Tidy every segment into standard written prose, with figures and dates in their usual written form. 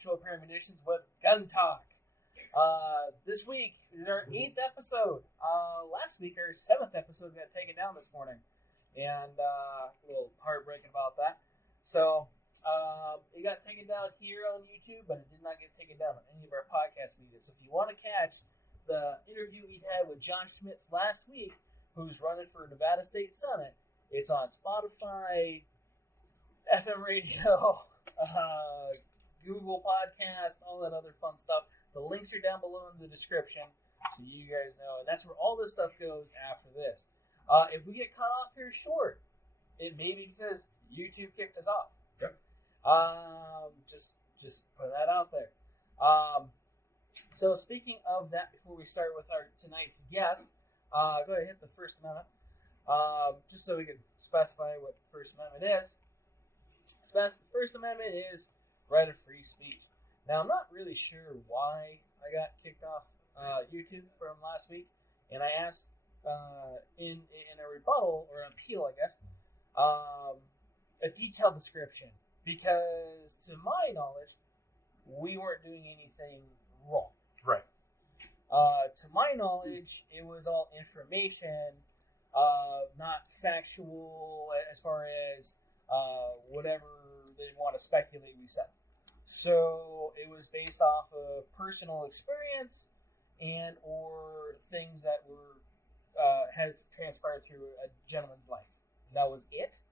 Patrol Premonitions with Gun Talk. This week is our 8th episode. Last week, our 7th episode got taken down this morning. And a little heartbreaking about that. So, it got taken down here on YouTube, but it did not get taken down on any of our podcast mediums. So if you want to catch the interview we had with John Schmitz last week, who's running for Nevada State Senate, it's on Spotify, FM radio, Google Podcast, all that other fun stuff. The links are down below in the description, so you guys know. And that's where all this stuff goes after this. If we get cut off here short, it may be because YouTube kicked us off. Yep. Just put that out there. So speaking of that, before we start with our tonight's guest, go ahead and hit the First Amendment. Just so we can specify what the First Amendment is. First Amendment is right of free speech. Now, I'm not really sure why I got kicked off YouTube from last week, and I asked in a rebuttal, or an appeal, I guess, a detailed description, because to my knowledge, we weren't doing anything wrong. Right. To my knowledge, it was all information, not factual as far as whatever they want to speculate we said. So it was based off of personal experience and or things that were has transpired through a gentleman's life. That was it.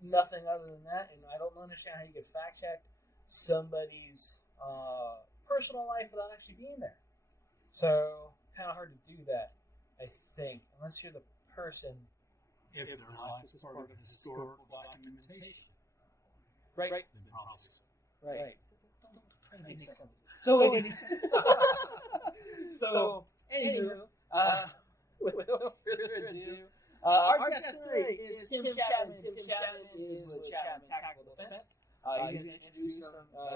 Nothing other than that, and I don't understand how you could fact check somebody's personal life without actually being there. So, kind of hard to do that, I think, unless you're the person. If their life is part of historical documentation. Right. Then probably. Right. Don't try to make sense. So, anywho, without further ado, our guest tonight is Tim Chapman. Tim Chapman is with Chapman Tactical Defense. He's going to introduce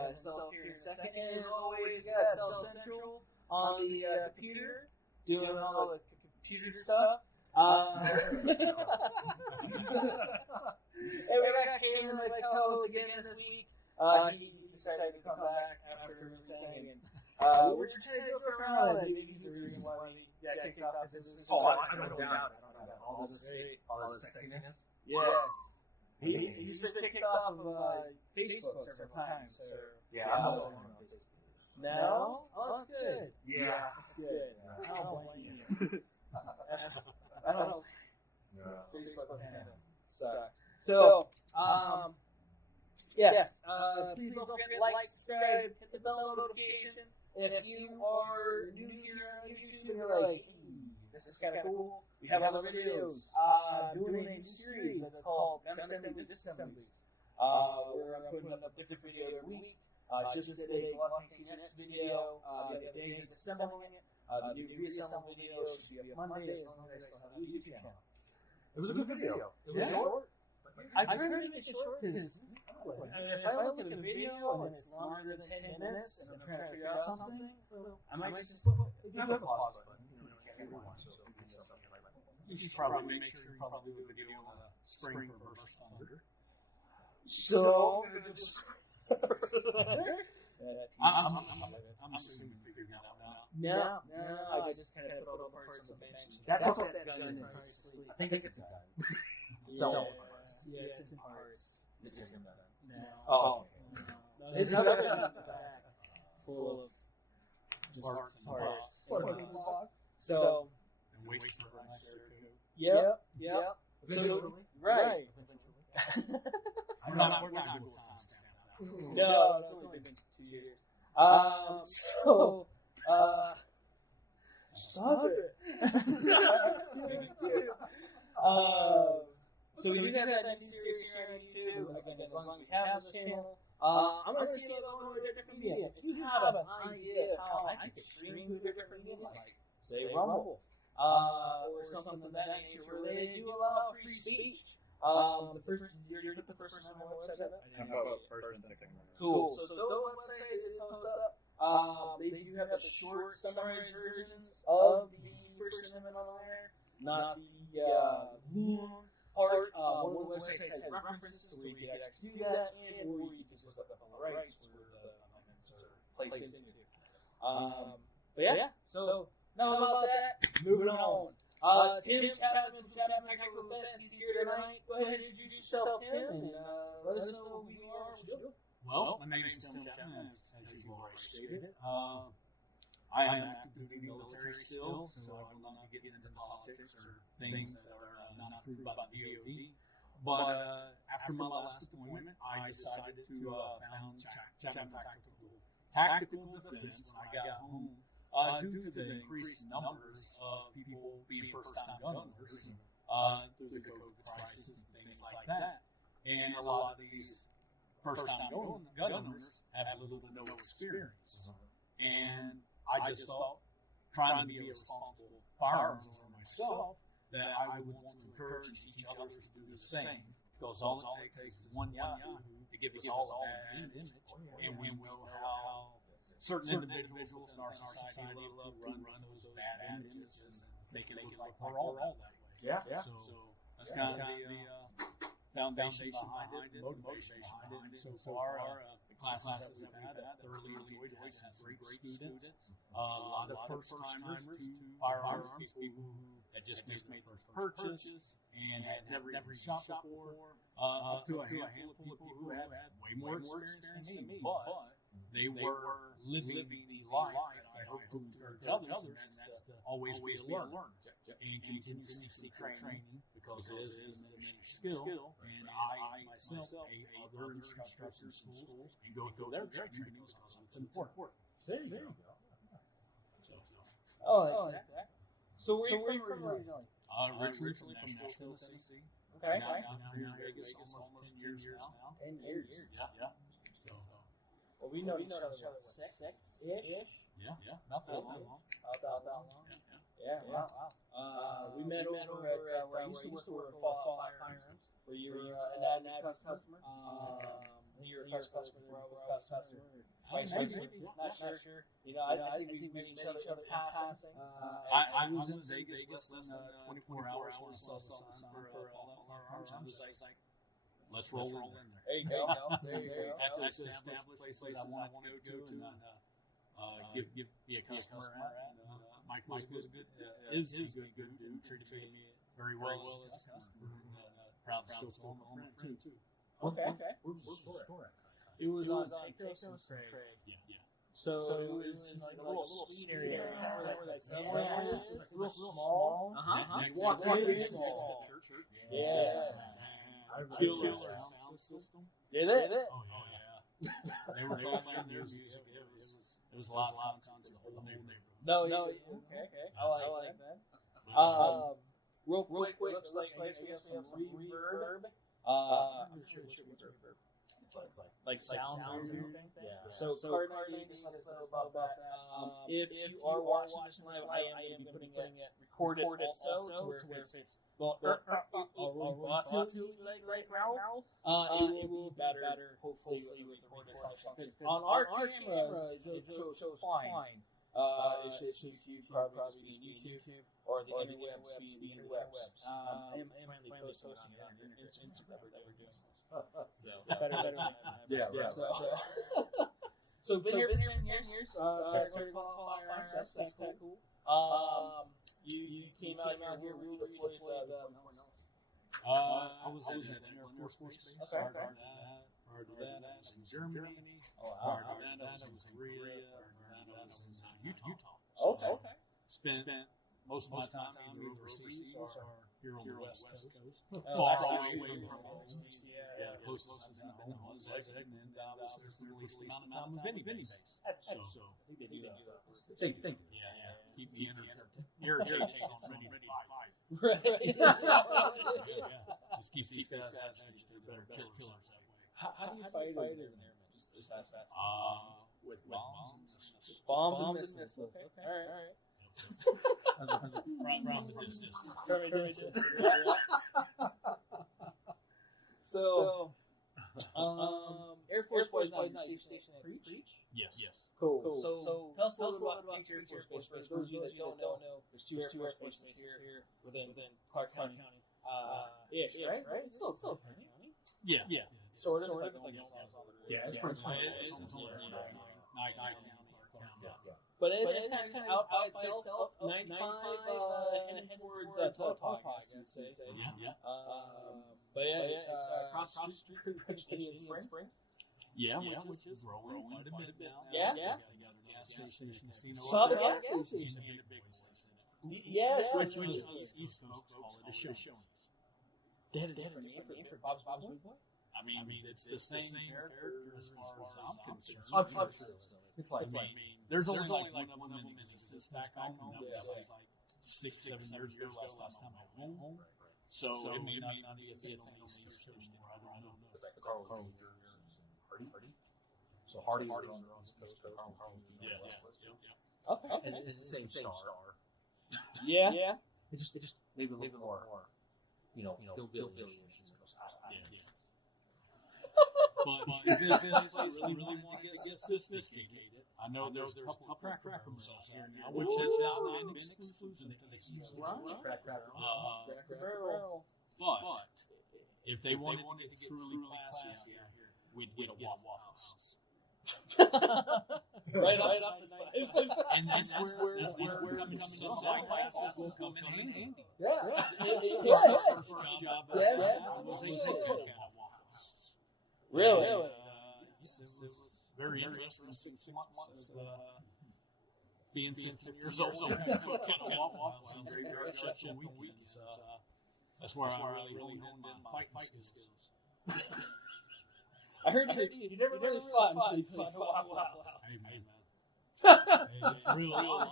himself here in a second. And as always, we got Cell Central on the computer, doing all the computer stuff. And we got Kaylin, my co-host, again this week. He decided to come back after everything. And we're just trying to joke around that maybe he's the reason why we got kicked off. I don't doubt it. All this sexiness. Yes. He's been kicked off of Facebook several times. So. Yeah, I'm not on Facebook. No? Oh, that's good. Yeah. That's good. I don't blame you. I don't know. Facebook sucks. So, yes. Please don't forget to like, subscribe, hit the bell notification. If you are new here on YouTube and you're like, hey, this is kind of cool, we have other videos doing a series that's called Gun Assemblies, Disassemblies. We're putting up a different video every week. Just today, Blocking's next video. The other day, is assembling it. The new reassemble video should be up Monday, as long as I still have a YouTube channel. It was a good video. It was short. I tried to make it short because if I look at a video and it's longer than 10 minutes and I'm trying to figure out something, I might just pause button. You should probably make sure you probably do a video on the spring for versus thunder. So, I'm assuming you figured that one out. No, I just kind of put all the parts on the bench. That's what that gun is. I think it's a gun. It's all parts. Yeah, it's in parts. Is it Tim? No. Oh. No, there's another one at the back full of just parts. So. And wait for a nice Yep. Eventually. Right. We're not going to timestamp that. No, it's only been 2 years. Stop it. So we do have that new series here on YouTube. Again, as long as we have this channel, I'm going to see about going to a different media. If you have an idea of how I could stream to a different media, like say Rumble, or something of that nature, where they do allow free speech. You put the First Amendment website up? First and Second Amendment. Cool. So those websites that post up, they do have the short, summarized versions of the First Amendment on there, not the long part. One of the websites has references, so you can actually do that, or you can just look up on the rights where the placed into. But yeah, so know about that. Moving on. Tim Chapman from Chapman Tactical Defense, he's here tonight. Go ahead and introduce yourself, Tim, and let us know who you are. What you do. Well, my name is Tim Chapman, as you've already stated. I am active duty military still, so I will not be getting into politics or things that are not approved by the DOD. But after my last deployment, I decided to found Chapman Tactical Defense when I got home. Due to the increased numbers of people being first-time gun owners, through the COVID crisis and things like that, and a lot of these first-time gun owners have little to no experience. And I just thought, trying to be a responsible firearms owner myself, that I would want to encourage and teach others to do the same, because all it takes is one Yahoo to give us all a bad image, and we know how certain individuals in our society love to run those bad images and make it look like we're all that way. Yeah. So that's kind of the foundation behind it, motivation behind it. And so far, the classes that we've had, I thoroughly enjoyed, had some great students, a lot of first-timers to firearms, people who had just made their first purchase and had never shot before, up to a handful of people who had way more experience than me, but they were living the life that I hope to encourage others, and that's to always be a learner and continue to seek training, because it is a ministry skill, and I myself pay other instructors in schools and go through their training because it's important. There you go. Exactly. So where are you from originally? Originally from Nashville, Tennessee. Okay. Now here in Vegas almost 10 years now. 10 years. Yeah. Well, we know each other about 6-ish. Yeah. Not that long. About that long. Yeah. Wow. We met over at where I used to work for Fall Firearms, where you were an ad customer. You're a customer, where I was a customer. Maybe. Not sure. I think we met each other in passing. I was in Vegas less than 24 hours when I saw the sign for Fall Firearms. I was like, let's roll in there. There you go. Had to establish places I wanted to go to and be a customer at. Mike was a good dude. Treated me very well as a customer. Proud to still on the friend too. Okay. Where's the store at? It was on Pecos and Craig. Yeah. So it was in like a little suite area where that subway is. It's real small. You walk right in small. Yes. Killer sound system. Did it? Oh yeah. They were playing their music. It was a lot of times the whole neighborhood. No. Okay. I like that. Real quick. Looks like we have some reverb. It's like sounds or anything. Yeah. So Cardi just let us know about that. If you are watching this live, I am going to be putting it recorded also to where it's like now. It will be better, hopefully, with the recorded because on our cameras it shows fine. It's just you probably be YouTube or the interwebs. I am finally posting it on Instagram that we're doing this. Better. Yeah. So been here for 10 years. Started Fall Firearms. That's kind of cool. You came out here. We deployed I was at Air Force Base. Prior to that, I was in Germany. Prior to that, I was in Korea. I was in Utah. Okay. Spent most of my time either overseas or here on the West Coast. Far away from overseas. Yeah, the closest I've been was Egg, and was the least amount of time with any base. So, Thank you. Yeah. Keep the irritation on ready to fight. Right. Just keep these guys actually better killers that way. How do you fight as an airman? Just ask that. With bombs and missiles. Bombs and missiles. Okay. All right. Round the distance. So, Air Force Boys not stationed at Preach? Yes. Cool. So tell us a little bit about Air Force Base. For those of you that don't know, there's two Air Force Bases here within Clark County. Ish, right? It's still Clark County. Yeah. Sort of. Yeah, it's pretty close. It's only 9 counties. But it's kind of out by itself, 95, heading towards Taupo, I guess you'd say. Yeah. But across the street from Indian Springs. Yeah, which is growing quite a bit now. Yeah. You got a gas station, casino. Some gas stations. And a big place in it. Yes. Which was East Coast call it a showings. They had a different name for Bob's Big Boy? I mean, it's the same character as far as I'm concerned. I'm sure still. It's like, there's only like one of them in existence back home. That was like 6-7 years ago last time I went home. So it may not be a thing on the East Coast anymore. I don't know. It's like Carl Jr. and Hardy. So Hardy's on the East Coast. Yeah. Okay. And it's the same star. Yeah. It just maybe a little more, hillbilly. But if this really want to get sophisticated, I know there's a couple of crack themselves here now, which has not been exclusive to the East Coast. But if they wanted to get truly classy out here, we'd get a Waffle House. right off the knife. And that's where coming to some classes will come in handy. Yeah. First job I had was a cook at a Waffle House. Really? It was very interesting. 6 months being 15 years old, cooking at a Waffle House and very chef on weekends. That's where I really honed in my fighting skills. I heard you never really fought until you fought Waffle House. Hey, man. It's real life.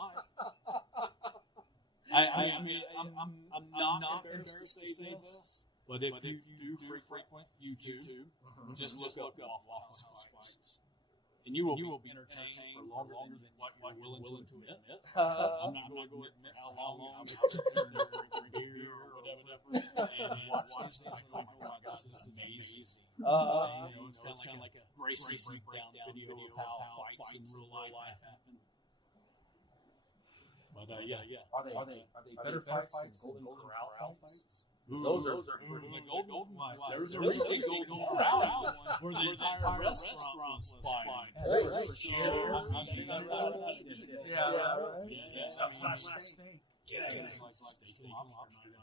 I mean, I'm not embarrassed to say this, but if you do frequent YouTube, just look up Waffle House fights. And you will be entertained for longer than what you're willing to admit. I'm not going to admit how long I'm sitting there drinking beer or whatever, and watch these things and like, oh my gosh, this is amazing. It's kind of like a Gracie breakdown video of how fights in real life happen. But yeah. Are they better fights than Golden Corral fights? Those are the golden ones. There's a recent Golden Corral one where the entire restaurant was fighting.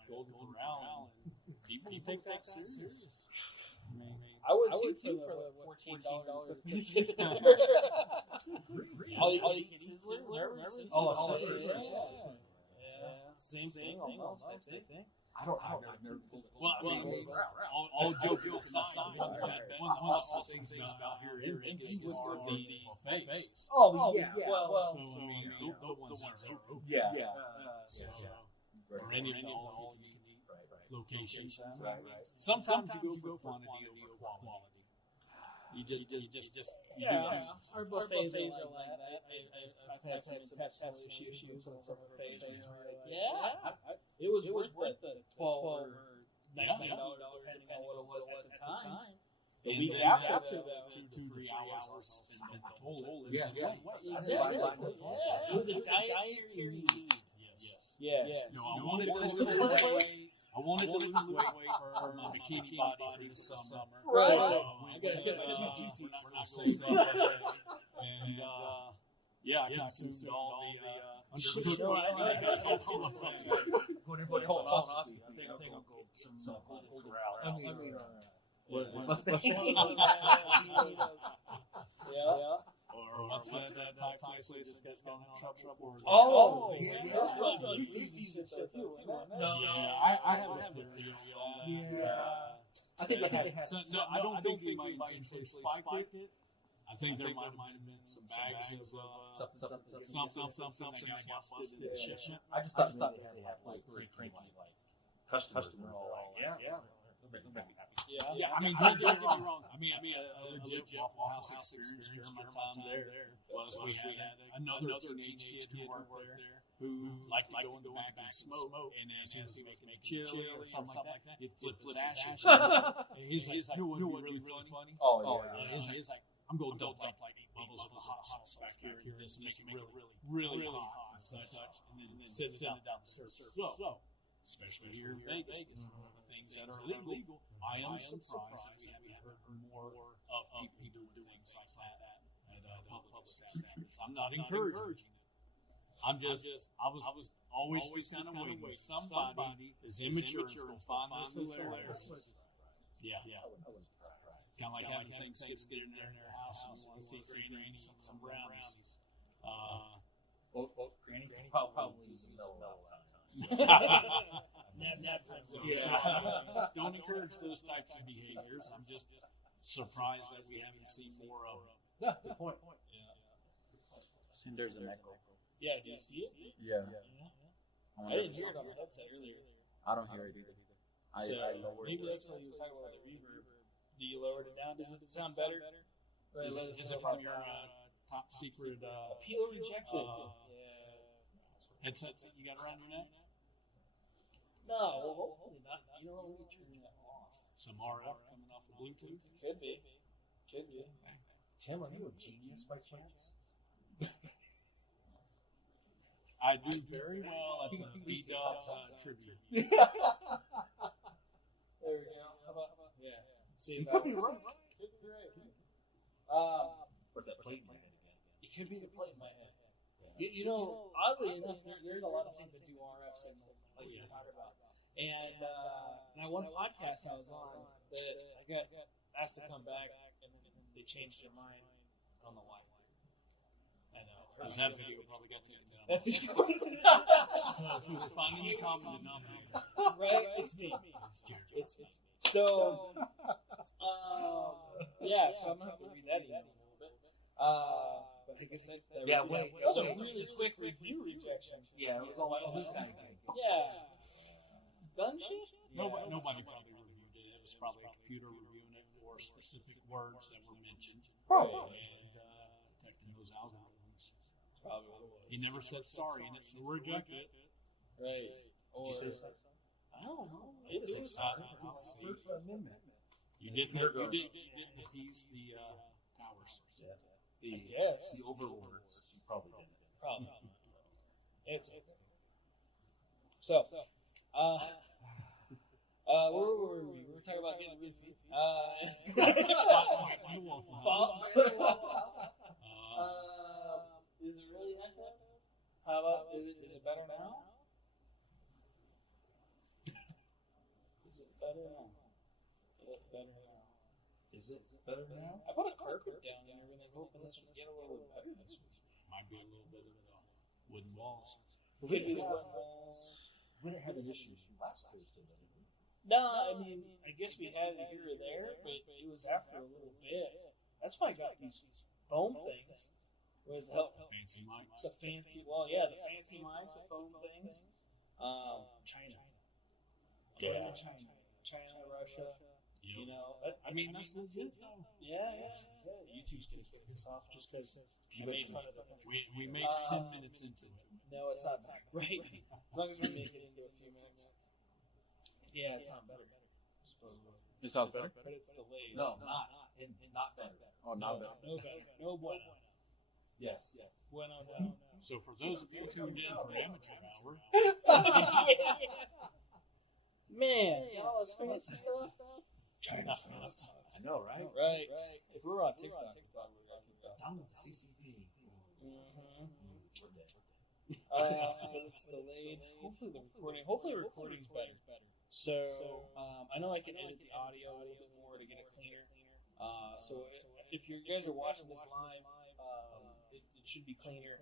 Golden Corral, and people take that serious. I would too for $14. All you can sizzler. Oh, same thing. Almost same thing. I don't know. Well, I mean, all joking aside, one of the things about here in Vegas is the buffets. Oh, yeah. Well, so, I mean, those ones are open. Yeah. Or any of all you can eat locations. Right. Sometimes you go quantity over quality. You just do that. Our buffets are like that. I've had some pestle issues on some buffets. It was worth the $12 or $19, depending on what it was at the time. The week after that, 2-3 hours spent in the toilet. Exactly. It was a dietary need. Yes. I wanted to lose weight. I wanted to lose weight for my bikini body this summer. Right. So I got to and I consumed all the undercooked Going in for the colonoscopy. I think I'll go some Golden Corral. Or what's that Thai place that's got going on trouble? I have a theory on that. I think they have. So I don't think they might intentionally spiked it. I think there might have been some bags of something that got busted in shipment. I just thought they had like very cranky customers all like, Yeah, I mean, don't get me wrong. I mean, a legit Waffle House experience during my time there was we had another teenage kid who worked there who liked to go into the back and smoke, and as soon as he was making chili or something like that, he'd flip his ashes. And he's like, you know what would be really funny? He's like, I'm going to dump like 8 bubbles of hot sauce back here and just make it really hot and such, and then send it down the surface. So, especially here in Vegas, one of the things that are illegal, I am surprised that we haven't heard more of people doing things like that. public standards. I'm not encouraging it. I was always just kind of waiting. Somebody is immature and will find this hilarious. Yeah. Kind of like having Thanksgiving dinner in their house and see Granny eating some brownies. Granny probably is a mellow time. Don't encourage those types of behaviors. I'm just surprised that we haven't seen more of them. Good point. Cinder's an echo. Yeah, do you see it? Yeah. I didn't hear it on the headset earlier. I don't hear it either. I lowered maybe it. that's what he was talking about with the reverb. Do you lower it down? Does it sound better? Is it from your top secret appeal rejected? Headset that you got around your neck? No, well, hopefully not. You know, let me turn that off. Some RF coming off of Bluetooth? Could be. Tim, are you a genius by chance? I do very well at the B-Dubs tribute. There we go. How about? Yeah. See, You could be right. Could be right. What's that plate in my head again? It could be the plate in my head. You know, oddly enough, there's a lot of things that do RF signals, like you're talking about. And now one podcast I was on, that I got asked to come back, and then they changed their mind. I don't know why. I know. Because that video probably got taken down. That's So we're finding a common denominator. right. It's me. It's so. Yeah. So I'm gonna have to read that email a little bit. But I guess that was a really quick review rejection. Yeah, it was all like, oh, this guy's good. Yeah. Gun shit? Nobody probably reviewed it. It was probably a computer reviewing it for specific words that were mentioned. Probably. And detecting those algorithms. Probably what it was. He never said sorry in it, so we rejected it. Right. Did you say so? I don't know. It was First Amendment. You didn't appease the powers. Yeah. Yes. The overlords. You probably didn't. Probably. It's so. Where were we? We were talking about getting rid of feet. Is it really like that? How about is it better now? Is it better now? Is it better now? I put a carpet down and everything, hoping this would get a little bit better this week. Might be a little bit of wooden walls. Could be the wooden walls. We didn't have an issue last Thursday, did we? No, I mean, I guess we had it here or there, but it was after a little bit. That's why I got these foam things. Was the Fancy mics. the fancy, well, yeah, the fancy mics, the foam things. China. Yeah. China, Russia. Yep. You know, I mean, that's legit, though. yeah. YouTube's gonna kick us off just because I made fun of the country. We made 10 minutes into it. No, it's not right. As long as we make it into a few minutes. Yeah, it sounds better. Supposedly. It sounds better? But it's delayed. No, not better. Oh, not better. No better. No bueno. Yes. Bueno, no. So for those of you tuned in for amateur hour, Man, all this fancy stuff. China stuff. I know, right? Right. If we were on TikTok, we probably would have Down with the CCP. it's delayed. Hopefully the recording's better. So, I know I can edit the audio a little bit more to get it cleaner. So if you guys are watching this live, it should be cleaner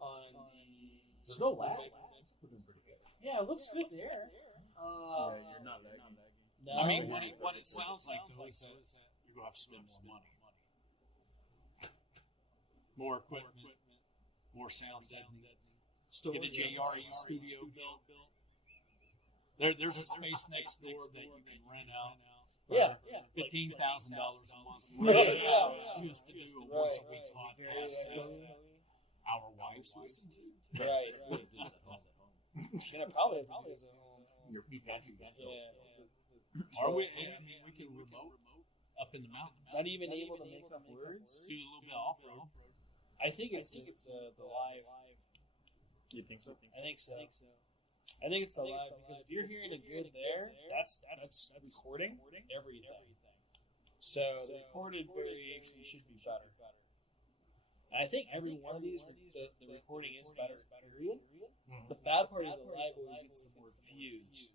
on the... There's no lag. It's looking pretty good. Yeah, it looks good there. Yeah, you're not lagging. No, I mean, what it sounds like, though, is that you're going to have to spend more money. More equipment, more sound deadening. Get a JRE studio built. There's a space next door that you can rent out. Yeah. $15,000 a month. Just to do a once a week podcast that our wives listen to. Right. Gonna probably is at home. Your pantry. Yeah. Are we? I mean, we can remote up in the mountains. Not even able to make up words. Do a little bit of off-road. I think it's the live. You think so? I think so. I think it's the live because if you're hearing it good there, that's recording everything. So the recorded variation should be better. I think every one of these, the recording is better, period. The bad part is the live always gets the more views.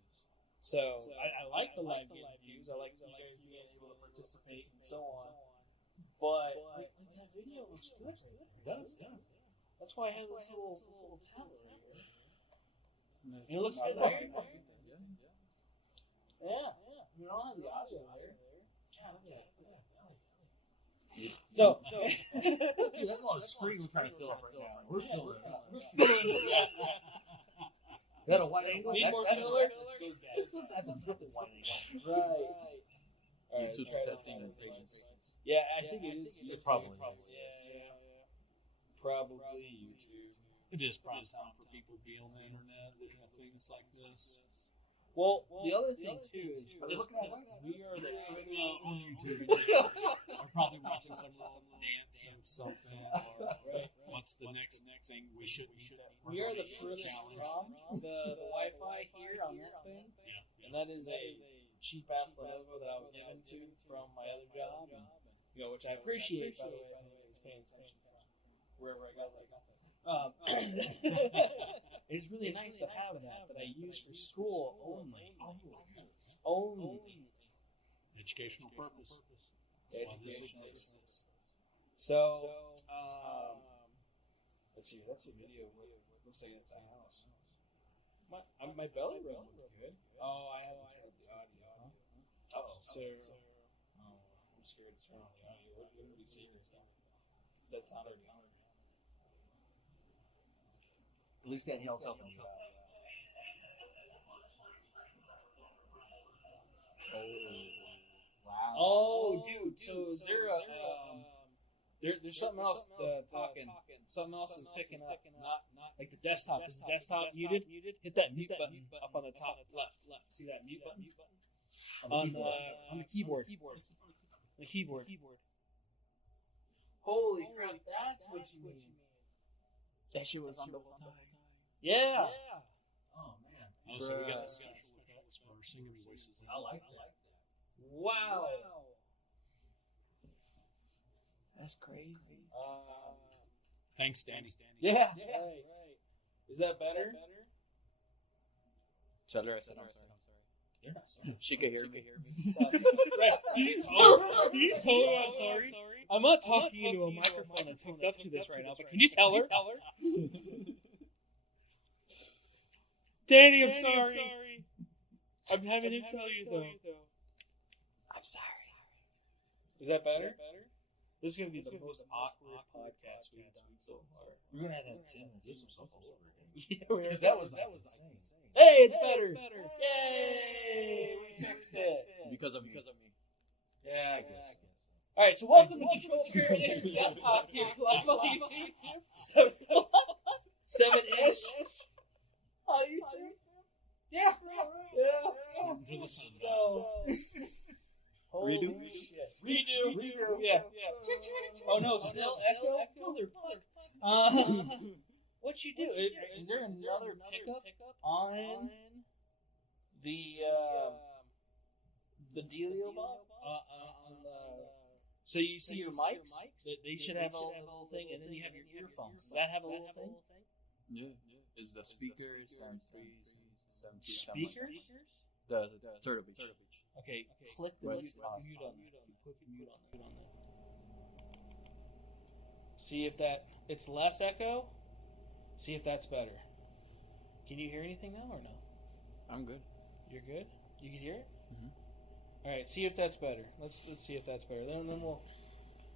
So I like the live getting views. I like you guys being able to participate and so on. But like that video looks good. It does. That's why I have this little tablet right here. It looks good. Right? Yeah. You don't have the audio there. God, look at that. So Dude, that's a lot of screen we're trying to fill up right now. We're filling it up. Is that a wide angle? Need more filler? That's a triple wide angle. Right. YouTube's testing his patience. Yeah, I think it is. It probably is. Yeah. Probably YouTube. It just prompts time for people to be on the internet looking at things like this. Well, the other thing too is Are they looking at us? we are the On YouTube. They're probably watching some little dance or something. Or, right. What's the next thing we should eat? We are the furthest from the Wi-Fi here on that thing, and that is a cheap ass Lenovo that I was given to from my other job, and which I appreciate, by the way, if anybody's paying attention from wherever I got that. It's really nice to have that I use for school only. Educational purpose. Educational. So, let's see. That's a video. Looks like it's a house. My belly rub looks good. Oh, I have to turn up the audio. Oh, so. I'm scared to turn on the audio. What do we see this time? That's not our time. At least Danielle's helping you out. Wow. Oh, dude. So is there a there's something else talking. Something else is picking up. Not like the desktop. Is the desktop muted? Hit that mute button up on the top left. See that mute button? On the keyboard. The keyboard. Holy crap! That's what you mean. That shit was on the whole time. Yeah. Oh, man. Oh, so we got the special effects for singing voices. I like that. Wow. That's crazy. Thanks, Danny. Yeah. Right. Is that better? Tell her I said I'm sorry. You're not sorry. She could hear me. Right. You tell her I'm sorry? I'm not talking into a microphone that's hooked up to this right now, but can you tell her? Danny, I'm sorry. I'm having to tell you, though. I'm sorry. Is that better? This is going to be the most awkward podcast we've done so far. We're going to have that Tim do some stuff over again. Yeah, Because that was insane. Hey, it's better. Yay! We fixed it. Because of me. Yeah, I guess. All right, so welcome to Control Paradise Podcast live on YouTube. 7-ish on YouTube. Yeah. So, holy shit. Redo. Yeah. Oh no, still echo? Motherfucker. What you do? Is there another pickup on the dealio box? So you see your mics? They should have a little thing, and then you have your earphones. Does that have a little thing? Yeah. Is the speakers and Speakers? The Turtle Beach. Okay, click the mute on that. Click the mute on that. See if it's less echo. See if that's better. Can you hear anything now or no? I'm good. You're good? You can hear it? Mm-hmm. Alright, see if that's better. Let's see if that's better. Then we'll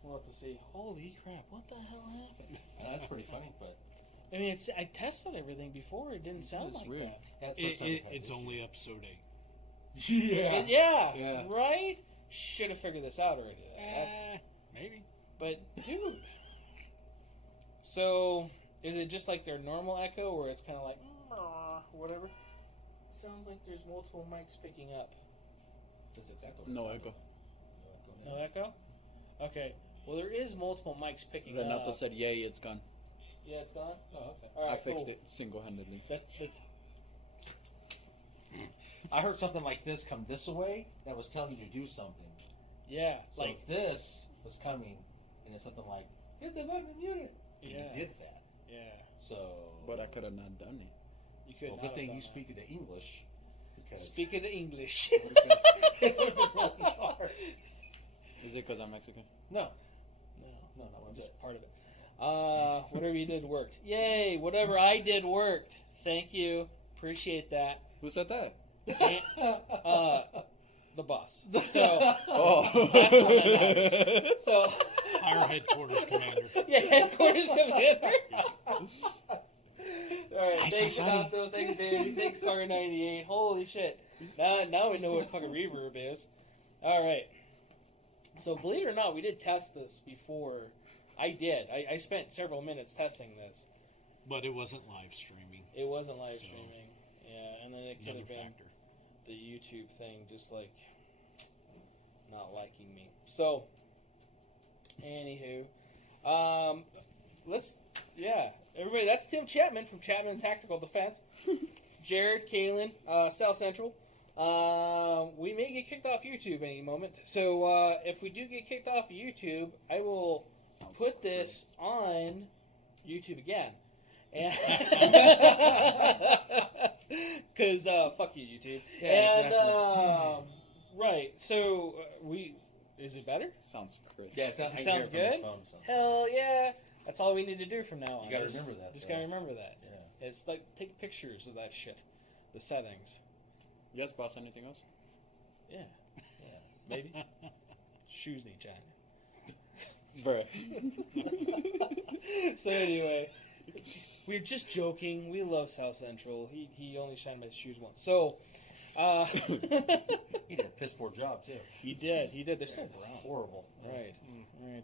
have to see. Holy crap, what the hell happened? That's pretty funny, but... I mean, I tested everything before. It didn't sound like weird. that. It's only episode 8. Yeah. Right? Should have figured this out already. Maybe. But, dude. So, is it just like their normal echo, or it's kind of like, whatever? Sounds like there's multiple mics picking up. Does it echo? No echo. No echo? Okay. Well, there is multiple mics picking up. Renato said, yay, it's gone. Yeah, it's gone? Oh, okay. All I right, fixed it single-handedly. That's I heard something like this come this way that was telling you to do something. yeah. So this was coming, and it's something like hit the button and mute it. And Yeah. you did that. Yeah. So. But I could have not done it. You could. Well, good thing you speak the English. Because Speak of the English. it would have been really hard. Is it because I'm Mexican? No. No, I'm just part of it. Whatever you did worked. Yay! Whatever I did worked. Thank you. Appreciate that. Who said that? And, the boss. So, Oh. that's the one that matters. So, Our headquarters commander. yeah, headquarters commander. All right, I'm thanks, so sorry. Donato. Thanks, Dave. Thanks, Car98. Holy shit. Now we know what fucking reverb is. All right. So, believe it or not, we did test this before. I did. I spent several minutes testing this. But it wasn't live streaming. It wasn't live So, streaming. Yeah, and then it could Another have been factor. the YouTube thing just, like, not liking me. So, anywho. Everybody, that's Tim Chapman from Chapman Tactical Defense. Jared, Kalen, South Central. We may get kicked off YouTube any moment. So, if we do get kicked off of YouTube, I will put this on YouTube again. Because, fuck you, YouTube. Yeah, and, exactly. right, so, is it better? Sounds crisp. Yeah, it sounds, It sounds good? Hell yeah. That's all we need to do from now on. You gotta Just- remember that, Just though. gotta remember that. Yeah. It's like, take pictures of that shit. The settings. Yes, boss. Anything else? Yeah. Maybe. Shoes need China. Bruh. So anyway, we're just joking. We love South Central. He only shined my shoes once. So, He did a piss poor job, too. he did. They're still brown. Horrible. Right. Right.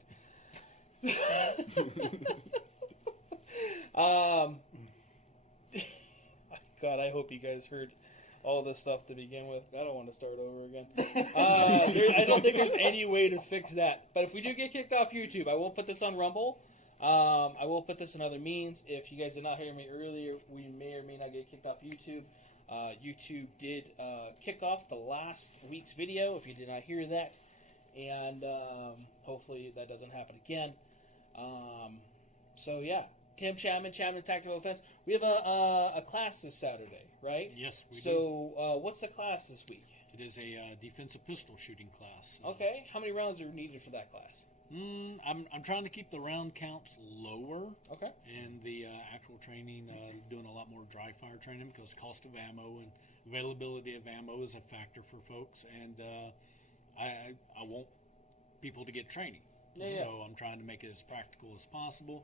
God, I hope you guys heard all this stuff to begin with. I don't want to start over again. I don't think there's any way to fix that. But if we do get kicked off YouTube, I will put this on Rumble. I will put this in other means. If you guys did not hear me earlier, we may or may not get kicked off YouTube. YouTube did kick off the last week's video, if you did not hear that. And hopefully that doesn't happen again. So, yeah. Tim Chapman, Chapman Tactical Defense. We have a class this Saturday, right? Yes, we do. So, what's the class this week? It is a defensive pistol shooting class. Okay. How many rounds are needed for that class? I'm trying to keep the round counts lower. Okay. And the actual training, doing a lot more dry fire training because cost of ammo and availability of ammo is a factor for folks. And I want people to get training. Yeah. So I'm trying to make it as practical as possible.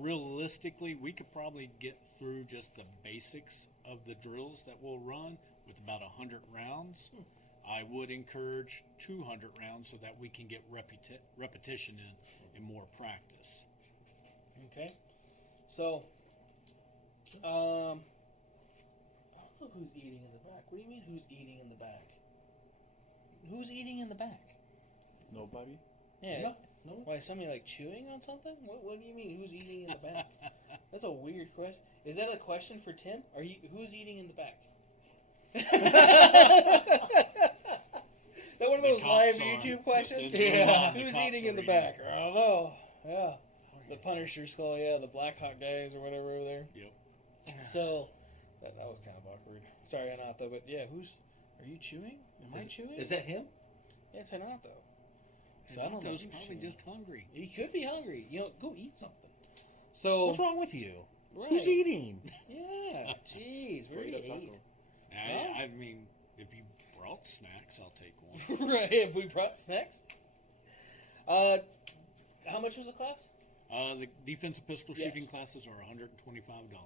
Realistically, we could probably get through just the basics of the drills that we'll run with about 100 rounds. I would encourage 200 rounds so that we can get repetition in more practice. Okay. So, I don't know who's eating in the back. What do you mean, who's eating in the back? Who's eating in the back? Nobody? Yeah. No. Why, somebody like chewing on something? What do you mean, who's eating in the back? That's a weird question. Is that a question for Tim? Who's eating in the back? That one of those live cops are. YouTube questions? Yeah. Who's The cops eating in are the back? I don't know. Yeah. The Punisher skull, yeah, the Black Hawk guys or whatever over there. Yep. So, that was kind of awkward. Sorry, Anato, but yeah, are you chewing? Am I chewing? Is that him? Yeah, it's Anato. So I don't know. He's who's probably chewing. just hungry. He could be hungry. Go eat something. So, What's wrong with you? right. Who's eating? Yeah, jeez, where Bring you the taco. ate? I mean, if you brought snacks, I'll take one. Right, if we brought snacks. How much was the class? The defensive pistol Yes. shooting classes are $125.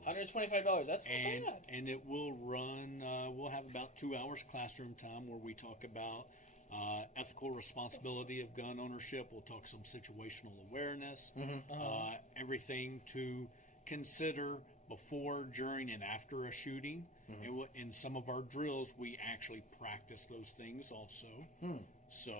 $125. That's not And bad. and it will run. We'll have about 2 hours classroom time where we talk about ethical responsibility of gun ownership. We'll talk some situational awareness, everything to consider before, during, and after a shooting. And in some of our drills, we actually practice those things also. So,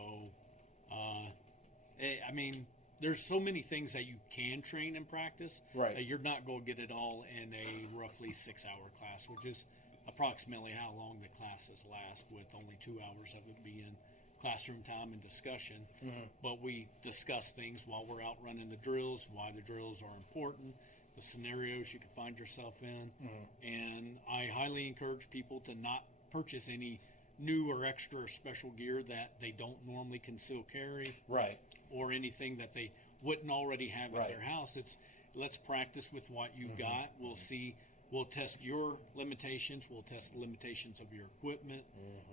I mean, there's so many things that you can train and practice. Right. That you're not going to get it all in a roughly 6-hour class, which is approximately how long the classes last, with only 2 hours of it being classroom time and discussion, Mm-hmm. but we discuss things while we're out running the drills, why the drills are important, the scenarios you can find yourself in. Mm-hmm. And I highly encourage people to not purchase any new or extra or special gear that they don't normally conceal carry, Right. or anything that they wouldn't already have Right. at their house. It's let's practice with what you Mm-hmm. got. We'll see. We'll test your limitations. We'll test the limitations of your equipment.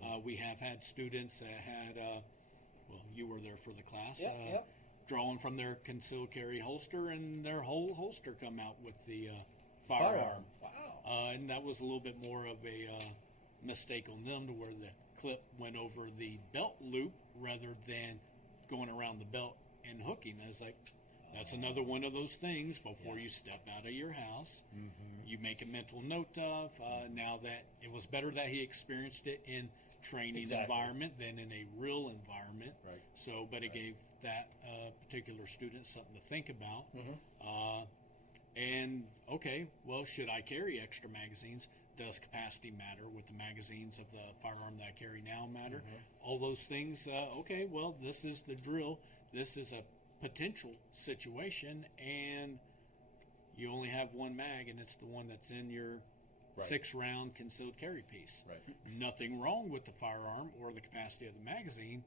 Mm-hmm. We have had students that had, well, you were there for the class, Yep. drawing from their concealed carry holster, and their whole holster come out with the firearm. Wow. And that was a little bit more of a mistake on them, to where the clip went over the belt loop rather than going around the belt and hooking. I was like, that's another one of those things before you step out of your house. Mm-hmm. You make a mental note of, now that it was better that he experienced it in training Exactly. environment than in a real environment. Right. So, but it gave that particular student something to think about. Mm-hmm. And okay, well, should I carry extra magazines? Does capacity matter with the magazines of the firearm that I carry now matter? Mm-hmm. All those things. Okay, well, this is the drill. This is a potential situation, and you only have one mag, and it's the one that's in your Right. 6-round concealed carry piece. Right. Nothing wrong with the firearm or the capacity of the magazine,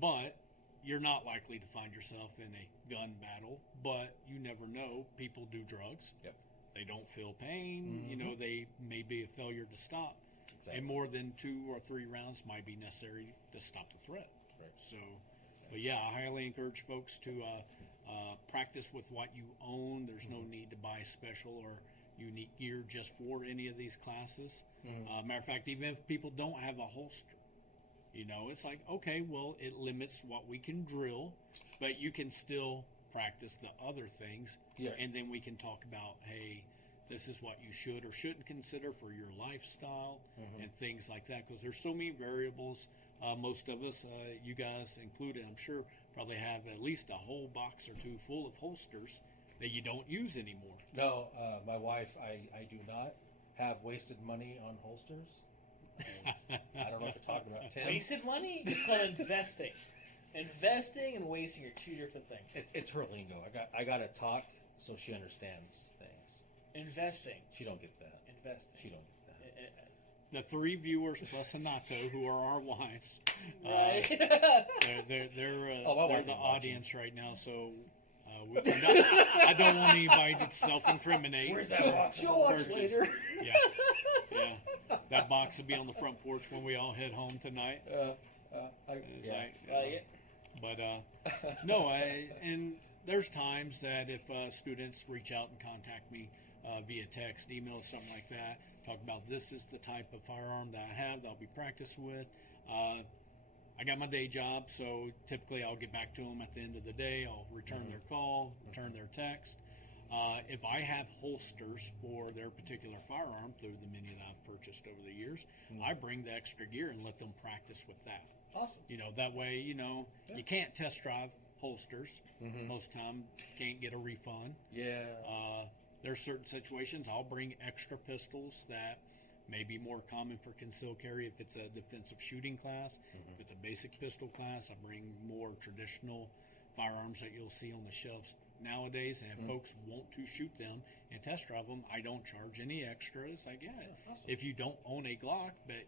but you're not likely to find yourself in a gun battle. But you never know. People do drugs. Yep. They don't feel pain. Mm-hmm. You know, they may be a failure to stop. Exactly. And more than 2 or 3 rounds might be necessary to stop the threat. Right. So, but yeah, I highly encourage folks to practice with what you own. There's no need to buy special or unique gear just for any of these classes. Mm-hmm. Matter of fact, even if people don't have a holster, you know, it's like, okay, well, it limits what we can drill, but you can still practice the other things. Yeah. And then we can talk about, hey, this is what you should or shouldn't consider for your lifestyle and things like that, because there's so many variables. Most of us, you guys included, I'm sure, probably have at least a whole box or 2 full of holsters that you don't use anymore. No, my wife, I do not have wasted money on holsters. I don't know what you're talking about, Tim. Wasted money? It's called investing. Investing and wasting are 2 different things. It's her lingo. I got to talk so she understands things. Investing. She don't get that. Investing. She don't get that. The 3 viewers plus Anato, who are our wives, Right. they're my wife the is watching. audience right now. So I don't want anybody to self-incriminate. Where's that box? You'll watch later. Yeah. That box will be on the front porch when we all head home tonight. It's Yeah. like, but no, and there's times that if students reach out and contact me via text, email, something like that, talk about this is the type of firearm that I have that I'll be practiced with. I got my day job, so typically I'll get back to them at the end of the day. I'll return their call, return their text. If I have holsters for their particular firearm, through the many that I've purchased over the years, I bring the extra gear and let them practice with that. Awesome. You know, that way, you know, you can't test drive holsters. Most time, can't get a refund. Yeah. There's certain situations I'll bring extra pistols that may be more common for concealed carry if it's a defensive shooting class. If it's a basic pistol class, I bring more traditional firearms that you'll see on the shelves nowadays. And if folks want to shoot them and test drive them, I don't charge any extras. I get it. Awesome. If you don't own a Glock, but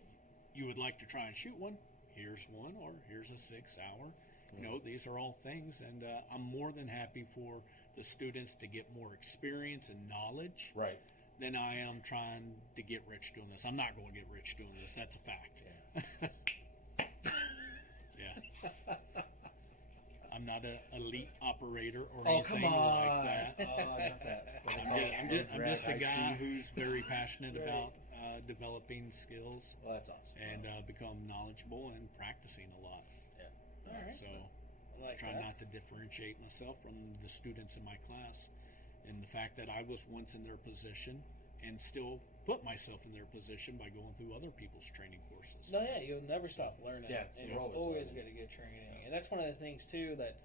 you would like to try and shoot one, here's one, or here's a 6-hour. You know, these are all things, and I'm more than happy for the students to get more experience and knowledge Right. than I am trying to get rich doing this. I'm not going to get rich doing this. That's a fact. Yeah. I'm not an elite operator or Oh, come anything on. like that. Not that. I'm just a guy who's very passionate about developing skills Well, that's awesome. and become knowledgeable and practicing a lot. Yeah. All right. So I like try that. not to differentiate myself from the students in my class, and the fact that I was once in their position and still put myself in their position by going through other people's training courses. No, yeah, you'll never stop learning. Yeah, and you're it's always always learning. going to get training. And that's one of the things, too, that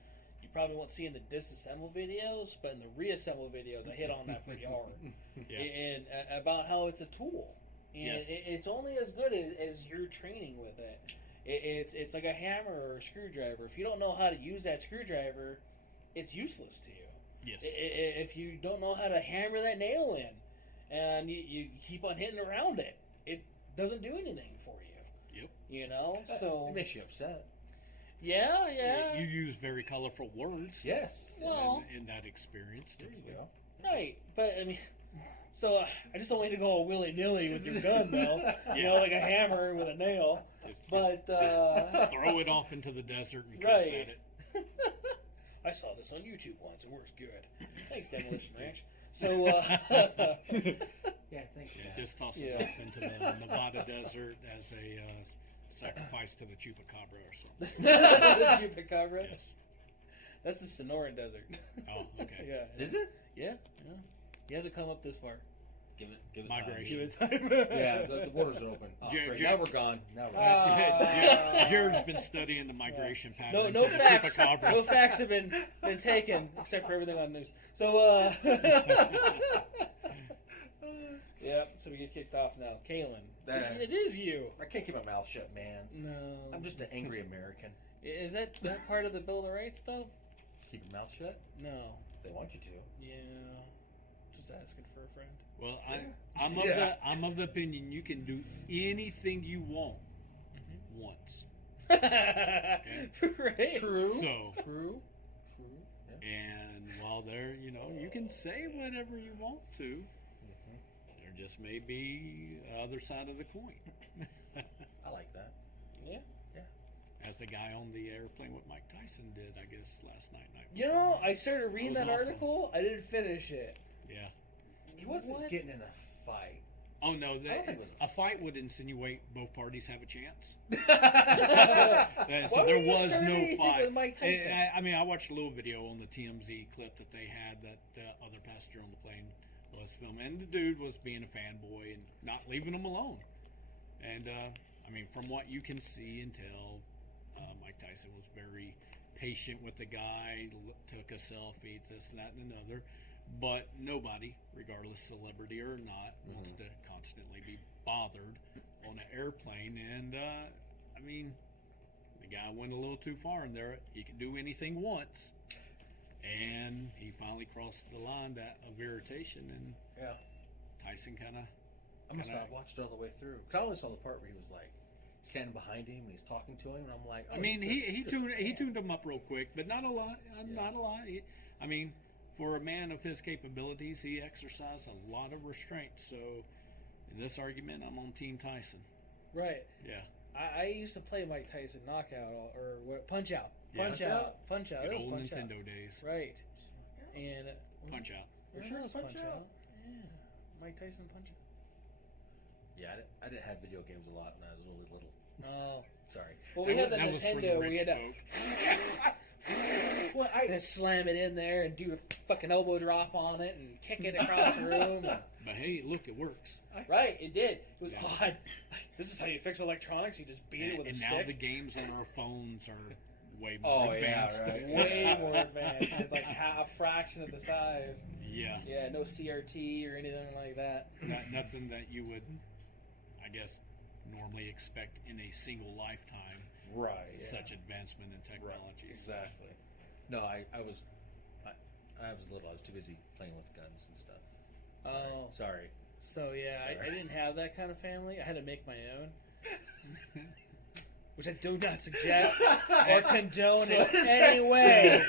you probably won't see in the disassemble videos, but in the reassemble videos, I hit on that pretty hard. Yeah. And about how it's a tool. And Yes. it's only as good as your training with it. It's like a hammer or a screwdriver. If you don't know how to use that screwdriver, it's useless to you. Yes. If you don't know how to hammer that nail in, and you keep on hitting around it, it doesn't do anything for you. Yep. You know, so It makes you upset. yeah. You use very colorful words. Yes. Well, in that experience. There you typically. go. right, but I mean, so I just don't want you to go willy nilly with your gun, though. You know, like a hammer with a nail. Just But throw it off into the desert and cuss Right. at it. I saw this on YouTube once. It works good. Thanks, Demolition Ranch. So, Yeah, thanks. Yeah, just toss Yeah. it off into the Nevada desert as a sacrifice to the chupacabra or something. Chupacabra. Yes. That's the Sonoran Desert. Oh, okay. Yeah. Is it? Yeah. He hasn't come up this far. Give it Migration. Give it time. Yeah, the borders are open. Oh, Jer- great. Jer- Now we're gone. Now we're gone. Jared's been studying the migration patterns No of the facts. chupacabra. No facts have been taken except for everything on the news. So, yep. So we get kicked off now. Kalen, it is you. I can't keep my mouth shut, man. No. I'm just an angry American. Is that part of the Bill of Rights though? Keep your mouth shut? No. They want you to. Yeah. Just asking for a friend. Well, Yeah. I'm of the opinion you can do anything you want once. Right. True. So, True. and while there, you can say whatever you want to. There just may be the other side of the coin. I like that. Yeah. As the guy on the airplane with Mike Tyson did, I guess, last night. You know, I started reading That that was awesome. article. I didn't finish it. Yeah. He wasn't What? getting in a fight. Oh, no. I don't think it was A fight would insinuate both parties have a chance. Why So would there you was start no anything fight. with Mike Tyson? I watched a little video on the TMZ clip that they had that other passenger on the plane was filming. And the dude was being a fanboy and not leaving him alone. And, from what you can see and tell, Mike Tyson was very patient with the guy, took a selfie, this and that and another. But nobody, regardless celebrity or not, wants to constantly be bothered on an airplane. And, the guy went a little too far in there. He could do anything once. And he finally crossed the line of irritation. And Yeah. Tyson kind of... I must have watched it all the way through. Because I only saw the part where he was like standing behind him and he's talking to him, and I'm like, he tuned him up real quick, but not a lot. Not a lot. For a man of his capabilities, he exercised a lot of restraint. So, in this argument, I'm on Team Tyson. Right. Yeah. I used to play Mike Tyson Knockout Punch Out. Yeah. Punch Out. Punch Out. Good It was old Punch Nintendo Out. days. Right. And Punch Out. We're sure it was Punch Out. Yeah. Mike Tyson Punch Out. Yeah, I didn't have video games a lot when I was really little. Oh. Sorry. Well, we had the That was for Nintendo. the We had to Well, just slam it in there and do a fucking elbow drop on it and kick it across the room. But hey, look, it works. Right, it did. It was Yeah. odd. This is how you fix electronics. You just beat it with a And stick. now the games on our phones are way more advanced. right. Way more advanced. It's like a fraction of the size. Yeah. Yeah, no CRT or anything like that. Nothing that you would, I guess, normally expect in a single lifetime. Right. Yeah. Such advancement in Right. technology. Exactly. No, I was little. I was too busy playing with guns and stuff. Oh. Sorry. So, yeah, I Sorry. didn't have that kind of family. I had to make my own. Which I do not suggest or condone in any way.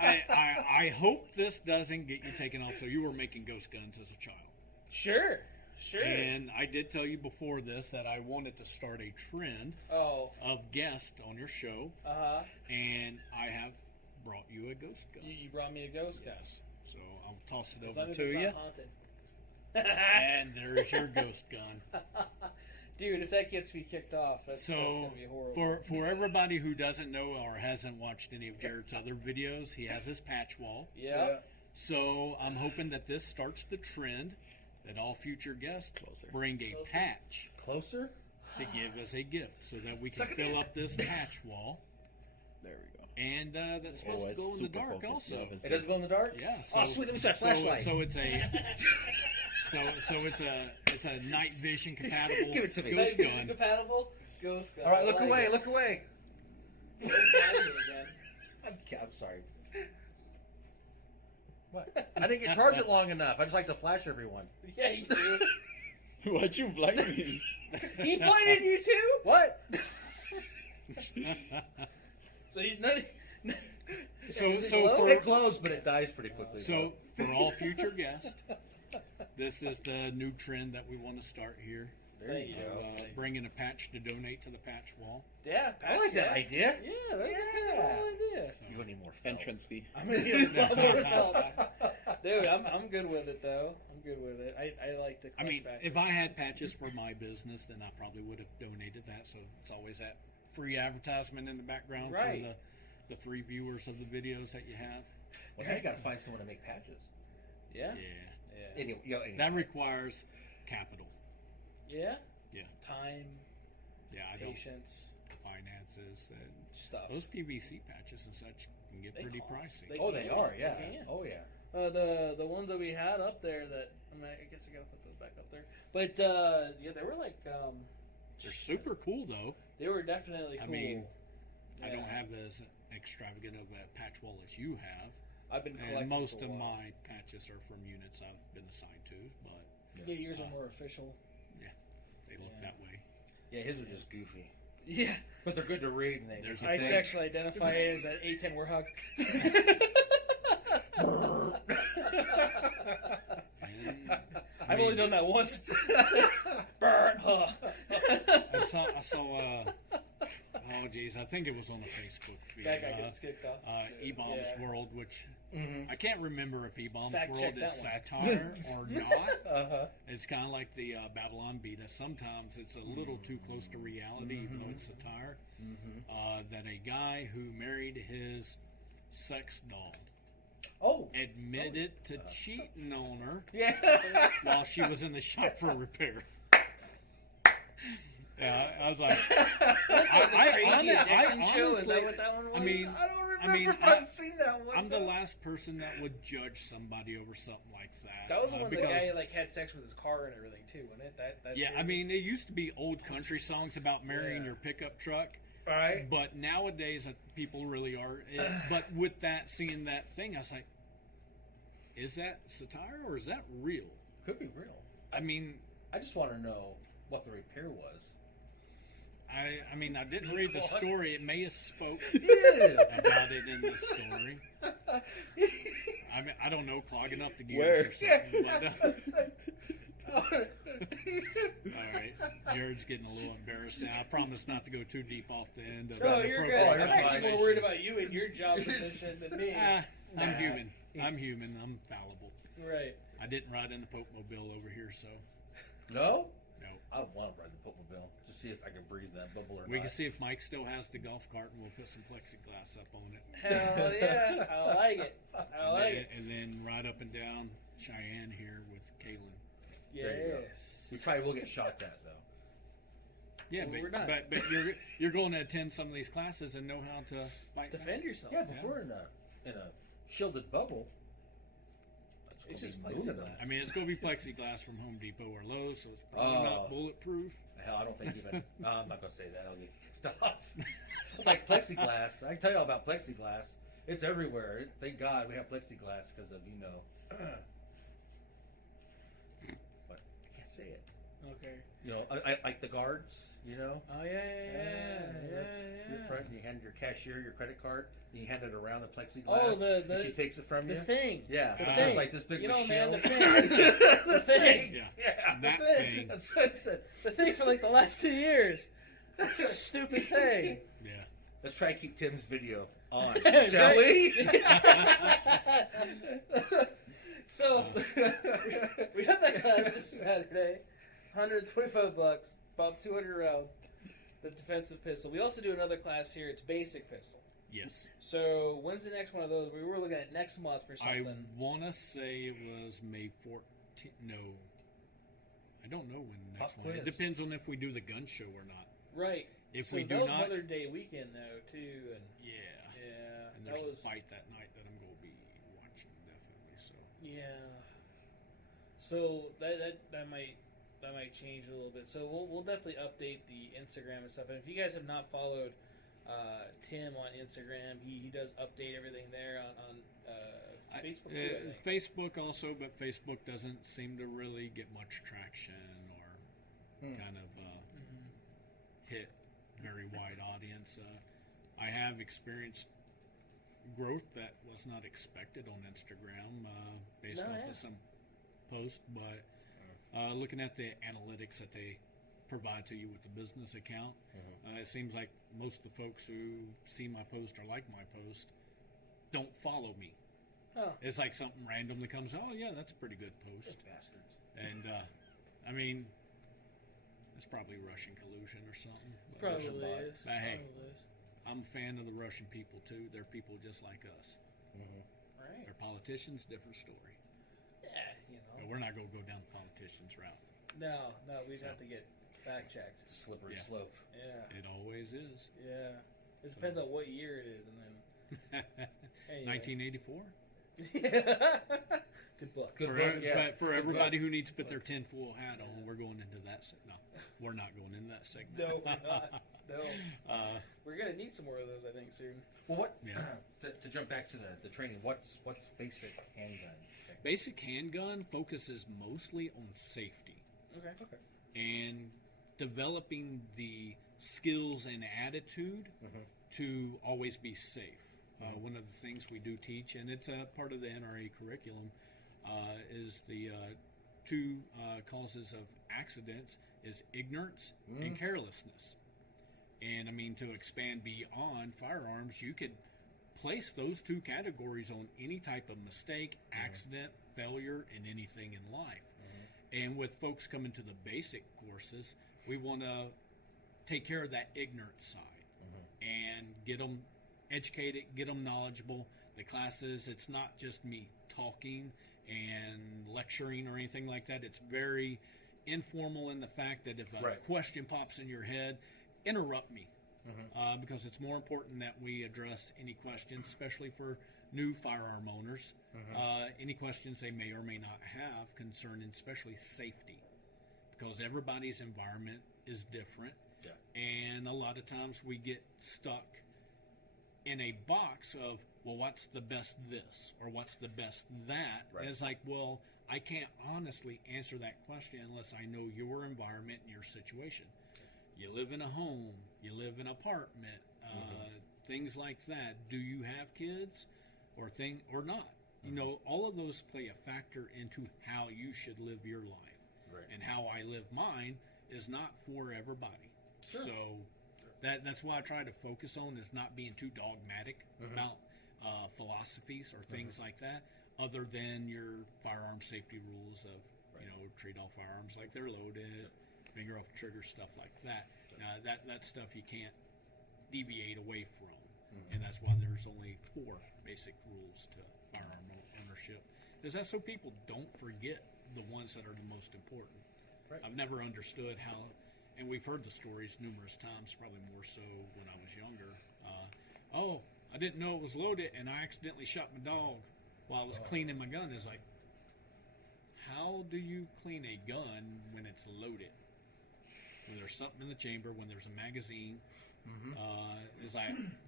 I hope this doesn't get you taken off. So you were making ghost guns as a child. Sure. And I did tell you before this that I wanted to start a trend Oh. of guests on your show, Uh-huh. and I have brought you a ghost gun. You brought me a ghost gun. Yes. So I'll toss it As over long as to it's you. not haunted. And there's your ghost gun. Dude, if that gets me kicked off, that's going So to be horrible. for everybody who doesn't know or hasn't watched any of Jared's other videos, he has his patch wall. Yeah. So I'm hoping that this starts the trend that all future guests bring a patch Closer? to give as a gift so that we can Suck it fill in. up this patch wall. There we go. And that's supposed to it's go in the super dark focused also. stuff, isn't It doesn't go in the dark? Yeah. Oh, sweet. Let me see that flashlight. So it's a so it's a night vision compatible Give it to me. ghost Night vision gun. compatible? Ghost gun. All right, I look like away, it. look away. Don't mind me again. I'm sorry. What? I didn't get charged it long enough. I just like to flash everyone. Yeah, you do. Why'd you blind me? He pointed you too. What? So you none. So It glows, but it dies pretty quickly. So for all future guests, this is the new trend that we want to start here. there you go. Bringing a patch to donate to the patch wall. Yeah, I like that idea. Yeah, that's a Yeah. cool idea. You want any more felt? Entrance fee. I'm gonna need a lot more felt. Dude, I'm good with it though. I'm good with it. I like the. I mean, back. if I had patches for my business, then I probably would have donated that. So it's always that free advertisement in the background Right. for the 3 viewers of the videos that you have. Well, now you got to find someone to make patches. yeah, Yeah, Anyway, anyway. that requires capital. yeah, Yeah. time, Yeah, I don't patience, finances and stuff. those PVC patches and such can get They pretty cost. pricey. They Oh, they are. Yeah. They can. Oh, yeah. The ones that we had up there that I guess I gotta put those back up there. But yeah, they were like They're super cool though. they were definitely I cool. mean, I Yeah. don't have as extravagant of a patch wall as you have, I've been collecting and most for a of while. my patches are from units I've been assigned to, but Yeah, yours are more official. they look Yeah. that way. Yeah, his are just goofy. Yeah, But they're good to read. And There's I a thing. sexually identify as an A10 warhog. I've only done that once. Burn. Huh. I saw oh geez, I think it was on the Facebook feed. That guy gets kicked off. E-Bombs Yeah. World, which Mm-hmm. I can't remember if E-Bombs Fact World check is that satire or not. Uh-huh. It's kind of like the Babylon Beta. Sometimes it's a little too close to reality, even though it's satire. That a guy who married his sex doll Oh. admitted to cheating on her Yeah. while she was in the shop for repair. Yeah, I was like, Crazy Addiction show? Is honestly, that what that one was? I mean, I don't remember I mean, if I've seen that one. I'm the last person that would judge somebody over something like that. that was the one the because, guy like had sex with his car and everything too, wasn't it? That yeah, I series? mean, it used to be old country songs about marrying Yeah. your pickup truck. Right. But nowadays, people really are. But with that, seeing that thing, I was like, is that satire or is that real? Could be real. I mean, I just want to know what the repair was. I mean, I didn't read the story. It may have spoke Yeah. about it in the story. I mean, I don't know, clogging up the Where? gears or something. But, all right, Jared's getting a little embarrassed now. I promise not to go too deep off the end of No, the you're good. appropriate I'm actually more information. worried about you and your job position than me. I'm human. I'm human. I'm fallible. Right. I didn't ride in the Pope Mobile over here, so No? no. I want to ride the Popemobile to see if I can breathe that bubble or We not. can see if Mike still has the golf cart, and we'll put some plexiglass up on it. Hell yeah. I like it. I like it. And then ride up and down Cheyenne here with Kaylin. There you go. Yes. We probably will get shots at, though. Yeah, Well, but, we're not. but you're going to attend some of these classes and know how to fight back. Defend yourself. Yeah, but if we're in a shielded bubble, It's just gonna be moving plexiglass. us. I mean, it's going to be plexiglass from Home Depot or Lowe's, so it's probably not bulletproof. Hell, I don't think even. I'm not going to say that. I'll get kicked off. It's like plexiglass. I can tell you all about plexiglass. It's everywhere. Thank God we have plexiglass because of, but I can't say it. Okay. I like the guards, Oh, yeah. Your front, you hand your cashier your credit card, and you hand it around the plexiglass, Oh, the- and she takes it from The you. thing. Yeah, The it thing. was like this big You of a know, man, shield. the thing. The thing. Yeah, the that thing. thing. That's what it said. The thing for like the last 2 years. It's a stupid thing. Yeah. Let's try and keep Tim's video on, Right. shall we? So, we have that class this Saturday. $125, about 200 rounds. The defensive pistol. We also do another class here. It's basic pistol. Yes. So, when's the next one of those? We were looking at next month for I something. want to say it was May 14th. No. I don't know when the next Pop one. It quiz. depends on if we do the gun show or not. Right. If so we that do was not, Mother Day weekend though too, and yeah. yeah, And that there's was a fight that night that I'm going to be watching definitely. So yeah. So that might change a little bit. So we'll definitely update the Instagram and stuff. And if you guys have not followed Tim on Instagram, he does update everything there on Facebook too. I think. Facebook also, but Facebook doesn't seem to really get much traction or kind of hit very wide audience. I have experienced growth that was not expected on Instagram based off of some post, but looking at the analytics that they provide to you with the business account, it seems like most of the folks who see my post or like my post don't follow me. Oh. It's like something random that comes, oh yeah, that's a pretty good post. Bastards. And I mean, it's probably Russian collusion or something. Probably is. But hey, I'm a fan of the Russian people too. They're people just like us. Right. They're politicians, different story. Yeah, you know. But we're not going to go down the politicians route. No, we'd have to get fact checked. It's a slippery slope. Yeah. It always is. Yeah. It depends on what year it is, and then. Anyway. 1984. Yeah. Good book. For everybody who needs to put their tinfoil hat on, we're going into that. No, we're not going into that segment. No, we're not. No. We're gonna need some more of those, I think, soon. Well, what? Yeah. To jump back to the training, what's basic handgun? Basic handgun focuses mostly on safety. Okay. And developing the skills and attitude to always be safe. One of the things we do teach, and it's a part of the NRA curriculum, is the two causes of accidents is ignorance and carelessness. And I mean, to expand beyond firearms, you could place those two categories on any type of mistake, accident, failure, and anything in life. And with folks coming to the basic courses, we want to take care of that ignorance side and get them educated, get them knowledgeable. The classes, it's not just me talking and lecturing or anything like that. It's very informal in the fact that if a question pops in your head, interrupt me. Because it's more important that we address any questions, especially for new firearm owners, any questions they may or may not have concerning especially safety, because everybody's environment is different, and a lot of times we get stuck in a box of, well, what's the best this or what's the best that? And it's like, well, I can't honestly answer that question unless I know your environment and your situation. You live in a home, you live in an apartment, things like that. Do you have kids or not? You know, all of those play a factor into how you should live your life. And how I live mine is not for everybody. So that's why I try to focus on is not being too dogmatic about philosophies or things like that, other than your firearm safety rules of, you know, treat all firearms like they're loaded, finger off the trigger, stuff like that. That stuff you can't deviate away from. And that's why there's only 4 basic rules to firearm ownership. Is that so people don't forget the ones that are the most important. I've never understood how, and we've heard the stories numerous times, probably more so when I was younger. Oh, I didn't know it was loaded, and I accidentally shot my dog while I was cleaning my gun. It's like, how do you clean a gun when it's loaded? When there's something in the chamber, when there's a magazine.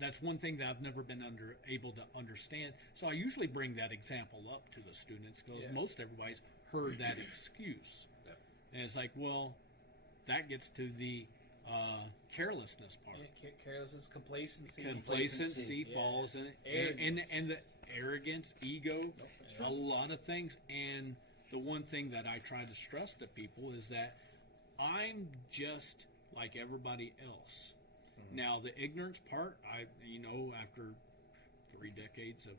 That's one thing that I've never been able to understand. So I usually bring that example up to the students because most everybody's heard that excuse. And it's like, well, that gets to the carelessness part. Carelessness, complacency. Complacency falls in it. And the arrogance, ego, a lot of things. And the one thing that I try to stress to people is that I'm just like everybody else. Now, the ignorance part, after 3 decades of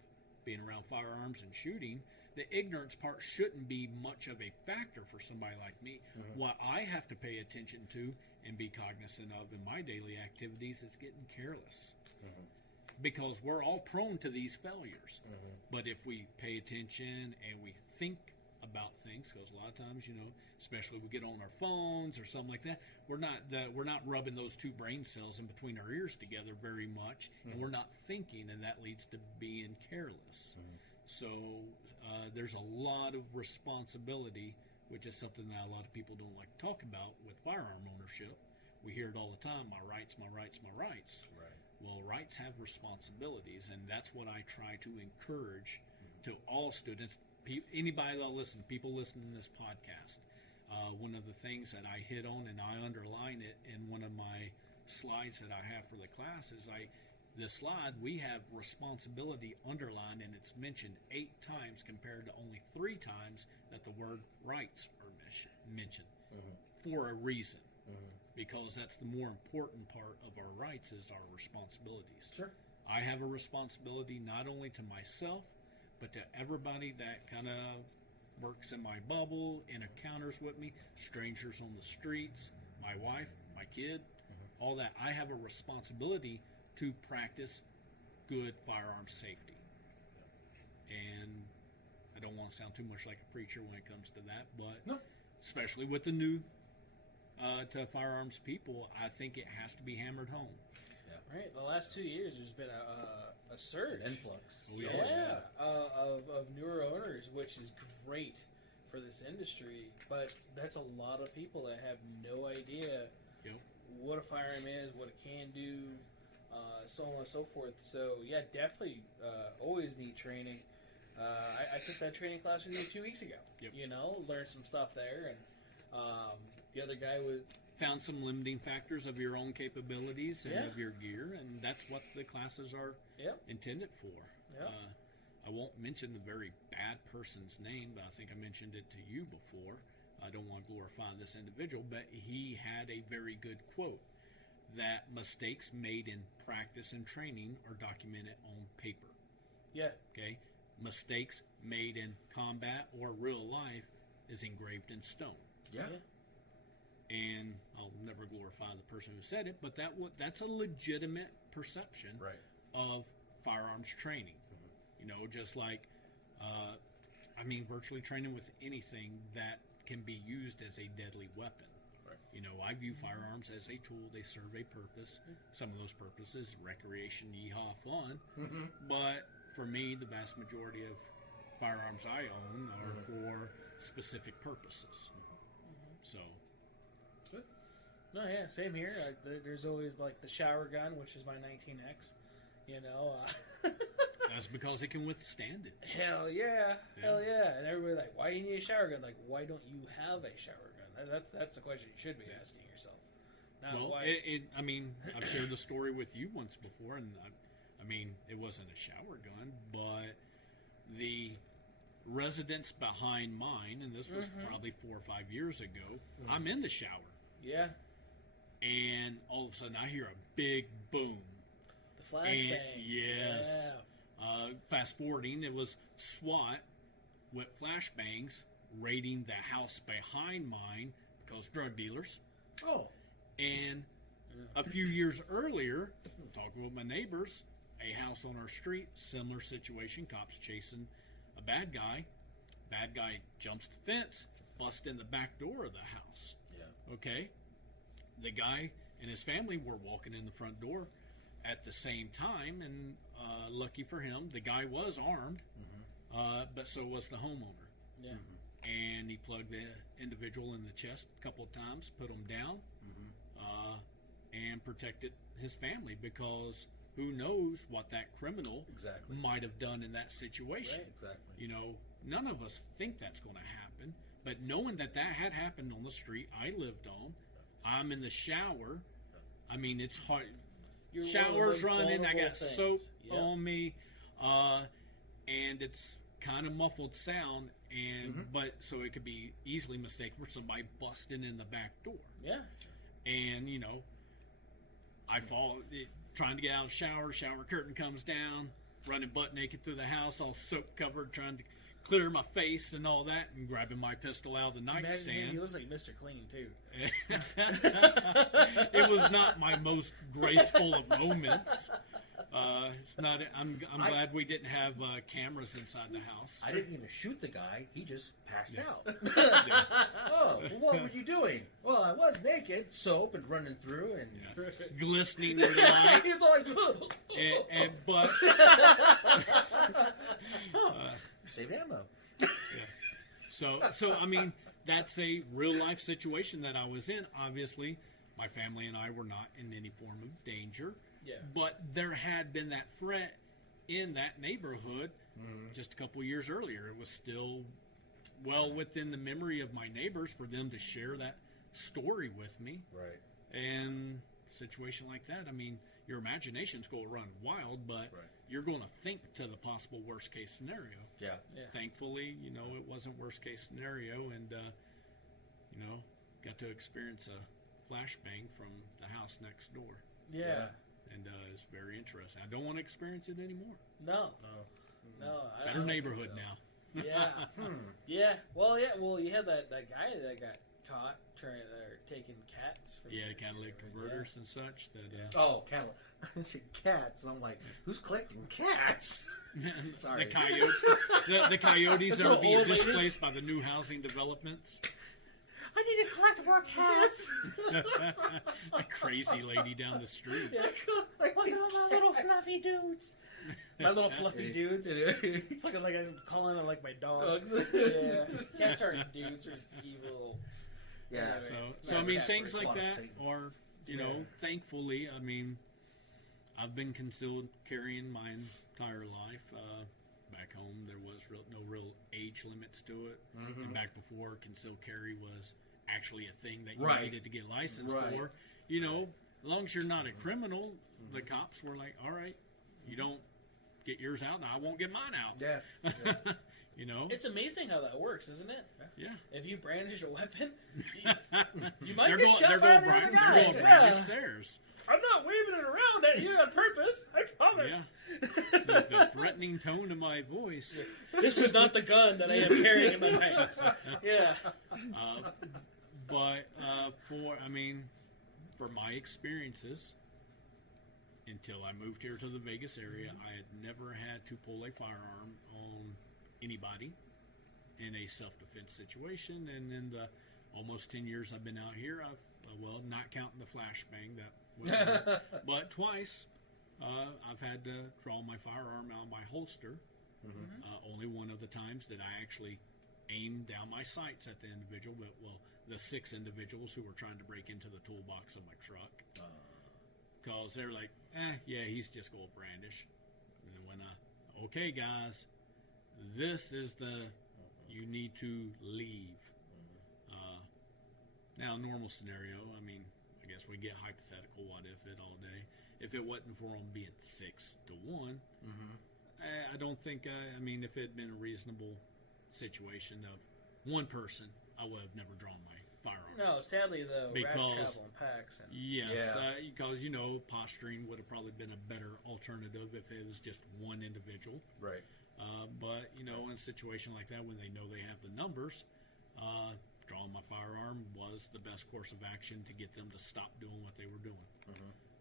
being around firearms and shooting, the ignorance part shouldn't be much of a factor for somebody like me. What I have to pay attention to and be cognizant of in my daily activities is getting careless. Because we're all prone to these failures. But if we pay attention and we think about things, because a lot of times, especially we get on our phones or something like that, we're not rubbing those 2 brain cells in between our ears together very much, and we're not thinking, and that leads to being careless. So there's a lot of responsibility which is something that a lot of people don't like to talk about with firearm ownership. We hear it all the time, my rights, my rights, my rights. Right. Well, rights have responsibilities, and that's what I try to encourage to all students, anybody that listens, people listening to this podcast. One of the things that I hit on, and I underline it in one of my slides that I have for the class, is this slide, we have responsibility underlined, and it's mentioned 8 times compared to only 3 times that the word rights are mentioned for a reason. Because that's the more important part of our rights is our responsibilities. Sure. I have a responsibility not only to myself, but to everybody that kind of works in my bubble, encounters with me, strangers on the streets, my wife, my kid, all that. I have a responsibility to practice good firearm safety. And I don't want to sound too much like a preacher when it comes to that, but especially with the new to firearms people, I think it has to be hammered home. Right. The last 2 years, there's been a surge, Influx. of newer owners, which is great for this industry. But that's a lot of people that have no idea what a firearm is, what it can do, so on and so forth. So yeah, definitely always need training. I took that training class with you 2 weeks ago. Learned some stuff there, and the other guy found some limiting factors of your own capabilities and of your gear, and that's what the classes are intended for. I won't mention the very bad person's name, but I think I mentioned it to you before. I don't want to glorify this individual, but he had a very good quote that mistakes made in practice and training are documented on paper. Okay? Mistakes made in combat or real life is engraved in stone. And I'll never glorify the person who said it, but that's a legitimate perception of firearms training. Just like, virtually training with anything that can be used as a deadly weapon. I view firearms as a tool. They serve a purpose. Some of those purposes, recreation, yeehaw, fun. But for me, the vast majority of firearms I own are for specific purposes. So... No, yeah, same here. There's always like the shower gun, which is my 19X. That's because it can withstand it. Hell yeah. And everybody's like, "Why do you need a shower gun?" Like, why don't you have a shower gun? That's the question you should be asking yourself. Well, I've shared the story with you once before, and it wasn't a shower gun, but the residence behind mine, and this was probably 4 or 5 years ago. I'm in the shower. And all of a sudden, I hear a big boom. The flashbangs. Yes. Fast forwarding, it was SWAT with flashbangs raiding the house behind mine because drug dealers. And a few years earlier, talking with my neighbors, a house on our street, similar situation, cops chasing a bad guy. Bad guy jumps the fence, busts in the back door of the house. Okay? The guy and his family were walking in the front door at the same time, and lucky for him, the guy was armed, but so was the homeowner. And he plugged the individual in the chest a couple of times, put him down, and protected his family, because who knows what that criminal might have done in that situation. None of us think that's going to happen, but knowing that had happened on the street I lived on, I'm in the shower. It's hard. Shower's running. I got soap on me, and it's kind of muffled sound, and but so it could be easily mistaken for somebody busting in the back door. And I fall trying to get out of the shower. Shower curtain comes down. Running butt naked through the house, all soap covered, trying to clear my face and all that, and grabbing my pistol out of the nightstand. He looks like Mr. Clean too. It was not my most graceful of moments. It's not. I'm glad we didn't have cameras inside the house. I didn't even shoot the guy. He just passed out. Oh, what were you doing? Well, I was naked, soap and running through and glistening in the light. He's like, but save ammo. So that's a real life situation that I was in. Obviously, my family and I were not in any form of danger. Yeah. But there had been that threat in that neighborhood just a couple years earlier. It was still well within the memory of my neighbors for them to share that story with me. Right. And a situation like that, I mean, your imagination's going to run wild, but you're going to think to the possible worst case scenario. Yeah. Thankfully, you know, it wasn't worst case scenario, and you know, got to experience a flashbang from the house next door. Yeah. And it's very interesting. I don't want to experience it anymore. No. Oh. No. I Better don't neighborhood think now. so. Yeah. Yeah. Well, yeah. Well, you had that guy that got caught taking cats. From Yeah, catalytic converters and such. That Oh, cattle. I said cats, and I'm like, who's collecting cats? Sorry. the coyotes. The coyotes That's that are so being old, lady. displaced by the new housing developments. I need to collect more cats. A crazy lady down the street. Yeah. Look at all my little fluffy dudes. My little fluffy dudes. Fucking like I'm calling them like my dogs. Yeah. Cats aren't dudes. They're evil. Yeah. So I mean, Cats things are a like lot of that Satan. are, you know, thankfully, I mean, I've been concealed carrying my entire life. Back home, there was no real age limits to it. And back before, concealed carry was actually a thing that you needed to get licensed for. You know, as long as you're not a criminal, the cops were like, all right, you don't get yours out, and I won't get mine out. Yeah. You know? It's amazing how that works, isn't it? Yeah. If you brandish a weapon, you might They're get going, shot they're by going, another Brian, guy. they're going brandish theirs. I'm not waving it around at you on purpose. I promise. Yeah. The threatening tone of my voice. This is not the gun that I am carrying in my hands. Yeah. But for my experiences, until I moved here to the Vegas area, I had never had to pull a firearm on anybody in a self-defense situation. And in the almost 10 years I've been out here, I've, not counting the flashbang, but twice I've had to draw my firearm out of my holster. Only one of the times that I actually aimed down my sights at the individual, but the 6 individuals who were trying to break into the toolbox of my truck. Because they're like, yeah, he's just going to brandish. And then when okay, guys, this is you need to leave. Now, normal scenario, I mean, I guess we get hypothetical, what if it all day. If it wasn't for them being 6-1, I don't think, I mean, if it had been a reasonable situation of one person, I would have never drawn my firearm. No, sadly, the rats Because- travel in packs. And Yes, because, you know, posturing would have probably been a better alternative if it was just one individual. Right. But, you know, in a situation like that, when they know they have the numbers, drawing my firearm was the best course of action to get them to stop doing what they were doing.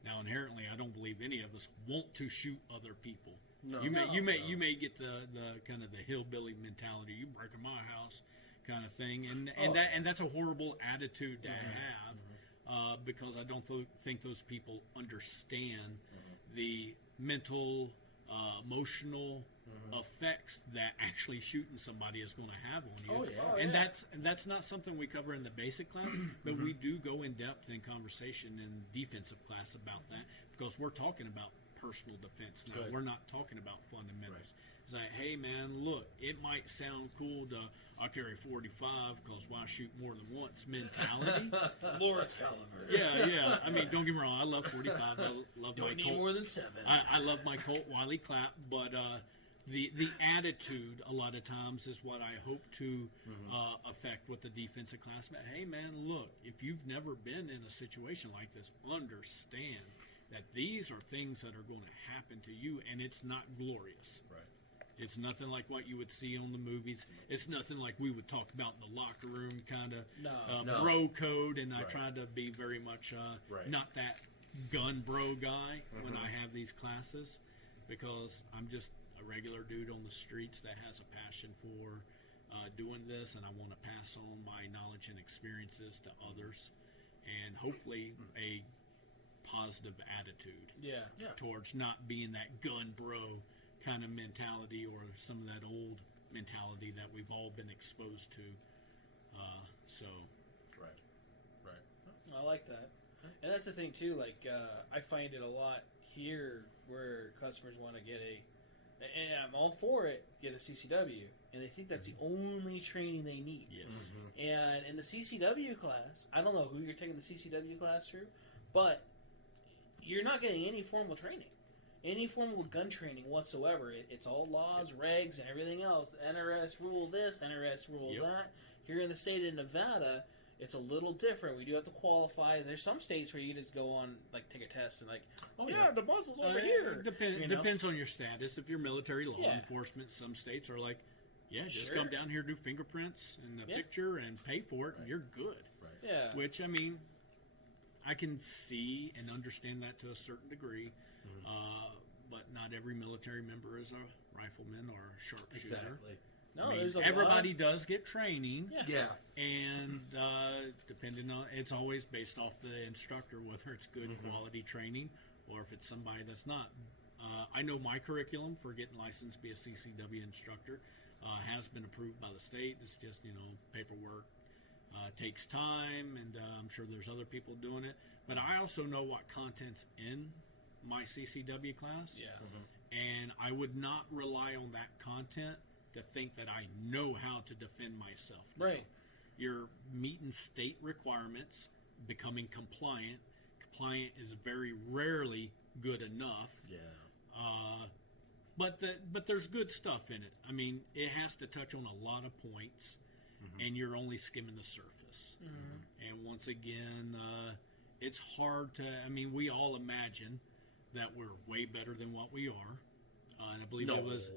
Now, inherently, I don't believe any of us want to shoot other people. No. You may get the kind of the hillbilly mentality, you breaking my house kind of thing, and that's a horrible attitude to have, because I don't think those people understand the mental, emotional effects that actually shooting somebody is going to have on you. And that's not something we cover in the basic class, but we do go in depth in conversation in defensive class about that, because we're talking about personal defense now. We're not talking about fundamentals. It's like, hey man, look, it might sound cool to I carry 45 because why shoot more than once mentality. Lawrence caliber. Yeah. I mean, don't get me wrong, I love 45. I love Don't my need Colt. more than 7. I love my Colt Wiley clap, but the attitude a lot of times is what I hope to affect with the defensive class. Hey man, look, if you've never been in a situation like this, understand that these are things that are going to happen to you, and it's not glorious. Right. It's nothing like what you would see on the movies. It's nothing like we would talk about in the locker room, kind of bro code, and I try to be very much not that gun bro guy when I have these classes, because I'm just a regular dude on the streets that has a passion for doing this, and I want to pass on my knowledge and experiences to others, and hopefully a positive attitude towards not being that gun bro kind of mentality, or some of that old mentality that we've all been exposed to like that. And that's the thing too. Like I find it a lot here where customers want to get and I'm all for it, get a CCW, and they think that's the only training they need. Yes. And in the CCW class, I don't know who you're taking the CCW class through, but you're not getting any formal training, any formal gun training whatsoever. It's all laws, regs, and everything else. The NRS rule this, NRS rule that. Here in the state of Nevada, it's a little different. We do have to qualify. There's some states where you just go on, like, take a test and, like, the muzzle's over here. Depends on your status. If you're military law enforcement, some states are like, just come down here, do fingerprints and a picture and pay for it, and you're good. Right. Yeah. Which, I mean, I can see and understand that to a certain degree, but not every military member is a rifleman or a sharpshooter. Exactly. No, I mean, there's everybody does get training. Yeah. And depending on, it's always based off the instructor, whether it's good quality training or if it's somebody that's not. I know my curriculum for getting licensed to be a CCW instructor has been approved by the state. It's just, paperwork takes time, and I'm sure there's other people doing it. But I also know what content's in my CCW class. Yeah. And I would not rely on that content to think that I know how to defend myself. No. Right. You're meeting state requirements, becoming compliant. Compliant is very rarely good enough. Yeah. But there's good stuff in it. I mean, it has to touch on a lot of points, and you're only skimming the surface. And once again, it's hard to. I mean, we all imagine that we're way better than what we are, and I believe it was.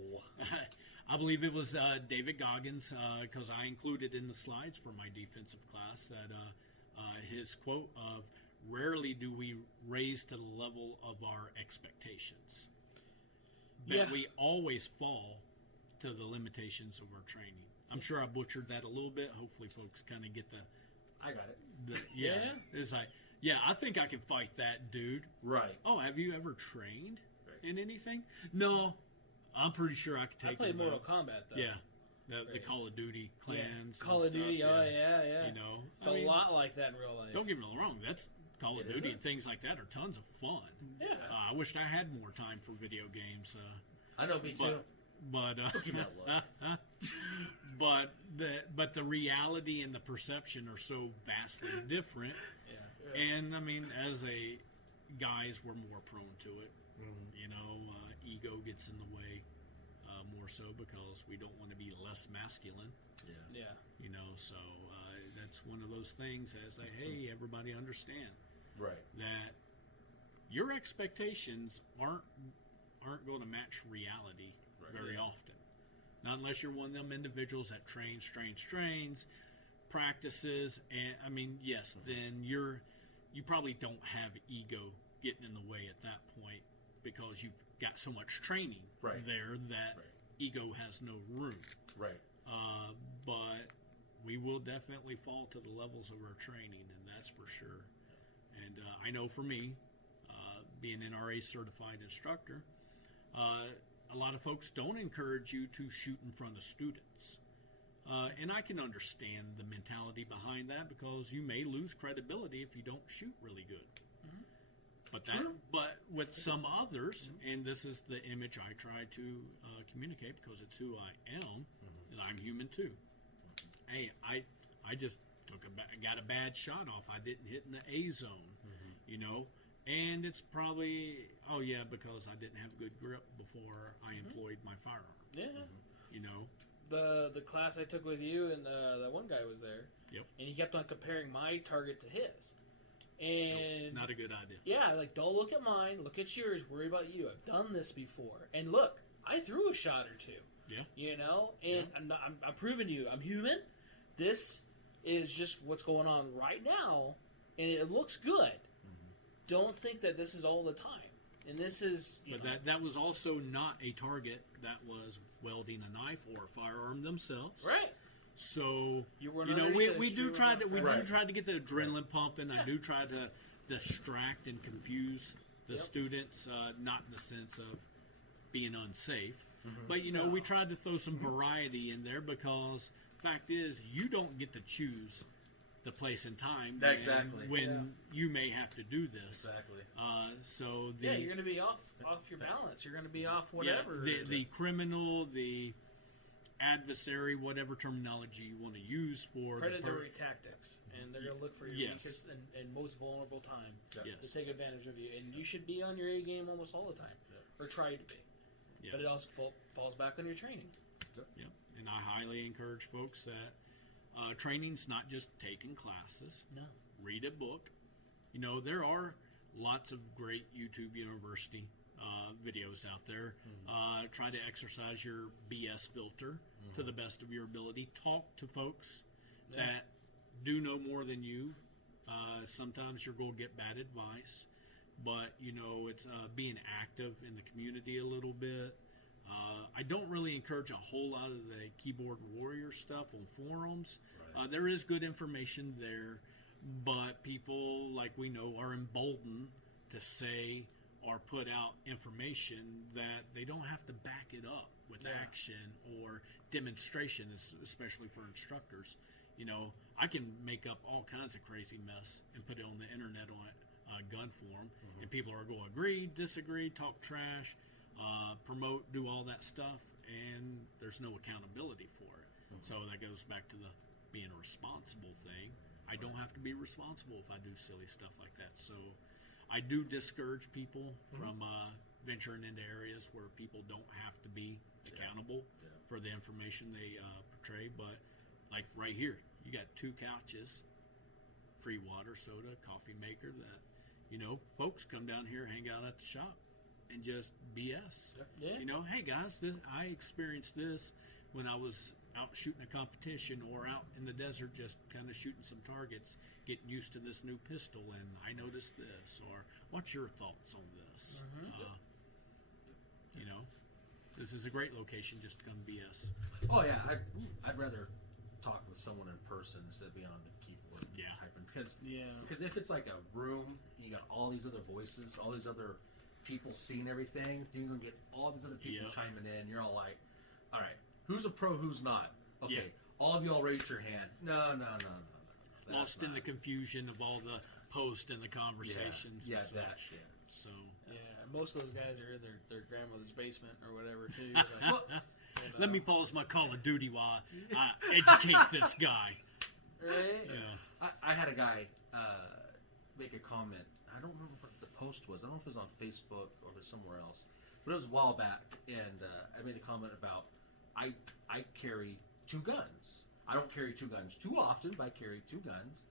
I believe it was David Goggins, because I included in the slides for my defensive class that his quote of, "Rarely do we raise to the level of our expectations." But we always fall to the limitations of our training. I'm sure I butchered that a little bit. Hopefully folks kind of get I got it. It's like, I think I can fight that dude. Right. Oh, have you ever trained in anything? No. I'm pretty sure I could take. I played Mortal Kombat though. Yeah, the Call of Duty clans. Call of Duty. Stuff, yeah. It's a lot like that in real life. Don't get me wrong. That's Call of Duty and things like that are tons of fun. Yeah. I wished I had more time for video games. I know, me too. But Don't give me that look. but the reality and the perception are so vastly different. Yeah. And I mean, as guys, we're more prone to it. Ego gets in the way more so because we don't want to be less masculine. Yeah. So that's one of those things as hey, everybody understand that your expectations aren't going to match reality very often. Not unless you're one of them individuals that trains, practices, and I mean, yes, then you probably don't have ego getting in the way at that point because you've got so much training there that ego has no room. Right. But we will definitely fall to the levels of our training, and that's for sure. And I know for me, being an NRA certified instructor, a lot of folks don't encourage you to shoot in front of students. And I can understand the mentality behind that because you may lose credibility if you don't shoot really good. But with some others, and this is the image I try to communicate because it's who I am, and I'm human too. Hey, I just got a bad shot off. I didn't hit in the A zone, and it's probably because I didn't have good grip before I employed my firearm. Yeah. The class I took with you and that one guy was there. Yep. And he kept on comparing my target to his. And not a good idea. Yeah, like, don't look at mine, look at yours, worry about you. I've done this before. And look, I threw a shot or two. Yeah. And I'm proving to you, I'm human. This is just what's going on right now, and it looks good. Don't think that this is all the time. And this is, that was also not a target that was welding a knife or a firearm themselves. Right. So we do try to get the adrenaline pumping. I do try to distract and confuse the students, not in the sense of being unsafe, but we tried to throw some variety in there because fact is you don't get to choose the place and time Exactly. when you may have to do this. Exactly. So you're going to be off your balance. You're going to be off whatever. The criminal, the adversary, whatever terminology you want to use for predatory tactics, and they're going to look for your Yes. weakest and most vulnerable time Yes. to take advantage of you. And you should be on your A game almost all the time, or try to be. Yeah. But it also falls back on your training. Yep. And I highly encourage folks that training's not just taking classes. No. Read a book. You know, there are lots of great YouTube University videos out there. Try to exercise your BS filter to the best of your ability. Talk to folks that do know more than you. Sometimes you're going to get bad advice, but you know, it's being active in the community a little bit. I don't really encourage a whole lot of the keyboard warrior stuff on forums. Right. There is good information there, but people, like we know, are emboldened to say or put out information that they don't have to back it up with action or demonstration, especially for instructors. You know, I can make up all kinds of crazy mess and put it on the internet on gun forum, and people are going to agree, disagree, talk trash, promote, do all that stuff, and there's no accountability for it. So that goes back to the being a responsible thing. I don't have to be responsible if I do silly stuff like that. So I do discourage people from venturing into areas where people don't have to be accountable for the information they portray. But like right here, you got 2 couches, free water, soda, coffee maker that, you know, folks come down here, hang out at the shop, and just BS. Yeah. You know, hey guys, I experienced this when I was out shooting a competition or out in the desert just kind of shooting some targets, getting used to this new pistol, and I noticed this. Or what's your thoughts on this? You know, this is a great location just to come BS. Oh yeah, I'd rather talk with someone in person instead of being on the keyboard typing, because if it's like a room and you got all these other voices, all these other people seeing everything, then you're gonna get all these other people chiming in. You're all like, all right, who's a pro, who's not? Okay, all of y'all raised your hand. No. Lost in the confusion of all the posts and the conversations. Yeah, and that. such. So most of those guys are in their grandmother's basement or whatever too. Like, let me pause my Call of Duty while I educate this guy. Right? Yeah. I had a guy make a comment. I don't remember what the post was. I don't know if it was on Facebook or it was somewhere else, but it was a while back, and I made a comment about I carry 2 guns. I don't carry 2 guns too often, but I carry 2 guns.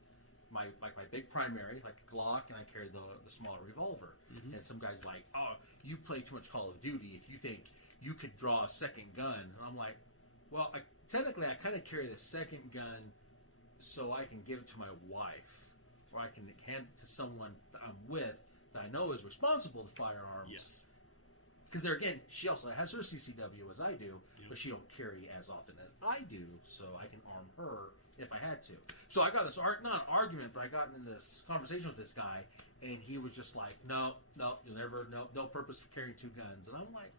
My big primary, like a Glock, and I carry the smaller revolver. And some guy's like, oh, you play too much Call of Duty if you think you could draw a second gun. And I'm like, well, technically I kind of carry the second gun so I can give it to my wife, or I can hand it to someone that I'm with that I know is responsible to firearms. Yes. Because there again, she also has her CCW as I do, but she don't carry as often as I do, so I can arm her if I had to. So I got this not an argument, but I got into this conversation with this guy, and he was just like, no, you'll never, no purpose for carrying 2 guns. And I'm like,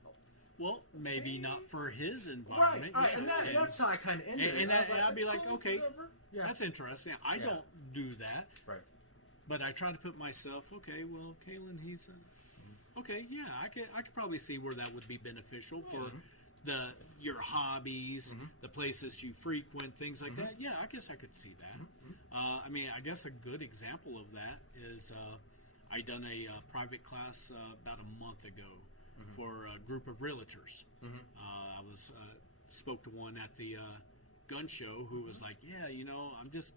well, maybe not for his environment. Right, and that's how I kind of ended it. And I'd be like, cool, okay, whatever. Yeah. that's interesting. I don't do that. Right. But I try to put myself, okay, well, Kalen, he's okay, yeah, I could probably see where that would be beneficial for your hobbies, the places you frequent, things like that. Yeah, I guess I could see that. I mean, I guess a good example of that is I done a private class about a month ago for a group of realtors. I was spoke to one at the gun show who was like, yeah, you know, I'm just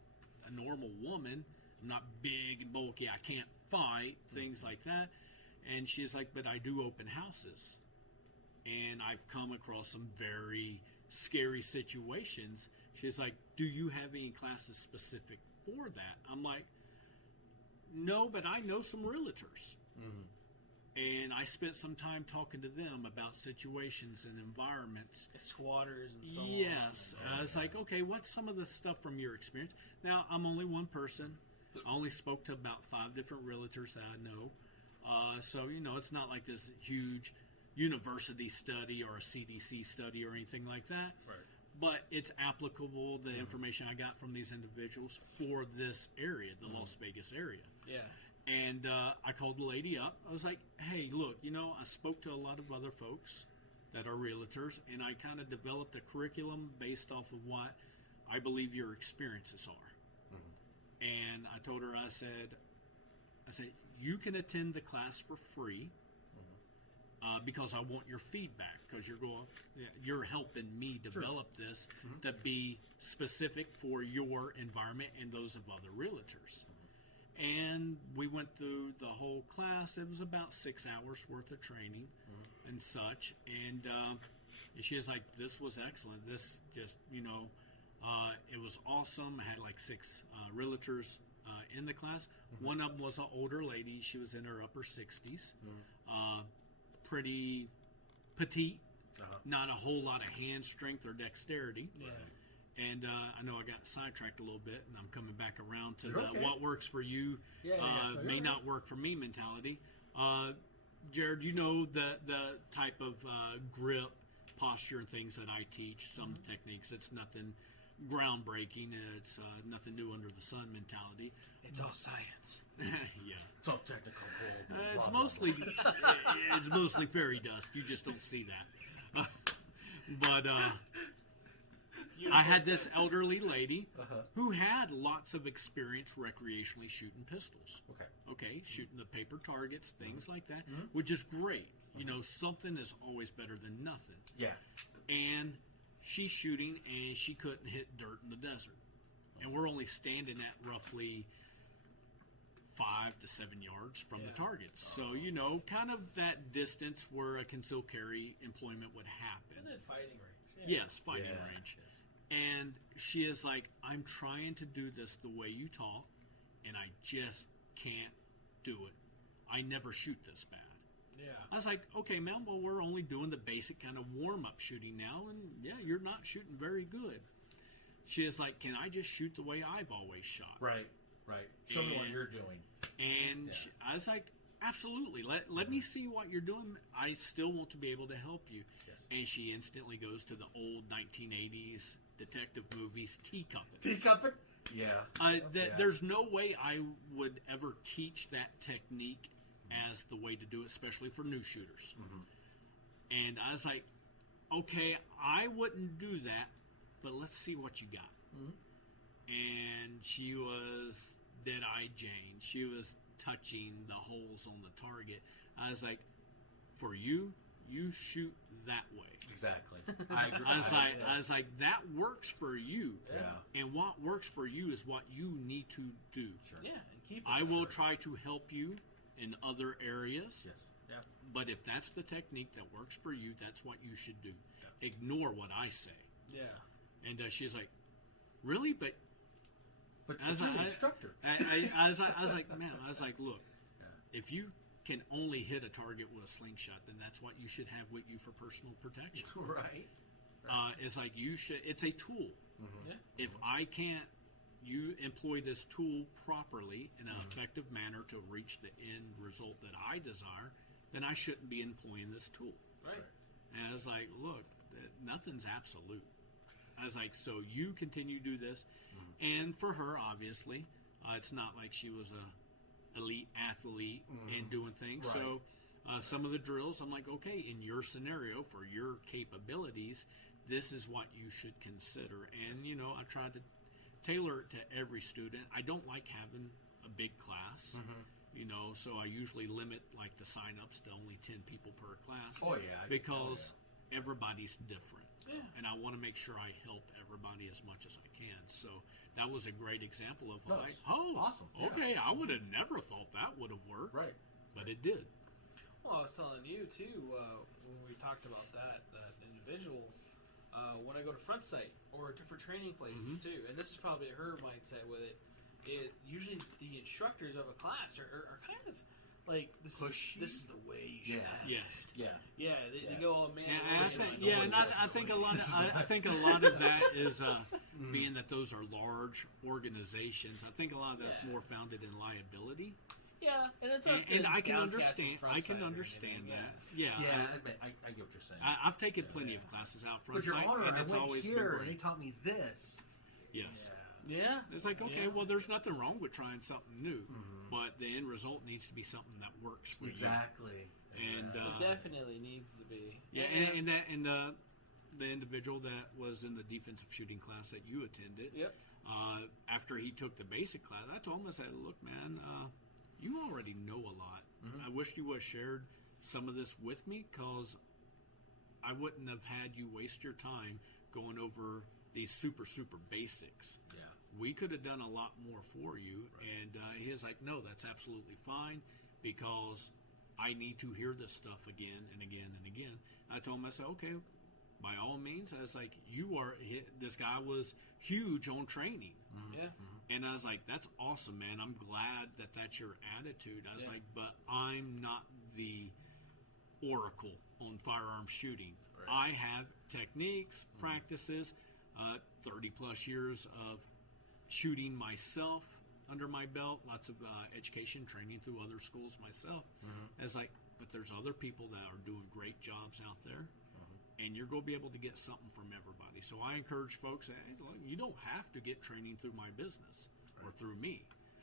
a normal woman. I'm not big and bulky. I can't fight, things like that. And she's like, but I do open houses. And I've come across some very scary situations. She's like, do you have any classes specific for that? I'm like, no, but I know some realtors. And I spent some time talking to them about situations and environments. Squatters and so on. Yes. I was like, okay, what's some of the stuff from your experience? Now, I'm only one person. I only spoke to about 5 different realtors that I know. So, you know, it's not like this huge university study or a CDC study or anything like that. Right. but it's applicable, the information I got from these individuals for this area, the Las Vegas area. Yeah. And I called the lady up. I was like, hey, look, I spoke to a lot of other folks that are realtors, and I kind of developed a curriculum based off of what I believe your experiences are. And I told her, I said, you can attend the class for free because I want your feedback, because you're helping me develop this to be specific for your environment and those of other realtors. And we went through the whole class. It was about 6 hours worth of training and such. And she was like, this was excellent. This just, it was awesome. I had like 6 realtors in the class. One of them was an older lady. She was in her upper 60s. Pretty petite. Not a whole lot of hand strength or dexterity. Yeah. And I know I got sidetracked a little bit, and I'm coming back around to the what works for you may not work for me mentality. Jared, the type of grip, posture, and things that I teach, some techniques. It's nothing groundbreaking. It's nothing new under the sun mentality. It's all science. Yeah. It's all technical. It's mostly fairy dust. You just don't see that. But I had this elderly lady who had lots of experience recreationally shooting pistols. Okay, shooting the paper targets, things like that, which is great. Something is always better than nothing. Yeah. And she's shooting, and she couldn't hit dirt in the desert. And we're only standing at roughly 5 to 7 yards from the target. So, kind of that distance where a concealed carry employment would happen. And then fighting range. Yeah. Yes, fighting range. And she is like, I'm trying to do this the way you taught, and I just can't do it. I never shoot this bad. Yeah. I was like, okay, ma'am, well, we're only doing the basic kind of warm-up shooting now, and you're not shooting very good. She is like, can I just shoot the way I've always shot? Right. Show me what you're doing. And I was like, absolutely. Let me see what you're doing. I still want to be able to help you. Yes. And she instantly goes to the old 1980s detective movies, teacupping. Teacupping? Yeah. There's no way I would ever teach that technique as the way to do it, especially for new shooters. And I was like, okay, I wouldn't do that, but let's see what you got. And she was dead-eyed Jane. She was touching the holes on the target. I was like, for you shoot that way. Exactly. I agree. I was like, that works for you. Yeah. And what works for you is what you need to do. Sure. Yeah, and keep it. I will try to help you in other areas. Yes. Yeah. But if that's the technique that works for you, that's what you should do. Yeah. Ignore what I say. Yeah. And she's like, really? But as an instructor. I was like, man, look, if you can only hit a target with a slingshot, then that's what you should have with you for personal protection. Right. It's like it's a tool. Yeah. If I can't employ this tool properly in an effective manner to reach the end result that I desire, then I shouldn't be employing this tool. Right. And I was like, look, nothing's absolute. I was like, so you continue to do this. And for her, obviously, it's not like she was a elite athlete and doing things. Right. So some of the drills, I'm like, okay, in your scenario, for your capabilities, this is what you should consider. And, I tried to tailor it to every student. I don't like having a big class, so I usually limit like the sign-ups to only 10 people per class. Oh, yeah. Because everybody's different. Yeah. And I want to make sure I help everybody as much as I can. So that was a great example of like, awesome. Yeah. Okay, I would have never thought that would have worked. Right. But it did. Well, I was telling you, too, when we talked about that individual, when I go to front site or different training places, too, and this is probably her mindset with it, usually the instructors of a class are kind of like, this is the way you should act. Yes. Yeah, they go, oh, man. I think a lot of that is being that those are large organizations. I think a lot of that's more founded in liability. Yeah, and it's like and I can downcast understand. front I can sider, understand you know, that. Yeah, I get what you're saying. I've taken plenty of classes out front But Your sight, Honor, and I it's went always here been and great. they taught me this. Yes. Yeah. It's like, okay, Yeah. well, there's nothing wrong with trying something new, but the end result needs to be something that works for Exactly. you. And It definitely needs to be. yeah, and the individual that was in the defensive shooting class that you attended, Yep. After he took the basic class, I told him, I said, look, man, you already know a lot. I wish you would have shared some of this with me, because I wouldn't have had you waste your time going over these super basics. Yeah. We could have done a lot more for you. Right. And he's like, no, that's absolutely fine, because I need to hear this stuff again and again and again. I told him, I said, okay, by all means. I was like, this guy was huge on training. Yeah. And I was like, that's awesome, man. I'm glad that that's your attitude. I was like, but I'm not the oracle on firearm shooting. Right. I have techniques, practices, 30 plus years of shooting myself under my belt, lots of education, training through other schools myself. It's like, but there's other people that are doing great jobs out there, and you're going to be able to get something from everybody. So I encourage folks, hey, look, you don't have to get training through my business or through me.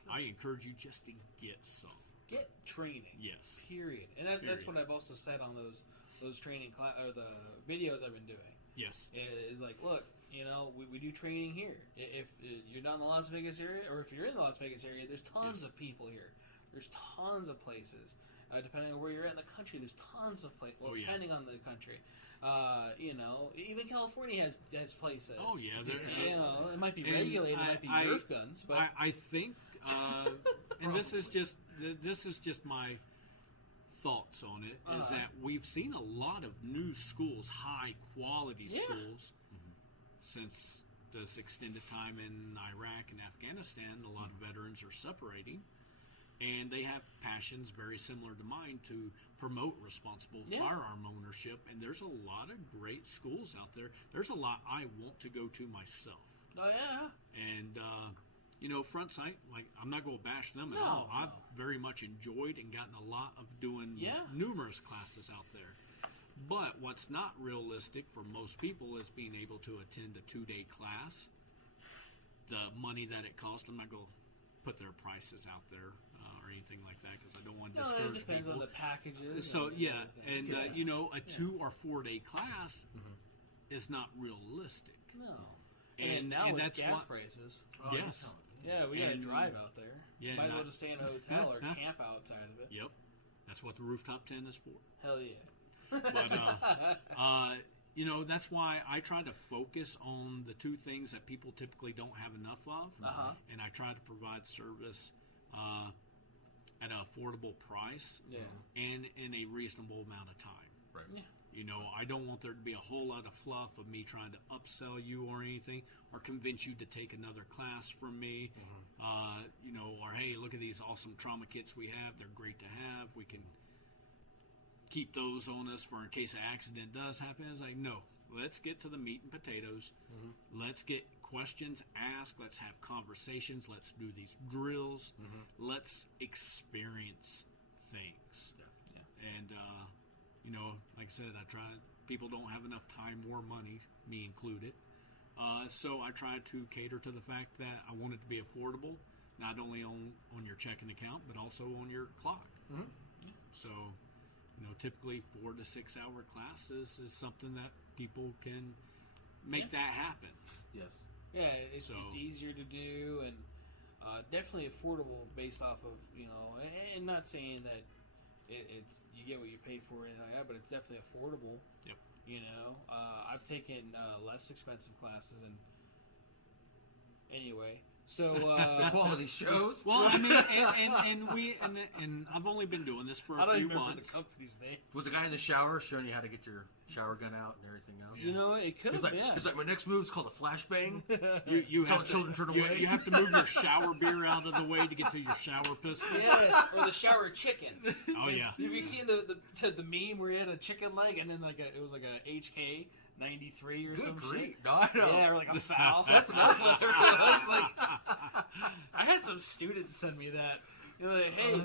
I encourage you just to get some. Get training. Yes. Period. And that's what I've also said on those training or the videos I've been doing. Yes. Is like, look, we do training here. If you're not in the Las Vegas area, or if you're in the Las Vegas area, there's tons of people here. There's tons of places. Depending on where you're at in the country, there's tons of places. Well, depending on the country. Even California has places. Oh, yeah. It might be regulated, it might be Nerf guns, but I think, and this is just my thoughts on it, is that we've seen a lot of new schools, high quality schools, since this extended time in Iraq and Afghanistan. A lot of veterans are separating, and they have passions very similar to mine to promote responsible firearm ownership. And there's a lot of great schools out there. There's a lot I want to go to myself. Oh yeah. And Front Sight, like, I'm not going to bash them at all. I've very much enjoyed and gotten a lot of doing numerous classes out there. But what's not realistic for most people is being able to attend a 2-day class. The money that it costs, I'm not going to put their prices out there or anything like that, because I don't want to discourage it depends people. on the packages. So, a 2 or 4 day class is not realistic. No. And now with that's gas prices. Yes. Yeah, we got to drive out there. Yeah, Might as well just stay in a hotel or camp outside of it. Yep. That's what the rooftop tent is for. Hell yeah. But, that's why I try to focus on the two things that people typically don't have enough of. And I try to provide service at an affordable price and in a reasonable amount of time. Right. Yeah. I don't want there to be a whole lot of fluff of me trying to upsell you or anything, or convince you to take another class from me, or hey, look at these awesome trauma kits we have. They're great to have. We can keep those on us for in case an accident does happen. It's like, no, let's get to the meat and potatoes. Let's get questions asked. Let's have conversations. Let's do these drills. Let's experience things. And, like I said, people don't have enough time or money, me included. So I try to cater to the fact that I want it to be affordable, not only on your checking account, but also on your clock. So, typically 4 to 6 hour classes is something that people can make that happen. Yes. Yeah, it's easier to do, and definitely affordable based off of, and not saying that it's you get what you paid for or anything like that, but it's definitely affordable. Yep. I've taken less expensive classes, and anyway, so the quality shows. Well, I mean, and I've only been doing this for a few months. I don't remember the company's name. Was the guy in the shower showing you how to get your shower gun out and everything else? It could have been. He's like, my next move is called a flashbang. You Tell have children turn away. You have to move your shower beer out of the way to get to your shower pistol. Yeah, or the shower chicken. Oh yeah. Have you seen the meme where he had a chicken leg and then it was like a HK 93 or some shit? No, I know. Yeah, or like a foul. That's not I had some students send me that. You're like, hey,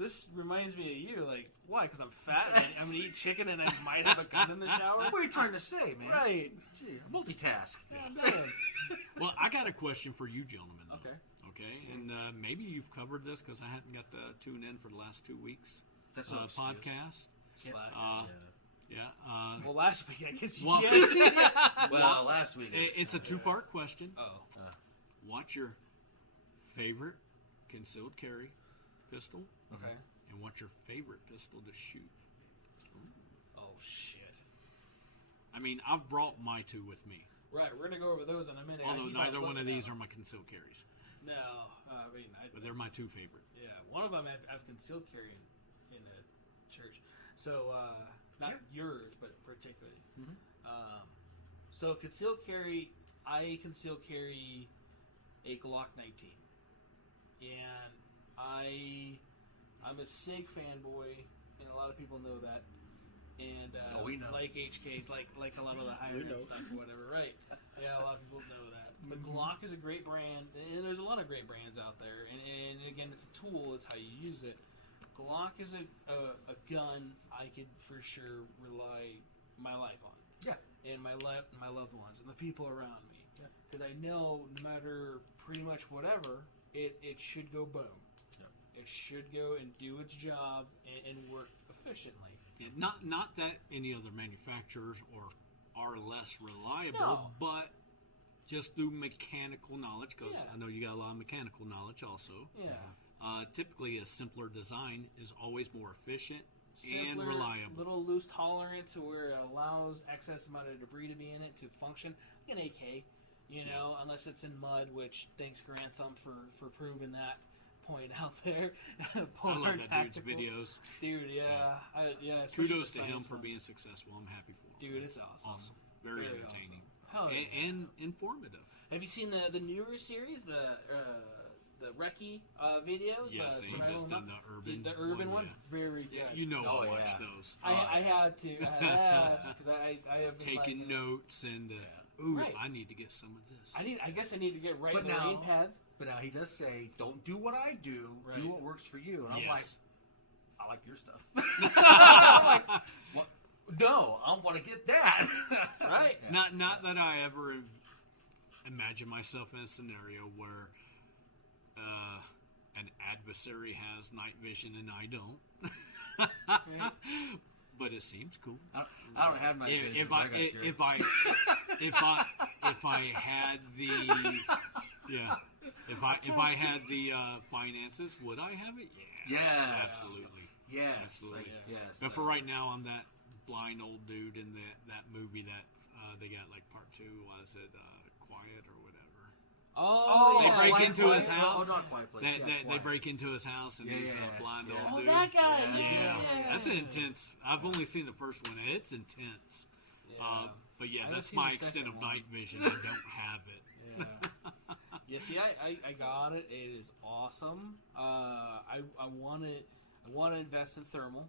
this reminds me of you. Like, why? Because I'm fat and I'm going to eat chicken and I might have a gun in the shower? What are you trying to say, man? Right. Gee, multitask. Yeah, man. Well, I got a question for you, gentlemen. Though. Okay. Okay, and maybe you've covered this because I hadn't got to tune in for the last 2 weeks. That's the no excuse. podcast. Yeah. Well, last week I guess you Well- did. Well, last week. It's a two-part question. Oh. What's your favorite concealed carry pistol? Okay. And what's your favorite pistol to shoot? Oh, shit. I mean, I've brought my two with me. Right, we're going to go over those in a minute. Although neither one of these are my concealed carries. No, I mean, But they're my two favorite. yeah, one of them I've concealed carry in a church. So, not yours, but particularly. Mhm. So concealed carry, I conceal carry a Glock 19. And I'm a SIG fanboy, and a lot of people know that. And we know. like HKs, like a lot of the higher end stuff or whatever, right? Yeah, a lot of people know that. But Glock is a great brand, and there's a lot of great brands out there. And again, it's a tool; it's how you use it. Glock is a gun I could for sure rely my life on. Yes. And my loved ones and the people around me, because I know no matter pretty much whatever, it should go boom. Yeah. It should go and do its job and work efficiently. Yeah, not that any other manufacturers are less reliable, No. but just through mechanical knowledge, because Yeah. I know you got a lot of mechanical knowledge also. Yeah. Typically, a simpler design is always more efficient and Simpler, reliable. little loose tolerance to where it allows excess amount of debris to be in it to function. Like an AK, unless it's in mud, which thanks Grantham for proving that point out there. I love that dude's videos. Dude, yeah. Especially Kudos the to him science for ones. being successful. I'm happy for him. Dude, it's awesome. Awesome. Very Really entertaining. Hell yeah. And informative. Have you seen the newer series, the Recce videos? Yes, the he survival just mode? done the urban The urban one? yeah. Very good. Yeah, you know Oh, I watch yeah. those. I had to ask because I have been Taking liking- notes and ooh, Right. I need to get some of this. I guess I need to get right But marine now- pads. But now he does say, "Don't do what I do. Right. Do what works for you." And I'm like, Yes. "I like your stuff." I'm like, what? No, I want to get that. Right. Yeah. Not that I ever imagine myself in a scenario where an adversary has night vision and I don't. But it seems cool. I don't have my vision. If but I got your- if I had the if I had the finances, would I have it? Yeah, Yes. absolutely. Yes, Absolutely. yes. But for right now, I'm that blind old dude in that movie that they got like part 2. Was it Quiet or whatever? Oh, They yeah. break Quiet into Place? his house. Oh, not Quiet Place. They Yeah, they Quiet. break into his house and Yeah, he's yeah, a blind yeah. old Oh, dude. that guy. Yeah. Yeah. That's intense. I've only seen the first one. It's intense. Yeah. But yeah, I haven't that's seen my the extent second of one. night vision. I don't have it. Yeah. Yeah, see, I got it. It is awesome. I want to invest in thermal.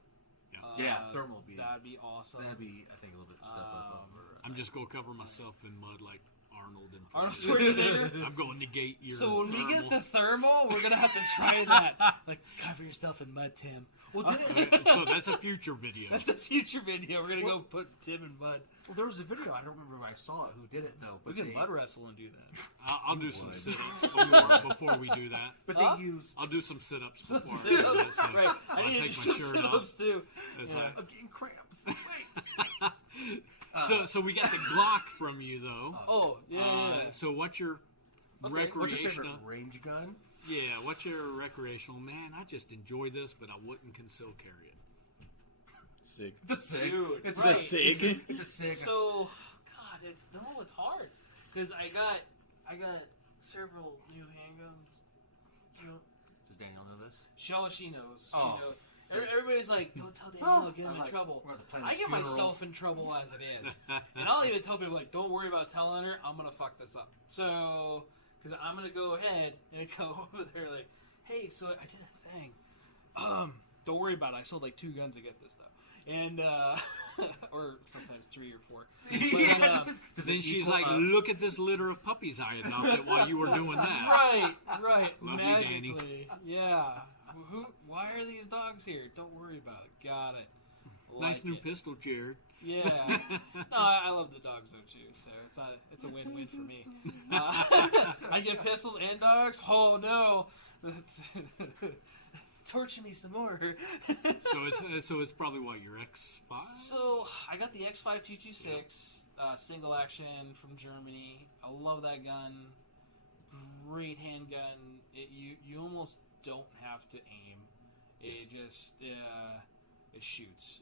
Yeah, thermal would be. That'd be awesome. That'd be, I think, a little bit step up over. I'm just gonna cover myself in mud like Arnold and Arnold Predator. Schwarzenegger? I'm gonna negate your. So when we get thermal. the thermal, we're gonna have to try that. Like, cover yourself in mud, Tim. Well, did it? So that's a future video. That's a future video. We're gonna go put Tim in mud. Well, there was a video. I don't remember if I saw it. Who did it though? We But can they, mud wrestle and do that. I'll do some would. sit-ups before we do that. But Huh? they used. I'll do some sit-ups Some before I do sit-ups. this. So Right. I I'll need to do take my some shirt off. sit-ups too. It's Yeah. like- I'm getting cramps. Wait. so we got the Glock from you though. Oh, yeah. So what's your What's your recreational? favorite range gun? Yeah, what's your recreational? Man, I just enjoy this, but I wouldn't conceal carry it. Sick. It's a SIG. Dude, It's right. a SIG. It's a SIG. So, God, it's hard because I got several new handguns. You know, Does Danielle know this? she knows. Oh. She knows. Everybody's like, don't tell Danielle, get him in I'm like, trouble. we're at the plan I this get funeral. myself in trouble as it is, and I'll even tell people like, don't worry about telling her. I'm gonna fuck this up. So, because I'm gonna go ahead and go over there like, hey, so I did a thing. Don't worry about it. I sold like 2 guns to get this stuff. And, or sometimes 3 or 4. But, Does Then it she's equal like, up? look at this litter of puppies I adopted while you were doing that. right. Love you, Danny. Magically. Yeah. Why are these dogs here? Don't worry about it. Got it. Nice new pistol, Jared. Yeah. No, I love the dogs though too. So it's a win-win for me. I get pistols and dogs. Oh no. Torture me some more. So it's probably what, your X5? So I got the X5 226 single action from Germany. I love that gun. Great handgun. You almost don't have to aim. It just it shoots.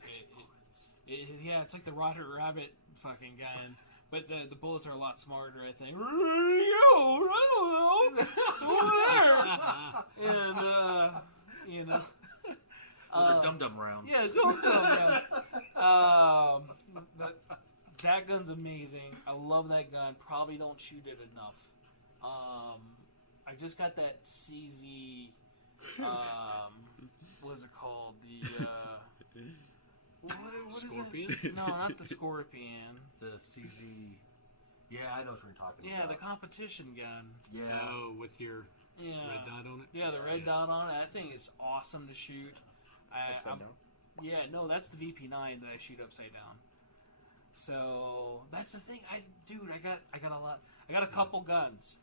Yeah, it's like the Roger Rabbit fucking gun. But the bullets are a lot smarter, I think. And Those are dum-dum rounds. Yeah, dum-dum rounds. That gun's amazing. I love that gun. Probably don't shoot it enough. I just got that CZ. What is it called? The what Scorpion? Is it? No, not the Scorpion. The CZ. Yeah, I know what you're talking Yeah, about. the competition gun. Yeah. Oh, with your red dot on it? Yeah, the red dot on it. That thing is awesome to shoot. Upside down? Yeah, no, that's the VP9 that I shoot upside down. So that's the thing. I got a lot. I got a couple guns.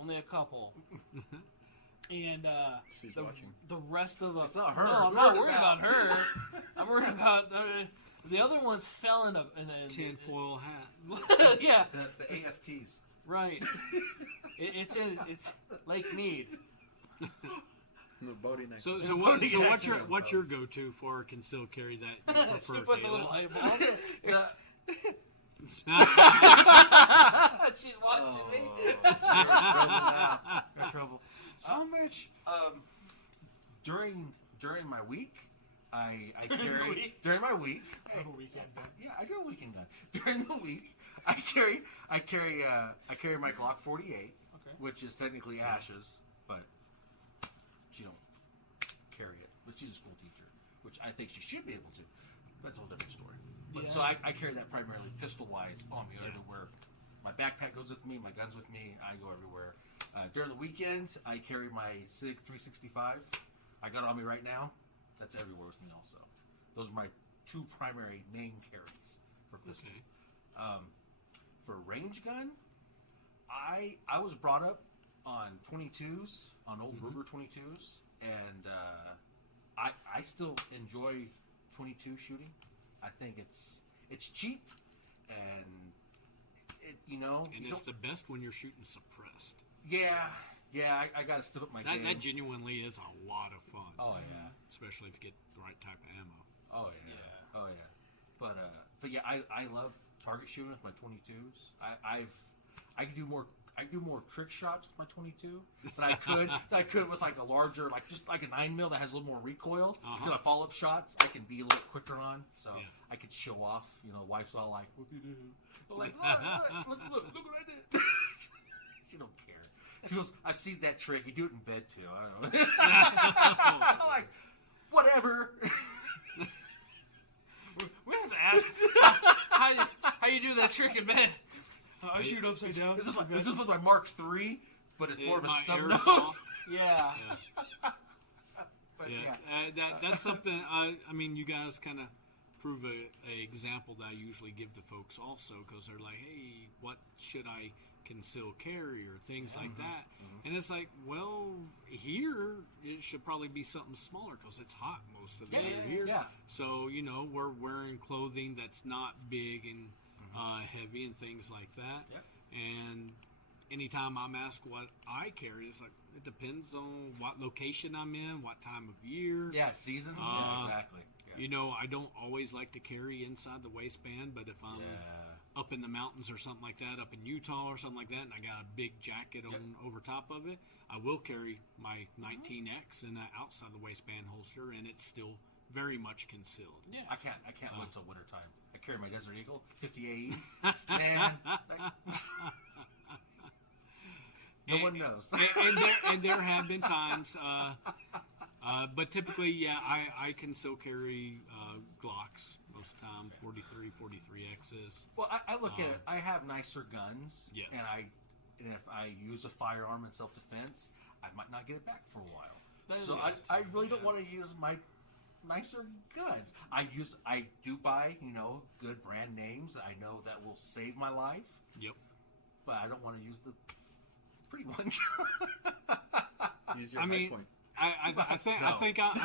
Only a couple. And She's watching. the rest of them. It's not her. No, I'm not worried about her. I'm worried about the other ones. Fell in a Tinfoil hat. yeah, The AFTs. right. It's Lake Mead. No boating next. So Boating what's your go-to for concealed carry that you She prefer, put the little Caleb? eyeball. She's watching me. You're in trouble now. You're in trouble. So much. During my week, I During the carry week? during my week. I have a weekend gun. Yeah, I do a weekend gun. During the week, I carry my Glock 48, Okay. which is technically Ash's, but she don't carry it. But she's a school teacher, which I think she should be able to. That's a whole different story. But, Yeah. So I carry that primarily pistol-wise on me everywhere. My backpack goes with me. My gun's with me. I go everywhere. During the weekend, I carry my SIG 365. I got it on me right now. That's everywhere with me also. Those are my two primary main carries for pistol. Okay. For range gun, I was brought up on 22s, on old Ruger 22s, and I still enjoy 22 shooting. I think it's cheap, and it's the best when you're shooting suppressed. Yeah, I got to step up my game. That genuinely is a lot of fun. Oh yeah, especially if you get the right type of ammo. oh yeah, oh yeah. But yeah, I love target shooting with my 22s. I can do more trick shots with my 22 than I could with like a larger, like just like a 9mm that has a little more recoil. Uh-huh. My follow-up shots I can be a little quicker on, so Yeah. I could show off. The wife's all like, "What do you do?" I'm like, look what I did. She don't care. She goes, "I've seen that trick. You do it in bed too." I don't know. I'm like, whatever. We have to ask how you do that trick in bed. I shoot upside down. This is with my Mark III, but it's more of a My stub aerosol. nose. Yeah. But Yeah, that's something. I mean, you guys kind of prove a example that I usually give to folks also, because they're like, "Hey, what should I conceal carry or things like that?" And it's like, well, here it should probably be something smaller because it's hot most of the year here. Yeah. So we're wearing clothing that's not big and heavy and things like that. Yep. And anytime I'm asked what I carry, it's like it depends on what location I'm in, what time of year. Yeah, seasons. Yeah, exactly. Yeah. I don't always like to carry inside the waistband, but if I'm up in the mountains or something like that, up in Utah or something like that, and I got a big jacket on over top of it, I will carry my 19X in that outside the waistband holster, and it's still very much concealed. Yeah. I can't wait till wintertime. I carry my Desert Eagle 50 AE. Man, no one knows. and there have been times, but typically, I can still carry Glocks most of the time, 43Xs. Well, I look at it. I have nicer guns. Yes. And if I use a firearm in self-defense, I might not get it back for a while. So I really don't want to use my nicer guns. I do buy, good brand names that I know that will save my life. Yep. But I don't want to use the pretty ones. Use your high point. I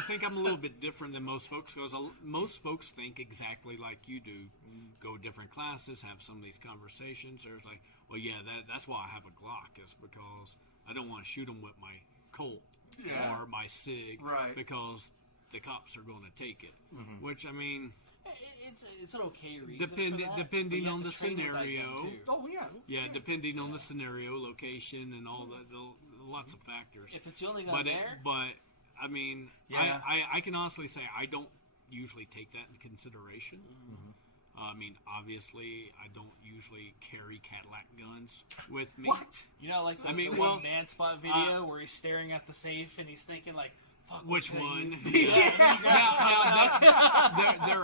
think I'm a little bit different than most folks, because most folks think exactly like you do. Go different classes, have some of these conversations. There's like, well, yeah, that's why I have a Glock, is because I don't want to shoot them with my Colt or my SIG, right? Because the cops are going to take it. Mm-hmm. Which, I mean, it's an okay reason. Depending on the scenario. Oh yeah. Depending on the scenario, location, and all that. Lots of factors. If it's the only gun there. But I mean, I can honestly say I don't usually take that into consideration. Mm-hmm. I mean, obviously, I don't usually carry Cadillac guns with me. What? Like the Man Spot video where he's staring at the safe and he's thinking like, fuck, which one? There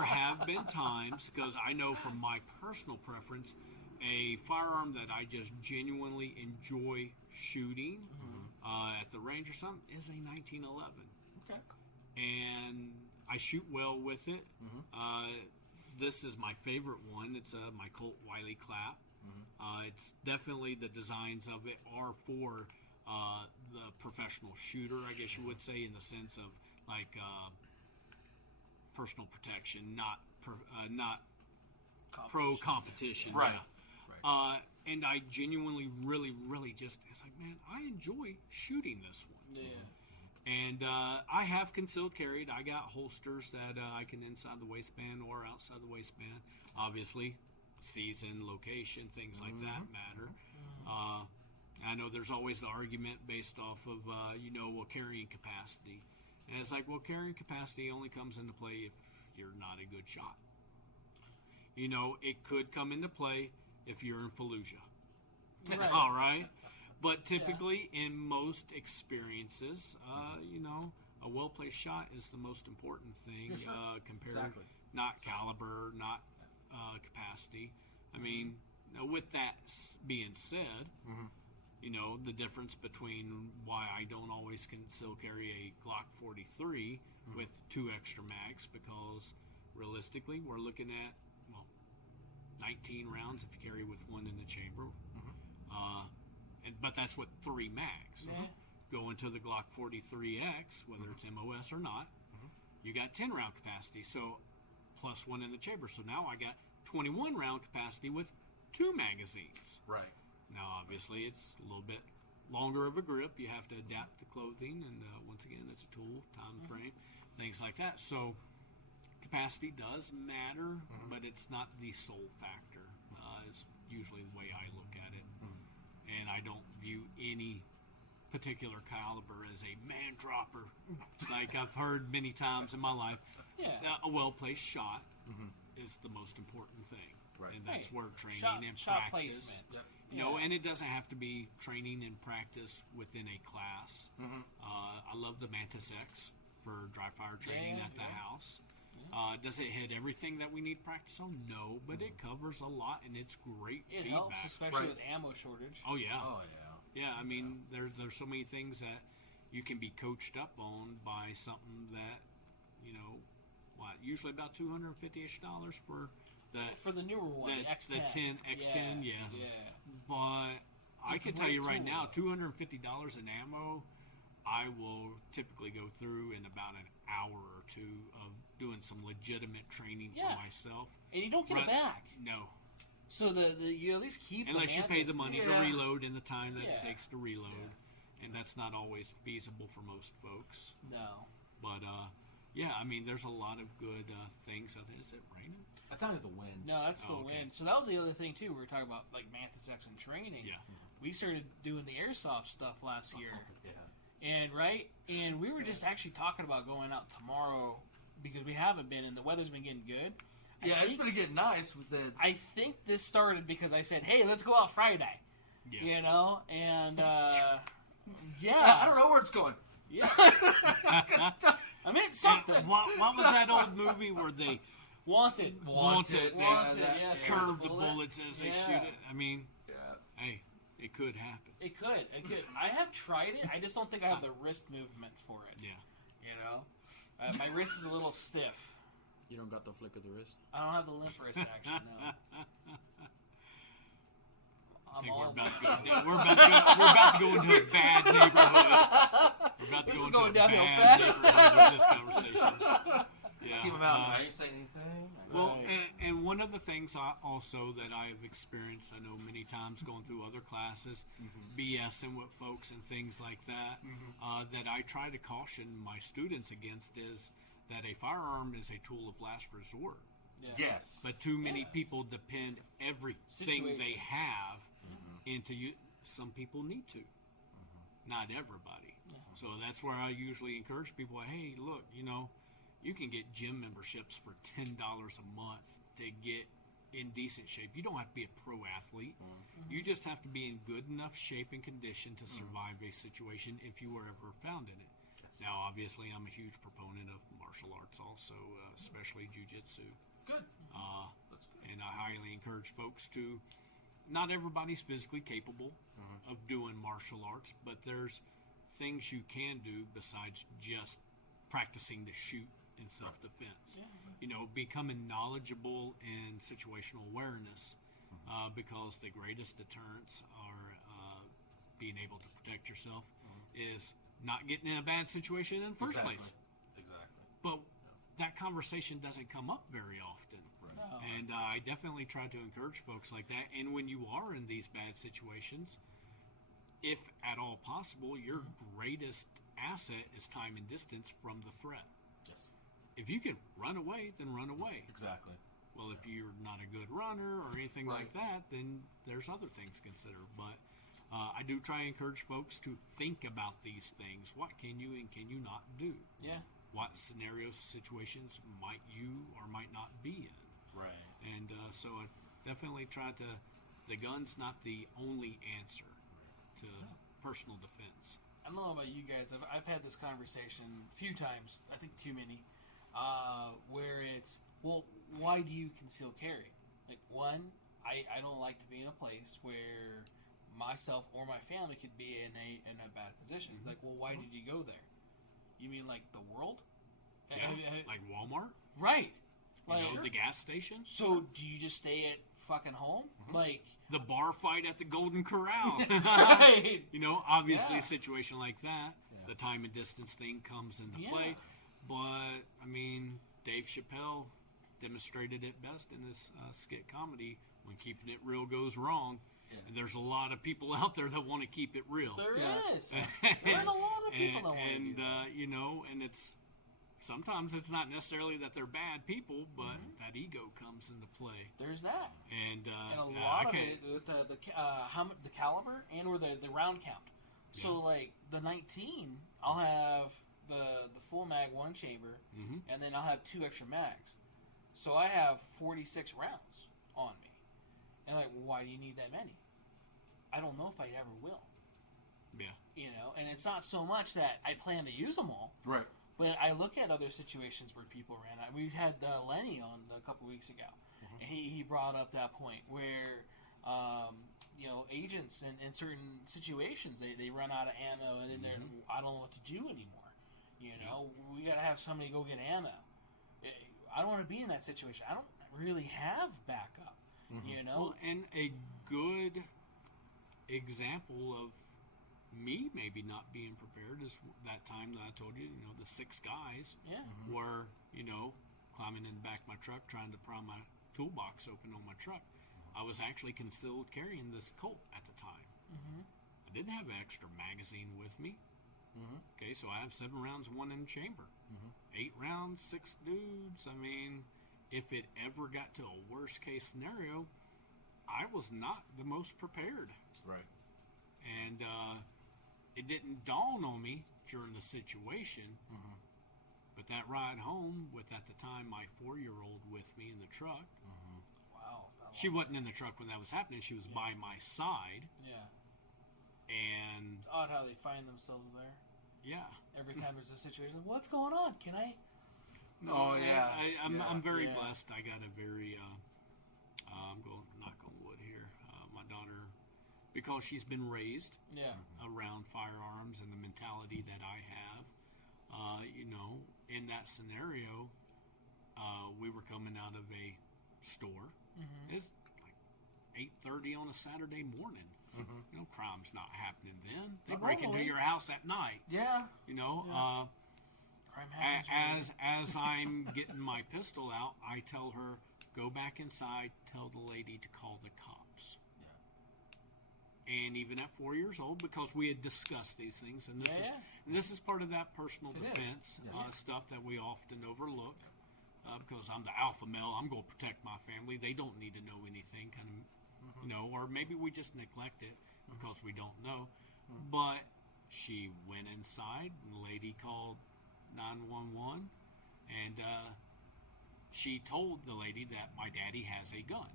have been times, because I know from my personal preference, a firearm that I just genuinely enjoy shooting at the range or something is a 1911. Okay. And I shoot well with it. Mm-hmm. This is my favorite one. It's my Colt Wiley Clap. Mm-hmm. It's definitely, the designs of it are for the professional shooter, I guess you would say, in the sense of like personal protection, not pro competition. Right. Yeah. Right. And I genuinely, really, really just, it's like, man, I enjoy shooting this one. Yeah. And I have concealed carried. I got holsters that I can inside the waistband or outside the waistband. Obviously, season, location, things like that matter. I know there's always the argument based off of, carrying capacity. And it's like, well, carrying capacity only comes into play if you're not a good shot. It could come into play if you're in Fallujah. Right. All right? But typically, in most experiences, a well-placed shot is the most important thing compared, not caliber, not capacity. I mean, with that being said, the difference between why I don't always conceal carry a Glock 43 with 2 extra mags, because realistically, we're looking at 19 rounds if you carry with 1 in the chamber. But that's with 3 mags. Yeah. Go into the Glock 43X, whether it's MOS or not, you got 10 round capacity, so plus 1 in the chamber. So now I got 21 round capacity with 2 magazines. Right. Now, obviously, it's a little bit longer of a grip. You have to adapt the clothing, and once again, it's a tool, time frame, things like that. So capacity does matter, but it's not the sole factor. Is usually the way I look at it. And I don't view any particular caliber as a man dropper, like I've heard many times in my life. Yeah. A well-placed shot is the most important thing. Right. And that's where training and shot practice. placement. And it doesn't have to be training and practice within a class. I love the Mantis X for dry fire training at the house. Does it hit everything that we need practice on? No, but it covers a lot, and it's great It feedback. helps, especially with ammo shortage. Oh, yeah. Oh, yeah. Yeah, I mean, there's so many things that you can be coached up on by something that, usually about $250-ish for the newer one, the X10. The X10, yes. Yeah. But I can tell you right now, $250 in ammo, I will typically go through in about an hour or 2 of doing some legitimate training for myself. And you don't get it back. No. So you at least keep unless you pay the money to reload in the time that it takes to reload. Yeah. And that's not always feasible for most folks. No. But, I mean, there's a lot of good things out there. Is it raining? I thought it was the wind. No, that's the wind. So that was the other thing, too. We were talking about, like, Mantis X and training. Yeah. We started doing the airsoft stuff last year. Yeah. And we were just actually talking about going out tomorrow because we haven't been, and the weather's been getting good. It's been getting nice with the. I think this started because I said, "Hey, let's go out Friday." Yeah. And I don't know where it's going. Yeah. I mean, something. What was that old movie where they Wanted. Yeah, Yeah. curve the bullets as they shoot it? I mean, hey. It could happen. It could. I have tried it. I just don't think I have the wrist movement for it. Yeah. You know? My wrist is a little stiff. You don't got the flick of the wrist? I don't have the limp wrist, actually, no. I think we're about to go into a bad neighborhood. We're about to This go is into going a downhill bad fast. neighborhood with this conversation. Yeah. Keep them out. I didn't say anything. Well, and one of the things also that I've experienced, I know many times going through other classes, BSing with folks and things like that, that I try to caution my students against is that a firearm is a tool of last resort. Yeah. Yes. But too many people depend everything they have into you. Some people need to. Not everybody. Yeah. So that's where I usually encourage people, hey, look, you can get gym memberships for $10 a month to get in decent shape. You don't have to be a pro athlete. You just have to be in good enough shape and condition to survive a situation if you were ever found in it. Yes. Now, obviously, I'm a huge proponent of martial arts also, especially jiu-jitsu. Good. That's good. And I highly encourage folks to, not everybody's physically capable of doing martial arts, but there's things you can do besides just practicing to shoot in self-defense. Becoming knowledgeable in situational awareness, because the greatest deterrents are being able to protect yourself is not getting in a bad situation in the first place. Exactly. But that conversation doesn't come up very often. No. And I definitely try to encourage folks like that. And when you are in these bad situations, if at all possible, your greatest asset is time and distance from the threat. Yes. If you can run away, then run away. Exactly. Well, if you're not a good runner or anything like that, then there's other things to consider. But I do try and encourage folks to think about these things. What can you and can you not do? Yeah. What scenarios, situations might you or might not be in? Right. And so I definitely try to, the gun's not the only answer to personal defense. I don't know about you guys. I've had this conversation a few times, I think too many, where it's, well, why do you conceal carry? Like, one, I don't like to be in a place where myself or my family could be in a bad position. It's like, well, why did you go there? You mean like the world? Yeah, like Walmart? Right. The gas station? So do you just stay at fucking home? Like the bar fight at the Golden Corral. Right. Obviously a situation like that, the time and distance thing comes into play. But, I mean, Dave Chappelle demonstrated it best in this skit comedy, when keeping it real goes wrong. Yeah. And there's a lot of people out there that want to keep it real. There is. There's a lot of people that want to do that. And it's, sometimes it's not necessarily that they're bad people, but that ego comes into play. There's that. And a lot of it with the caliber and or the round count. Yeah. So like the 19, I'll have the full mag one chamber, and then I'll have 2 extra mags. So I have 46 rounds on me. And like, why do you need that many? I don't know if I ever will. Yeah. And it's not so much that I plan to use them all. Right. But I look at other situations where people ran out. We had Lenny on a couple weeks ago, and he brought up that point where, agents in certain situations, they run out of ammo, and then I don't know what to do anymore. We got to have somebody go get ammo. I don't want to be in that situation. I don't really have backup, Well, and a good example of me maybe not being prepared is that time that I told you, the 6 guys were, climbing in the back of my truck trying to pry my toolbox open on my truck. I was actually concealed carrying this Colt at the time. I didn't have an extra magazine with me. Okay, so I have 7 rounds, 1 in the chamber. 8 rounds, 6 dudes. I mean, if it ever got to a worst case scenario, I was not the most prepared. Right. And it didn't dawn on me during the situation, but that ride home with, at the time, my 4-year-old with me in the truck. Wow. She wasn't in the truck when that was happening. She was by my side. Yeah. And it's odd how they find themselves there. Yeah. Every time there's a situation, what's going on? Can I? No, I'm very blessed. I got a very, I'm going knock on wood here. My daughter because she's been raised Yeah. around firearms and the mentality that I have. In that scenario, we were coming out of a store. Mm-hmm. It's like 8:30 on a Saturday morning. Crime's not happening then. They Not break into normally. your house at night. Yeah. Crime happens. As I'm getting my pistol out, I tell her, go back inside, tell the lady to call the cops. And even at 4 years old, because we had discussed these things, and this is part of that personal defense stuff that we often overlook, because I'm the alpha male, I'm going to protect my family. They don't need to know anything, or maybe we just neglect it because we don't know. But she went inside, and the lady called 911, and she told the lady that my daddy has a gun.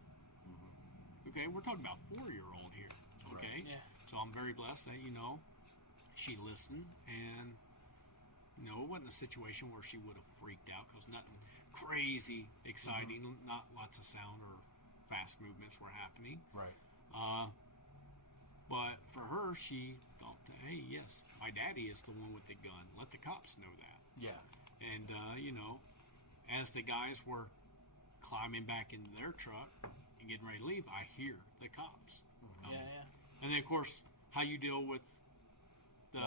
Okay, we're talking about 4-year-old here. Okay, Yeah. so I'm very blessed that she listened, and it wasn't a situation where she would have freaked out because nothing crazy exciting, not lots of sound or fast movements were happening. Right. But for her, she thought, hey, yes, my daddy is the one with the gun. Let the cops know that. Yeah. And as the guys were climbing back into their truck and getting ready to leave, I hear the cops. And then, of course, how you deal with the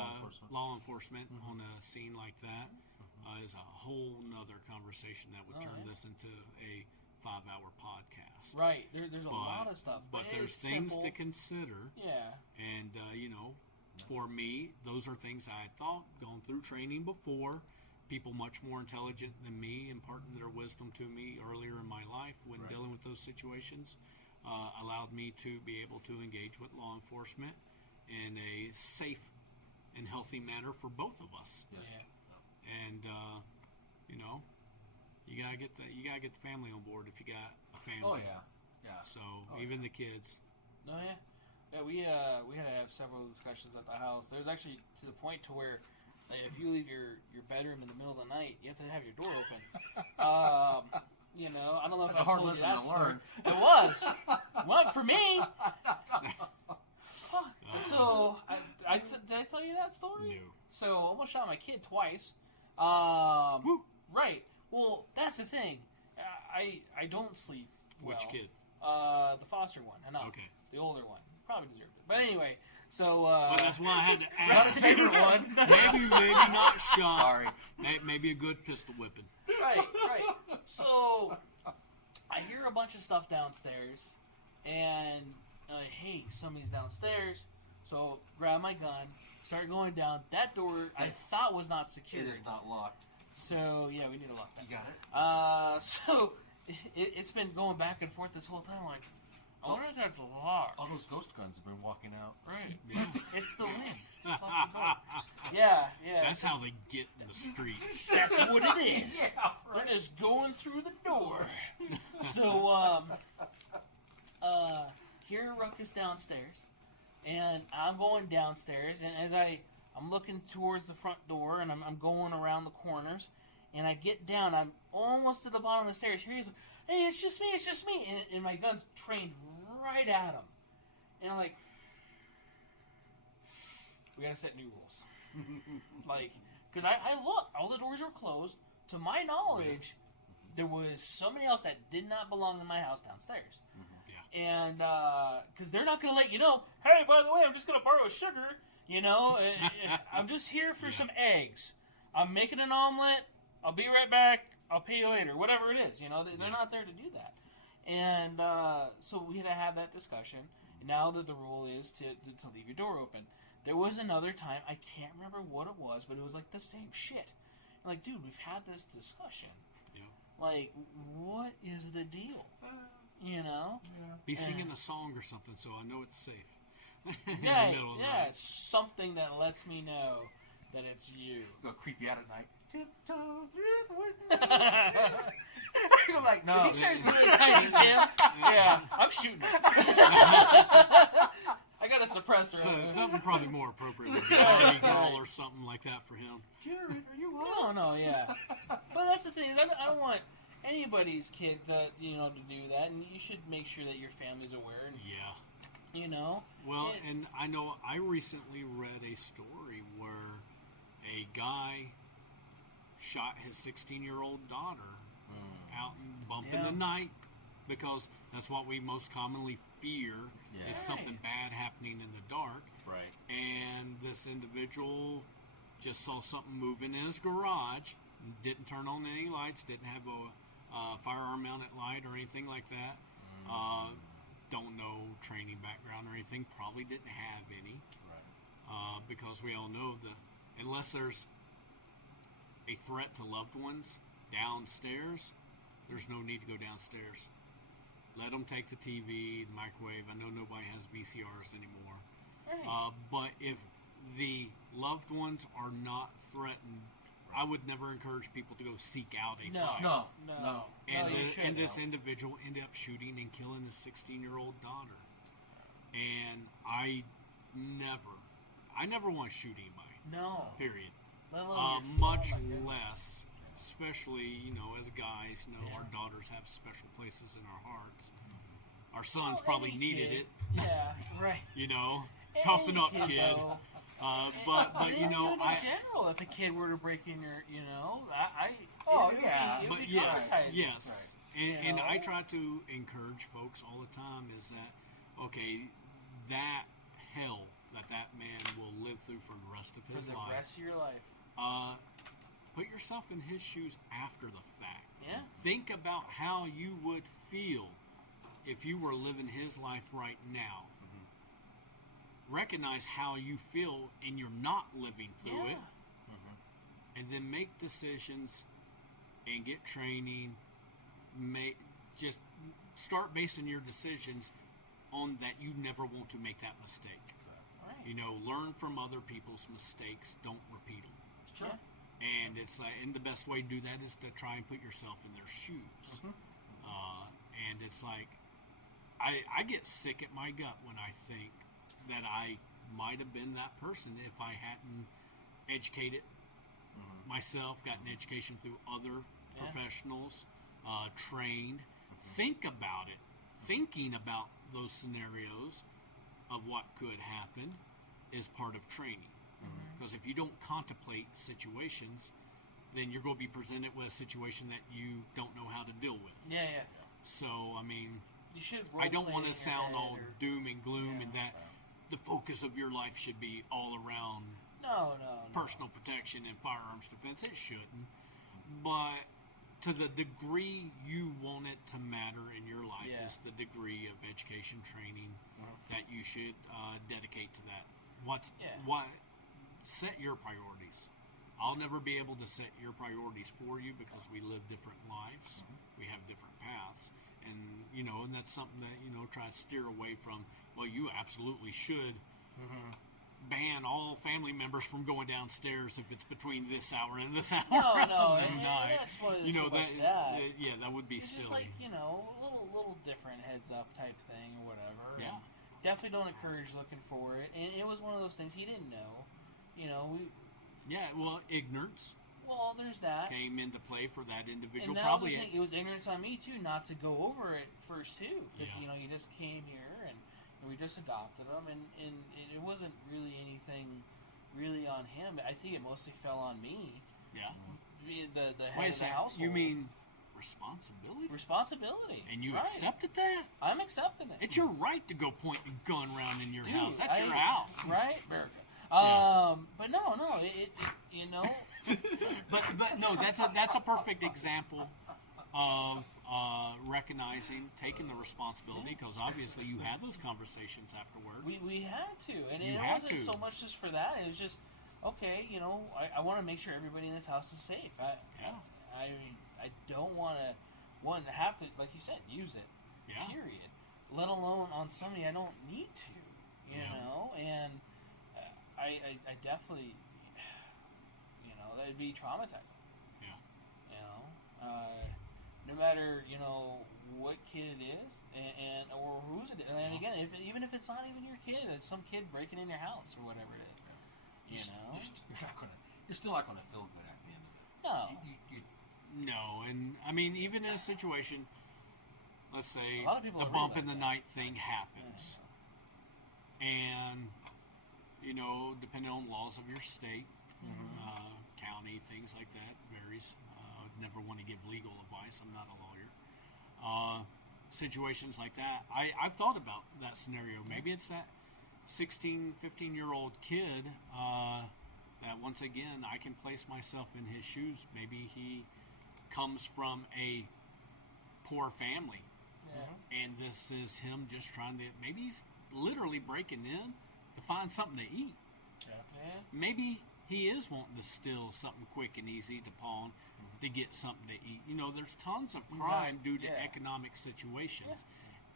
law enforcement on a scene like that is a whole nother conversation that would turn this into a 5-hour podcast. Right. There's a lot of stuff. But there's it's things simple. to consider. Yeah. And, for me, those are things I had thought, gone through training before. People much more intelligent than me imparting their wisdom to me earlier in my life when dealing with those situations. Allowed me to be able to engage with law enforcement in a safe and healthy manner for both of us. Yes. Yeah. And you gotta get the family on board if you got a family. Oh yeah. Yeah. So even the kids. No, yeah. We had to have several discussions at the house. There's actually to the point to where if you leave your bedroom in the middle of the night, you have to have your door open. I don't know if That's a I hard told you lesson that to story. learn. It was. Well, for me. Fuck. So, did I tell you that story? No. So, I almost shot my kid twice. Woo. Right. Well, that's the thing. I don't sleep well. Which kid? The foster one. I know. Okay. The older one. Probably deserved it. But anyway, so... Well, that's why I had to not a ask. favorite one. maybe not shot. Sorry. Maybe a good pistol whipping. Right. So, I hear a bunch of stuff downstairs, and hey, somebody's downstairs. So, grab my gun, start going down. That door I thought was not secured. It is not locked. So, yeah, we need to lock that. You got it? So, it's been going back and forth this whole time. Like, I wonder if that's locked. All those ghost guns have been walking out. Right. It's the wind. Just lock the door. Yeah. That's how they get in the street. That's what it is. Yeah, right. It is going through the door. So, hear a ruckus downstairs, and I'm going downstairs, and as I'm looking towards the front door, and I'm going around the corners, and I get down, I'm almost to the bottom of the stairs. Here he's like, hey, it's just me, and my gun's trained right at him. And I'm like, we gotta set new rules. Like, because I look, all the doors are closed. To my knowledge, there was somebody else that did not belong in my house downstairs. And, because they're not going to let you know, hey, by the way, I'm just going to borrow sugar, I'm just here for some eggs. I'm making an omelet. I'll be right back. I'll pay you later. Whatever it is, they're not there to do that. And, so we had to have that discussion. Now that the rule is to leave your door open. There was another time, I can't remember what it was, but it was like the same shit. I'm like, dude, we've had this discussion. Yeah. Like, what is the deal? Be singing a song or something so I know it's safe. Yeah, something that lets me know that it's you. Go creep you out at night. Tiptoe through the window. You're like, no. If he starts really tiny, Tim, yeah, I'm shooting it. I got a suppressor. So something probably more appropriate would be Army Girl or something like that for him. Jared, are you on? No, yeah. But that's the thing. I don't want anybody's kid to do that, and you should make sure that your family's aware. And Yeah. You know. Well, and I know I recently read a story where a guy shot his 16-year-old daughter out and bumping the night because that's what we most commonly fear is something bad happening in the dark. Right. And this individual just saw something moving in his garage, didn't turn on any lights, didn't have a firearm mounted light or anything like that. Don't know training background or anything. Probably didn't have any. Right. Because we all know unless there's a threat to loved ones downstairs, there's no need to go downstairs. Let them take the TV, the microwave. I know nobody has VCRs anymore. Right. But if the loved ones are not threatened, I would never encourage people to go seek out a fight. No. And this individual ended up shooting and killing his 16-year-old daughter. And I never want to shoot anybody. No. Period. Much Much less, especially, as guys, our daughters have special places in our hearts. Our sons probably needed it. Yeah, right. Toughen up, kid. Though. But in general, if a kid were to break in your, it would be yes. traumatizing. And I try to encourage folks all the time is that, okay, that hell that man will live through for the rest of his life. For the rest of your life. Put yourself in his shoes after the fact. Yeah. Think about how you would feel if you were living his life right now. Recognize how you feel and you're not living through it, and then make decisions and get training. Just start basing your decisions on that you never want to make that mistake. Right. Learn from other people's mistakes. Don't repeat them. Sure. And it's and the best way to do that is to try and put yourself in their shoes. And it's like I get sick at my gut when I think that I might have been that person if I hadn't educated myself, gotten education through other professionals, trained. Think about it. Thinking about those scenarios of what could happen is part of training. Because if you don't contemplate situations, then you're going to be presented with a situation that you don't know how to deal with. Yeah. So, You should I don't want to sound all doom and gloom and that the focus of your life should be all around personal protection and firearms defense. It shouldn't. But to the degree you want it to matter in your life is the degree of education training that you should dedicate to that. Set your priorities. I'll never be able to set your priorities for you because we live different lives. We have different paths. And, and that's something that, try to steer away from. Well, you absolutely should ban all family members from going downstairs if it's between this hour and this hour of the night. That's what that would be it's silly. Just like, a little different heads up type thing or whatever. Yeah. And definitely don't encourage looking for it. And it was one of those things he didn't know. Ignorance. Well, there's that. Came into play for that individual. And that probably was the thing. It was ignorance on me, too, not to go over it first, too. Because, you just came here and we just adopted him. And it wasn't really anything really on him. I think it mostly fell on me. Yeah. The head of the household. You mean responsibility? Responsibility. And you accepted that? I'm accepting it. It's your right to go point a gun around in your house. That's your house. Right? America. But no, but no, that's a perfect example of recognizing, taking the responsibility, because obviously you had those conversations afterwards. We had to, and it wasn't so much just for that. It was just, okay, I want to make sure everybody in this house is safe. I don't want to have to, like you said, use it. Yeah. Period. Let alone on something I don't need to. And I definitely, that'd be traumatizing. Yeah. No matter, what kid it is, and or whose it is. And again, even if it's not even your kid, it's some kid breaking in your house or whatever it is. You're still not going to feel good at the end of it. No. No, and even in a situation, let's say a lot of people the bump in the night thing happens. and depending on laws of your state, county, things like that varies. I'd never want to give legal advice. I'm not a lawyer. Situations like that, I've thought about that scenario. Maybe it's that 16, 15-year-old kid that, once again, I can place myself in his shoes. Maybe he comes from a poor family, and this is him just trying to, maybe he's literally breaking in to find something to eat. Maybe he is wanting to steal something quick and easy to pawn to get something to eat. There's tons of crime due to economic situations,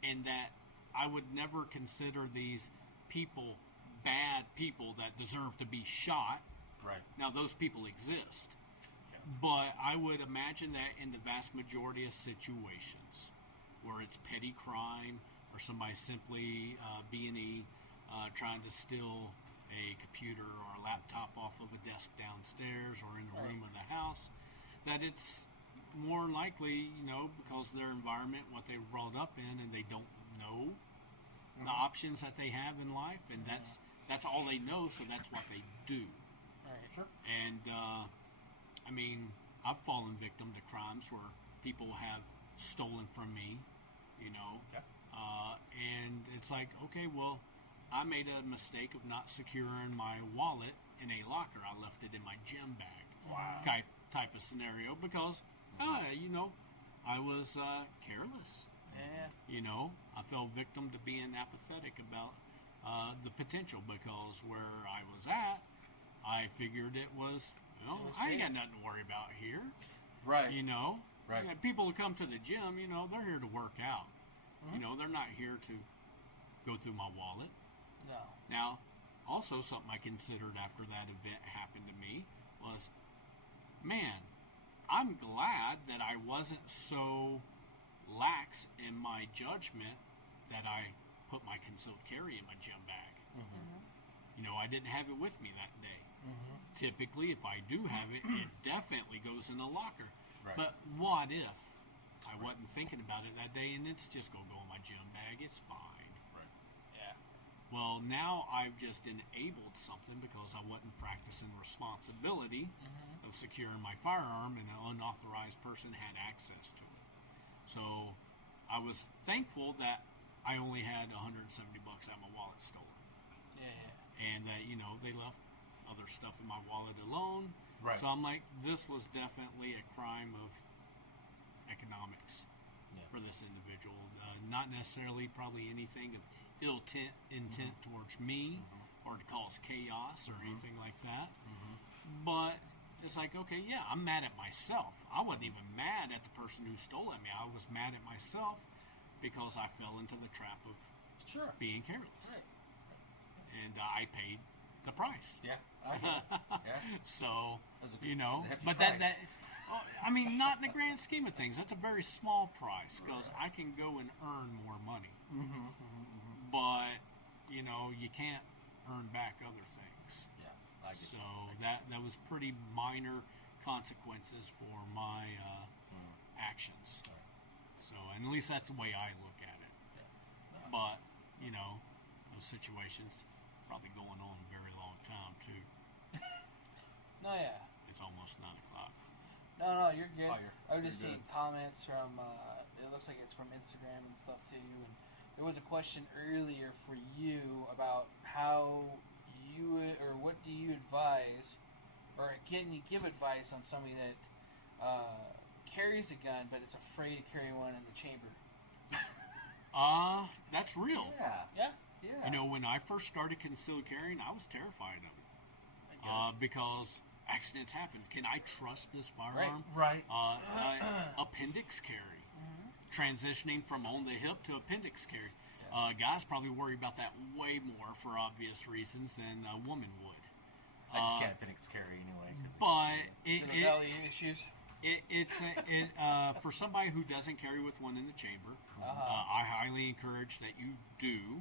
and that I would never consider these people bad people that deserve to be shot. Right. Now, those people exist. But I would imagine that in the vast majority of situations where it's petty crime or somebody simply B&E trying to steal a computer or a laptop off of a desk downstairs or in the room of the house, that it's more likely, because their environment, what they were brought up in, and they don't know the options that they have in life, and that's all they know, so that's what they do. Sure. And I've fallen victim to crimes where people have stolen from me, and it's like, okay, well, I made a mistake of not securing my wallet in a locker. I left it in my gym bag. Wow. Type of scenario because, I was careless. Yeah. I fell victim to being apathetic about the potential because where I was at, I figured it was, I ain't got nothing to worry about here. Right. Right. Yeah, people who come to the gym, they're here to work out. They're not here to go through my wallet. No. Now, also something I considered after that event happened to me was, man, I'm glad that I wasn't so lax in my judgment that I put my concealed carry in my gym bag. I didn't have it with me that day. Typically, if I do have it, it definitely goes in a locker. Right. But what if I wasn't thinking about it that day and it's just going to go in my gym bag? It's fine. Right. Yeah. Well, now I've just enabled something because I wasn't practicing responsibility of securing my firearm, and an unauthorized person had access to it. So I was thankful that I only had $170 out of my wallet stolen. Yeah. And that, they left other stuff in my wallet alone. Right. So I'm like, this was definitely a crime of economics for this individual. Not necessarily probably anything of ill intent towards me or to cause chaos or anything like that. But it's like, okay, yeah, I'm mad at myself. I wasn't even mad at the person who stole at me. I was mad at myself because I fell into the trap of being careless. Right. And I paid the price. Yeah. I get it. Yeah. So, That's but that not in the grand scheme of things. That's a very small price because I can go and earn more money. But, you can't earn back other things. Yeah. I get So that was pretty minor consequences for my actions. Right. So, and at least that's the way I look at it. Yeah. But, those situations probably going on a very long time too. No, yeah. It's almost 9 o'clock. No, you're good. Oh, I was just you're seeing comments from, it looks like it's from Instagram and stuff too. And there was a question earlier for you about how you, or what do you advise, or can you give advice on somebody that carries a gun but is afraid to carry one in the chamber? That's real. Yeah. Yeah. When I first started concealed carrying, I was terrified of it. Because accidents happen. Can I trust this firearm? Right. Appendix carry. Transitioning from on the hip to appendix carry. Guys probably worry about that way more for obvious reasons than a woman would. I just can't appendix carry anyway. But The belly issues. it's for somebody who doesn't carry with one in the chamber, I highly encourage that you do.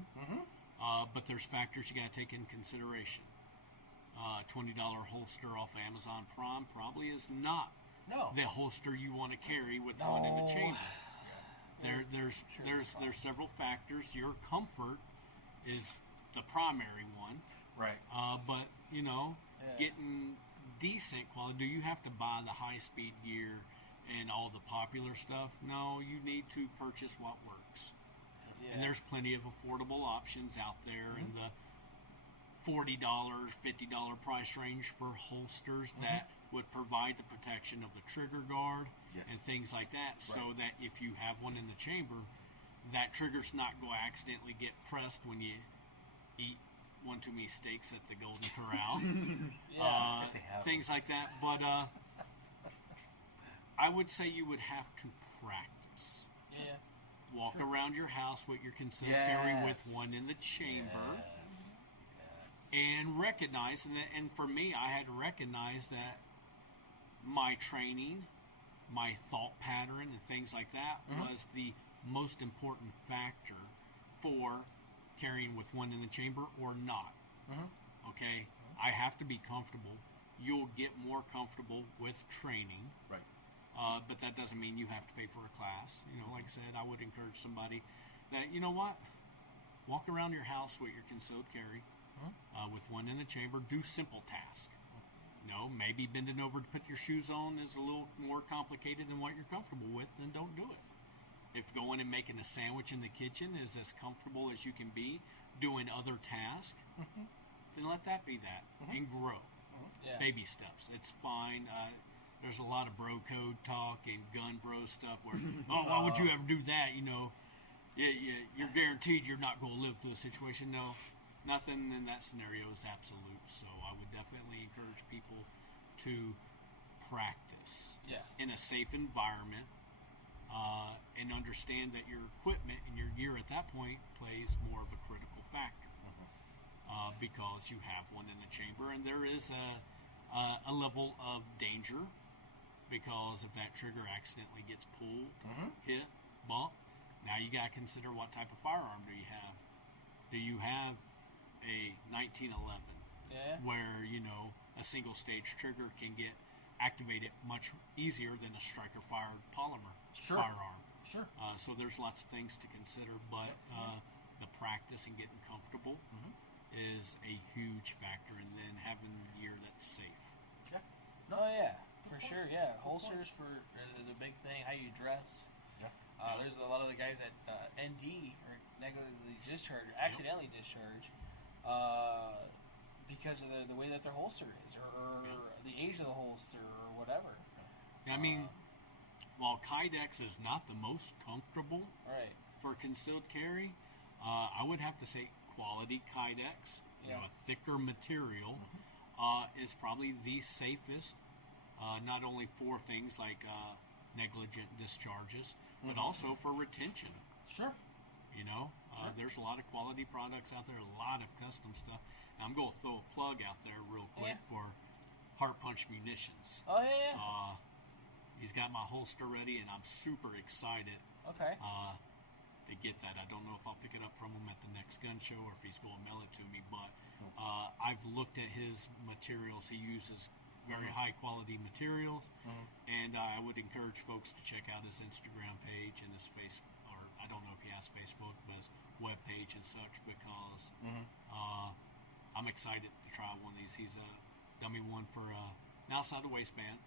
But there's factors you got to take in consideration. $20 holster off Amazon Prime probably is not the holster you want to carry with one in the chamber. There's several factors. Your comfort is the primary one. Right. But, getting decent quality, do you have to buy the high-speed gear and all the popular stuff? No, you need to purchase what works. Yeah. And there's plenty of affordable options out there in the $40, $50 price range for holsters that would provide the protection of the trigger guard and things like that, so that if you have one in the chamber, that trigger's not going to accidentally get pressed when you eat one too many steaks at the Golden Corral. Things like that. But I would say you would have to practice. Yeah. Walk around your house with your concealed carry with one in the chamber. And recognize, and for me, I had to recognize that my training, my thought pattern, and things like that was the most important factor for carrying with one in the chamber or not. Okay? I have to be comfortable. You'll get more comfortable with training. Right. But that doesn't mean you have to pay for a class. Like I said, I would encourage somebody that, walk around your house with your concealed carry. With one in the chamber, do simple tasks. Maybe bending over to put your shoes on is a little more complicated than what you're comfortable with, then don't do it. If going and making a sandwich in the kitchen is as comfortable as you can be doing other tasks, then let that be that and grow. Baby steps. It's fine. There's a lot of bro code talk and gun bro stuff where, why would you ever do that? You're guaranteed you're not going to live through a situation. No. Nothing in that scenario is absolute, so I would definitely encourage people to practice in a safe environment and understand that your equipment and your gear at that point plays more of a critical factor because you have one in the chamber, and there is a level of danger because if that trigger accidentally gets pulled, hit, bump, now you got to consider what type of firearm do you have. Do you have a 1911 where a single stage trigger can get activated much easier than a striker fired polymer firearm? So there's lots of things to consider, but the practice and getting comfortable is a huge factor, and then having gear that's safe. For sure. Holsters for the big thing, how you dress. There's a lot of the guys that ND or negligently discharge or accidentally discharge because of the way that their holster is or the age of the holster or whatever. I mean, while Kydex is not the most comfortable for concealed carry, I would have to say quality Kydex, a thicker material, is probably the safest, not only for things like negligent discharges, but also for retention. There's a lot of quality products out there, a lot of custom stuff. And I'm going to throw a plug out there real quick for Heart Punch Munitions. He's got my holster ready, and I'm super excited to get that. I don't know if I'll pick it up from him at the next gun show or if he's going to mail it to me, but I've looked at his materials. He uses very high-quality materials, and I would encourage folks to check out his Instagram page and his Facebook. I don't know if he has Facebook, but his webpage and such, because I'm excited to try one of these. He's done me one for an outside the waistband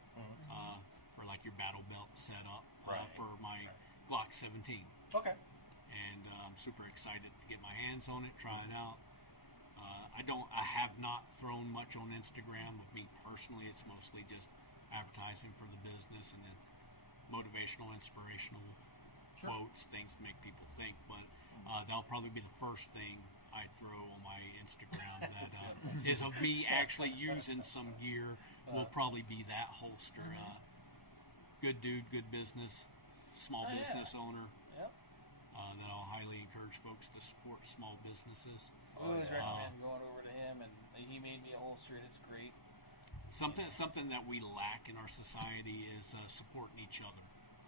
for like your battle belt setup for my Glock 17. And I'm super excited to get my hands on it, try it out. I have not thrown much on Instagram with me personally. It's mostly just advertising for the business and then motivational, inspirational quotes, things to make people think, but that'll probably be the first thing I throw on my Instagram that is of me actually using some gear. Will probably be that holster. Good dude, good business, small business owner. That I'll highly encourage folks to support small businesses. I always recommend going over to him, and he made me a holster. It's great. Something that we lack in our society is supporting each other,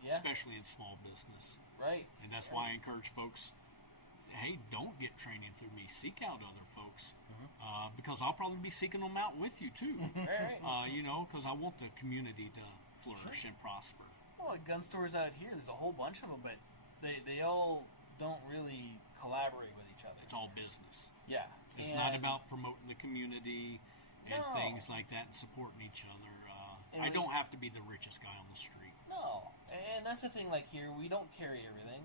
especially in small business. And that's why I encourage folks, hey, don't get training through me. Seek out other folks because I'll probably be seeking them out with you too. Because I want the community to flourish and prosper. Well, gun stores out here, there's a whole bunch of them, but they all don't really collaborate with each other. It's all business. Yeah. It's not about promoting the community and things like that and supporting each other. I don't have to be the richest guy on the street. No. And that's the thing, like here, we don't carry everything.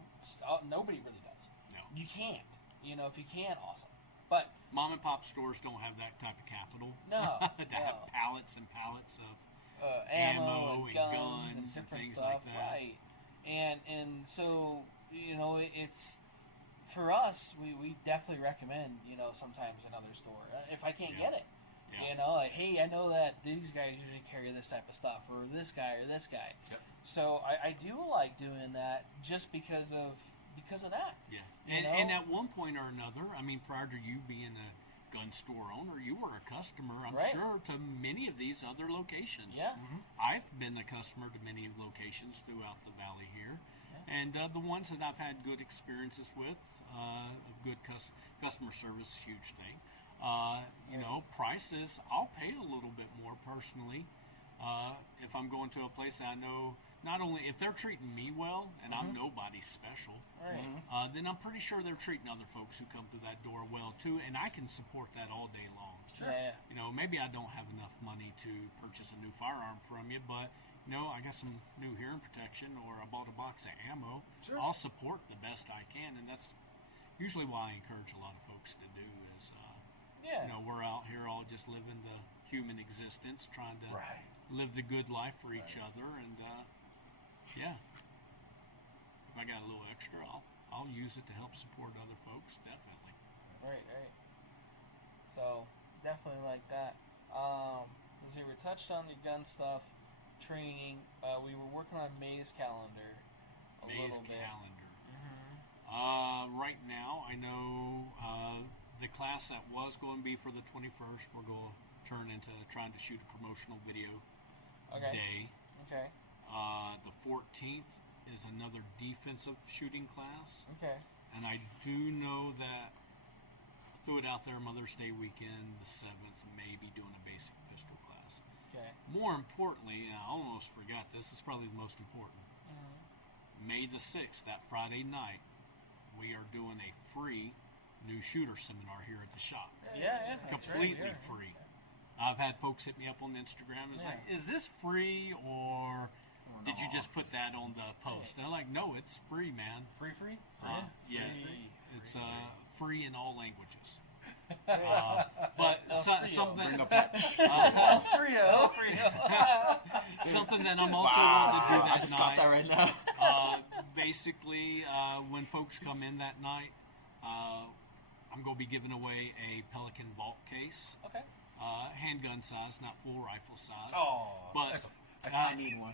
Nobody really does. No. You can't. If you can, awesome. But mom and pop stores don't have that type of capital. No. to have pallets and pallets of ammo and guns and different things stuff, like that. right? And so it's for us. We definitely recommend sometimes another store if I can't get it. Yeah. Like, hey, I know that these guys usually carry this type of stuff, or this guy or this guy. Yep. So I do like doing that just because of that. Yeah. And at one point or another, I mean, prior to you being a gun store owner, you were a customer, I'm sure, to many of these other locations. Yeah. Mm-hmm. I've been a customer to many locations throughout the valley here. Yeah. And the ones that I've had good experiences with, good customer service, huge thing. Prices, I'll pay a little bit more personally if I'm going to a place that I know, not only if they're treating me well, and I'm nobody special, then I'm pretty sure they're treating other folks who come through that door well too, and I can support that all day long. Sure. Yeah. Maybe I don't have enough money to purchase a new firearm from you, but I got some new hearing protection, or I bought a box of ammo. Sure. I'll support the best I can, and that's usually why I encourage a lot of folks to do is, we're out here all just living the human existence, trying to live the good life for each other, and if I got a little extra, I'll use it to help support other folks, definitely. Right. So definitely like that. Let's see, we touched on the gun stuff, training. We were working on May's calendar a little bit. Right now, I know the class that was going to be for the 21st, we're going to turn into trying to shoot a promotional video day. Okay. The 14th is another defensive shooting class. Okay. And I do know that, threw it out there, Mother's Day weekend, the 7th, may be doing a basic pistol class. Okay. More importantly, and I almost forgot this is probably the most important. May the 6th, that Friday night, we are doing a free new shooter seminar here at the shop. Yeah. Completely free. I've had folks hit me up on Instagram and say, is this free, or did you just put that on the post? And I'm like, no, it's free, man. Free? Yeah. It's free in all languages. Something something that I'm also wanting to do that I just got that right now. Basically, when folks come in that night, I'm going to be giving away a Pelican Vault case. Okay. Handgun size, not full rifle size. Oh, but I need one.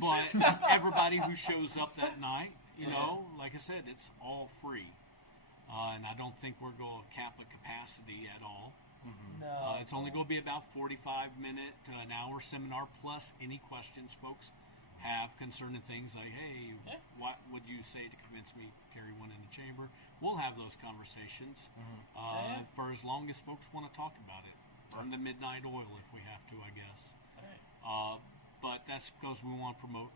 But everybody who shows up that night, like I said, it's all free. And I don't think we're going to cap a capacity at all. No. It's only going to be about 45-minute to an hour seminar, plus any questions folks have concerning things like, hey, what would you say to convince me to carry one in the chamber? We'll have those conversations for as long as folks want to talk about it. From the midnight oil if we have to, I guess. But that's because we want to promote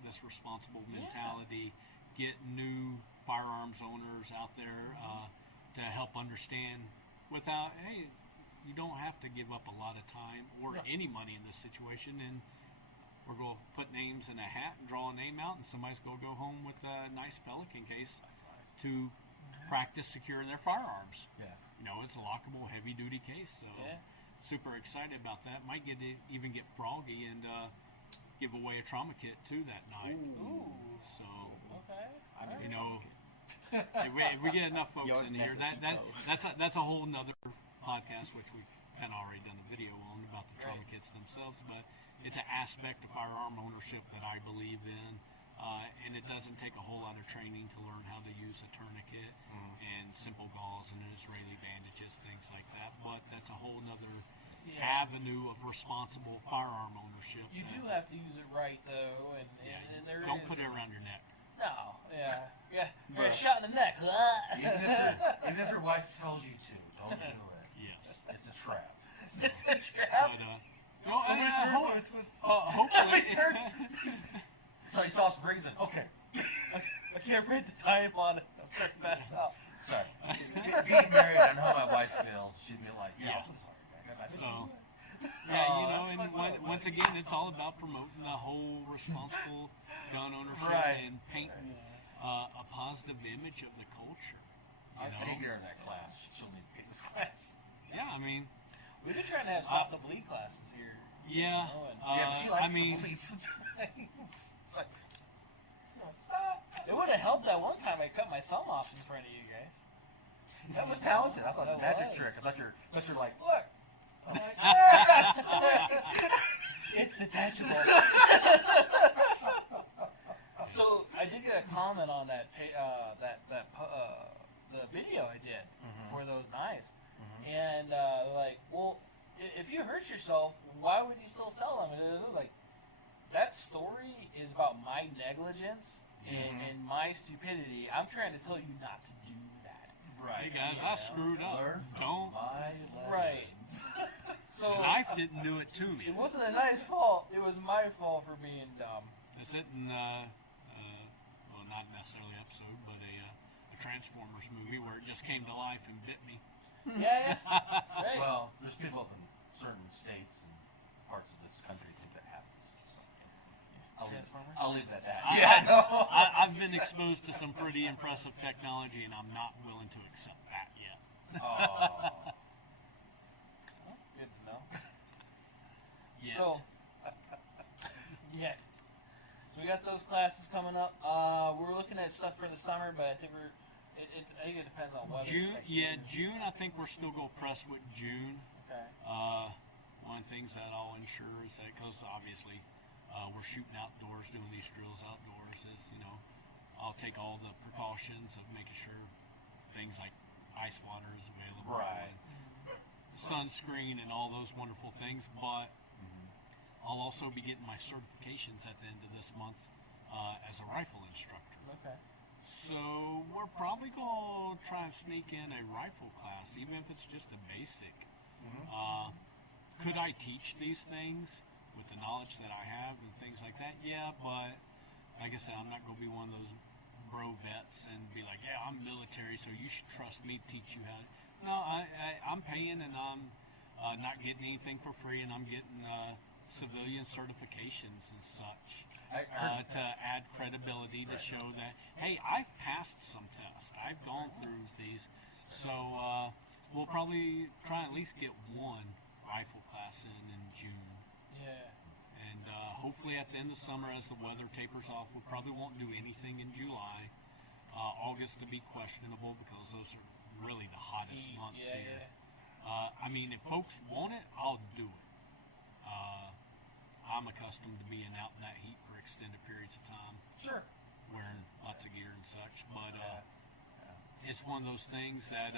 this responsible mentality, get new firearms owners out there to help understand without, hey, you don't have to give up a lot of time or any money in this situation, and we're going to put names in a hat and draw a name out, and somebody's going to go home with a nice Pelican case to practice securing their firearms. It's a lockable heavy-duty case, so super excited about that. Might even get froggy and give away a trauma kit too that night. Ooh. So, Okay. if we get enough folks in here, that's a whole nother podcast, which we've kind of already done a video on about the trauma kits themselves. But it's an aspect of firearm ownership that I believe in, and it doesn't take a whole lot of training to learn how to use a tourniquet and simple gauze and Israeli bandages, things like that. But that's a whole nother avenue of responsible firearm ownership. You do have to use it right, though, and there don't put it around your neck. No, you're shot in the neck. Even if your wife tells you to, don't do it. Yes, it's a trap. It's a trap. But, hopefully, So he stops breathing. Okay. I can't read the time on it. I'm starting to pass out. Sorry. Being married, I know how my wife feels. She'd be like, Yeah. So, and once again, it's all about promoting the whole responsible gun ownership and painting a positive image of the culture. I think you're in that class. She'll need to take this class. Yeah, I mean, We've been trying to have stop the bleed classes here. yeah. But she likes I mean, the police sometimes. It's like, It would have helped that one time I cut my thumb off in front of you guys. that was talented. I thought it was a That magic was. trick. I thought you're like, look. I'm like, yes! It's detachable. So I did get a comment on that the video I did for those knives, and they're like, well, if you hurt yourself, why would you still sell them? And they're like, that story is about my negligence and my stupidity. I'm trying to tell you not to do that. Right. hey guys, I screwed up. Learn from Don't. my Right. lessons. So The knife didn't do it to me. it wasn't a knife's fault. It was my fault for being dumb. Is it in, well, not necessarily episode, but a Transformers movie where it just came to life and bit me. Yeah. Right. Well, there's people up in certain states and parts of this country think that happens. So, Transformers? I'll leave it at that. I- Yeah, no. I've been exposed to some pretty impressive technology, and I'm not willing to accept that yet. Oh. Good to know. Yet. So, yes. So we got those classes coming up. We're looking at stuff for the summer, but I think I think it depends on weather. June. I think we're still going to press with June. Okay. One of the things that I'll ensure is that, because obviously we're shooting outdoors, doing these drills outdoors, is, I'll take all the precautions of making sure things like ice water is available. Right. And sunscreen and all those wonderful things, but I'll also be getting my certifications at the end of this month as a rifle instructor. Okay. So we're probably going to try and sneak in a rifle class, even if it's just a basic. Could I teach these things with the knowledge that I have and things like that? Yeah, but like I said, I'm not going to be one of those bro vets and be like, yeah, I'm military, so you should trust me to teach you how to. No, I'm paying, and I'm not getting anything for free, and I'm getting civilian certifications and such to add credibility to show that, hey, I've passed some tests. I've gone through these. So we'll probably try and at least get one rifle class in June. Yeah. And hopefully at the end of summer, as the weather tapers off, we probably won't do anything in July. August to be questionable because those are really the hottest months here. I mean, if folks want it, I'll do it. I'm accustomed to being out in that heat for extended periods of time. Sure. Wearing lots of gear and such. But it's one of those things that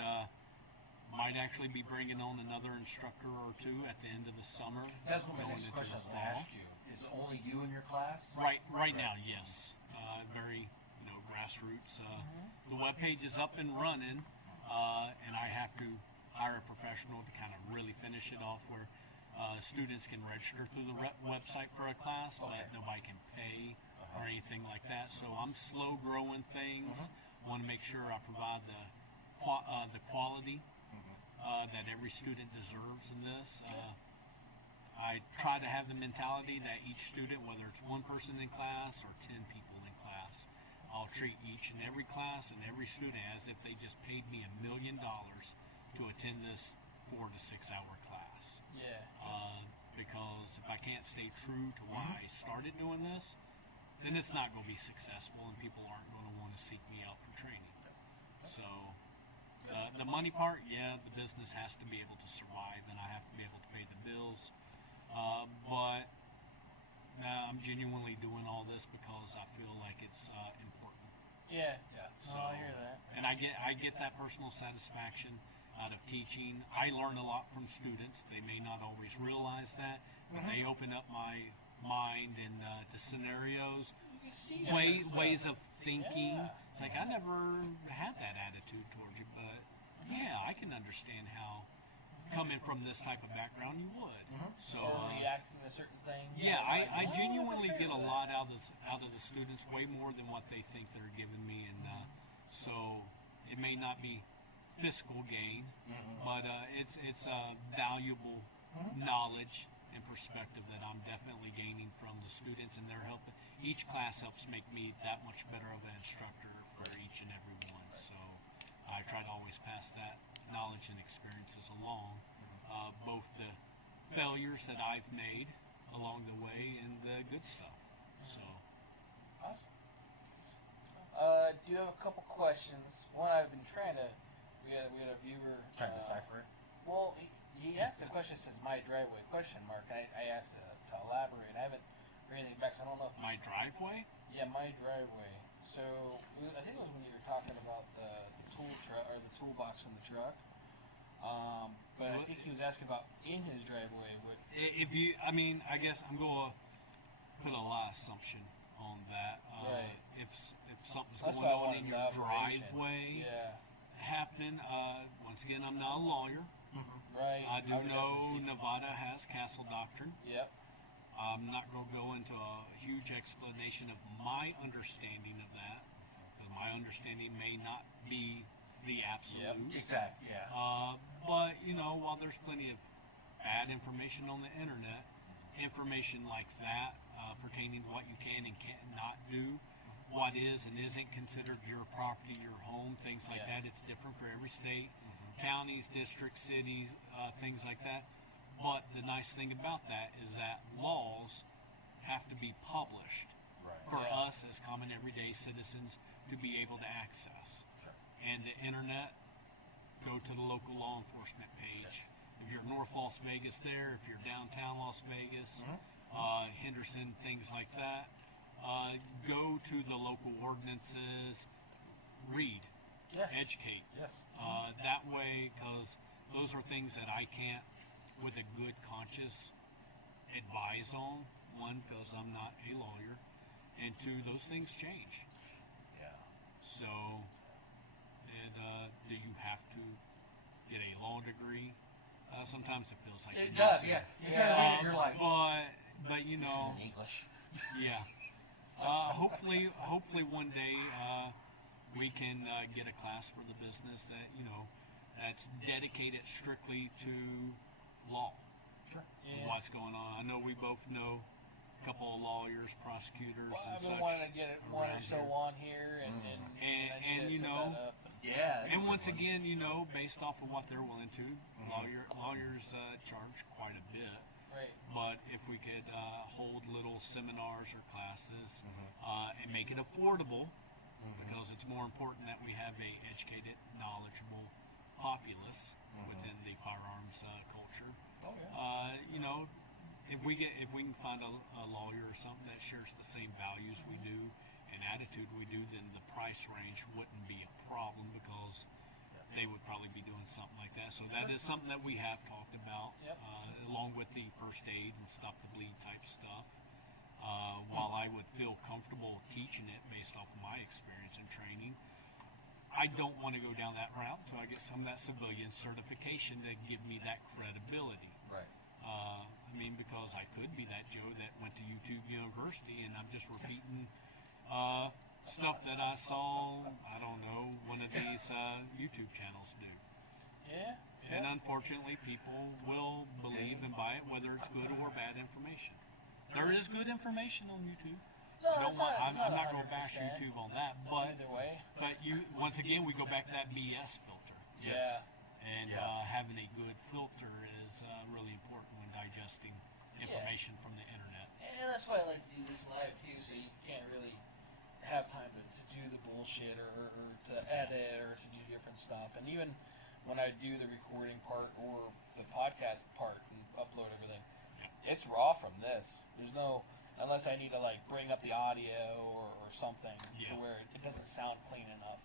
might actually be bringing on another instructor or two at the end of the summer. That's what my going next into question the I was going to fall. ask you. Is it only you in your class? Right now, yes. Very, grassroots. The webpage is up and running, and I have to hire a professional to kind of really finish it off where students can register through the website for a class, but nobody can pay or anything like that. So I'm slow growing things. Want to make sure I provide the quality that every student deserves in this. I try to have the mentality that each student, whether it's one person in class or 10 people in class, I'll treat each and every class and every student as if they just paid me $1 million to attend this 4 to 6 hour class. Yeah. Because if I can't stay true to why I started doing this, then it's not going to be successful, and people aren't going to want to seek me out for training. So the money part, the business has to be able to survive, and I have to be able to pay the bills. But I'm genuinely doing all this because I feel like it's important. Yeah. So, I hear that. and I get that personal satisfaction out of teaching. I learn a lot from students. They may not always realize that, but they open up my mind and to scenarios, You see ways of thinking. Yeah. It's like, I never had that attitude towards you, but I can understand how, coming from this type of background, you would. So or reacting to certain things. I genuinely get a lot out of the students, way more than what they think they're giving me, and so It may not be fiscal gain, but it's valuable knowledge and perspective that I'm definitely gaining from the students, and they're helping. Each class helps make me that much better of an instructor for each and every one. So I try to always pass that knowledge and experiences along, both the failures that I've made along the way and the good stuff. So. Do you have a couple questions? One I've been trying to. We had a viewer Trying to decipher it. Well, he asked a question that says "my driveway?" question mark. I asked to elaborate. I haven't read anything back, so I don't know if My driveway? Yeah, my driveway. So I think it was when you were talking about the tool truck or the toolbox in the truck. But I think he was asking about in his driveway. If you, I mean, I guess I'm going to put a lot of assumption on that. Right. If something's That's going why I on wanted in the your operation. driveway Yeah. happening, once again, I'm not a lawyer. Right. I do would know definitely see- Nevada has castle doctrine. Yep. I'm not going to go into a huge explanation of my understanding of that, because my understanding may not be the absolute. Exactly. Yeah. But, you know, while there's plenty of bad information on the internet, information like that pertaining to what you can and cannot do, what is and isn't considered your property, your home, things like that, it's different for every state, counties, districts, cities, things like that. But the nice thing about that is that laws have to be published for us as common everyday citizens to be able to access. And the internet, go to the local law enforcement page. If you're North Las Vegas there, if you're downtown Las Vegas, Henderson, things like that, go to the local ordinances, read, educate. That way, because those are things that I can't, with a good conscience, advise on. One, because I'm not a lawyer, and two, those things change. So, and do you have to get a law degree? Sometimes it feels like It you does. need Yeah. to. You're like But you know, English. yeah. Hopefully one day we can get a class for the business that that's dedicated strictly to law. Sure. And what's going on? I know we both know a couple of lawyers, prosecutors, and I've such. been wanting to get one or around so here. on here, and you set know, that up. Yeah. And once again, based off of what they're willing to, lawyers charge quite a bit. Right. But if we could hold little seminars or classes and make it affordable, because it's more important that we have a educated, knowledgeable populace within the firearms culture. Oh yeah. If we can find a lawyer or something that shares the same values we do and attitude we do, then the price range wouldn't be a problem, because they would probably be doing something like that. So that is something that we have talked about, along with the first aid and stop the bleed type stuff. While I would feel comfortable teaching it based off of my experience and training, I don't want to go down that route until I get some of that civilian certification to give me that credibility. Right. Because I could be that Joe that went to YouTube University and I'm just repeating stuff that I saw, I don't know, one of these YouTube channels do. Yeah. And unfortunately, people will believe and buy it, whether it's good or bad information. There is good information on YouTube. No, I'm not going to bash YouTube on that, but either way. But once again, we go back to that BS filter. Yeah. And having a good filter is really important when digesting information from the internet. And that's why I like to do this live too, so you can't really have time to do the bullshit or to edit or to do different stuff. And even when I do the recording part or the podcast part and upload everything, it's raw from this. There's no, unless I need to like bring up the audio or something to where it doesn't sound clean enough.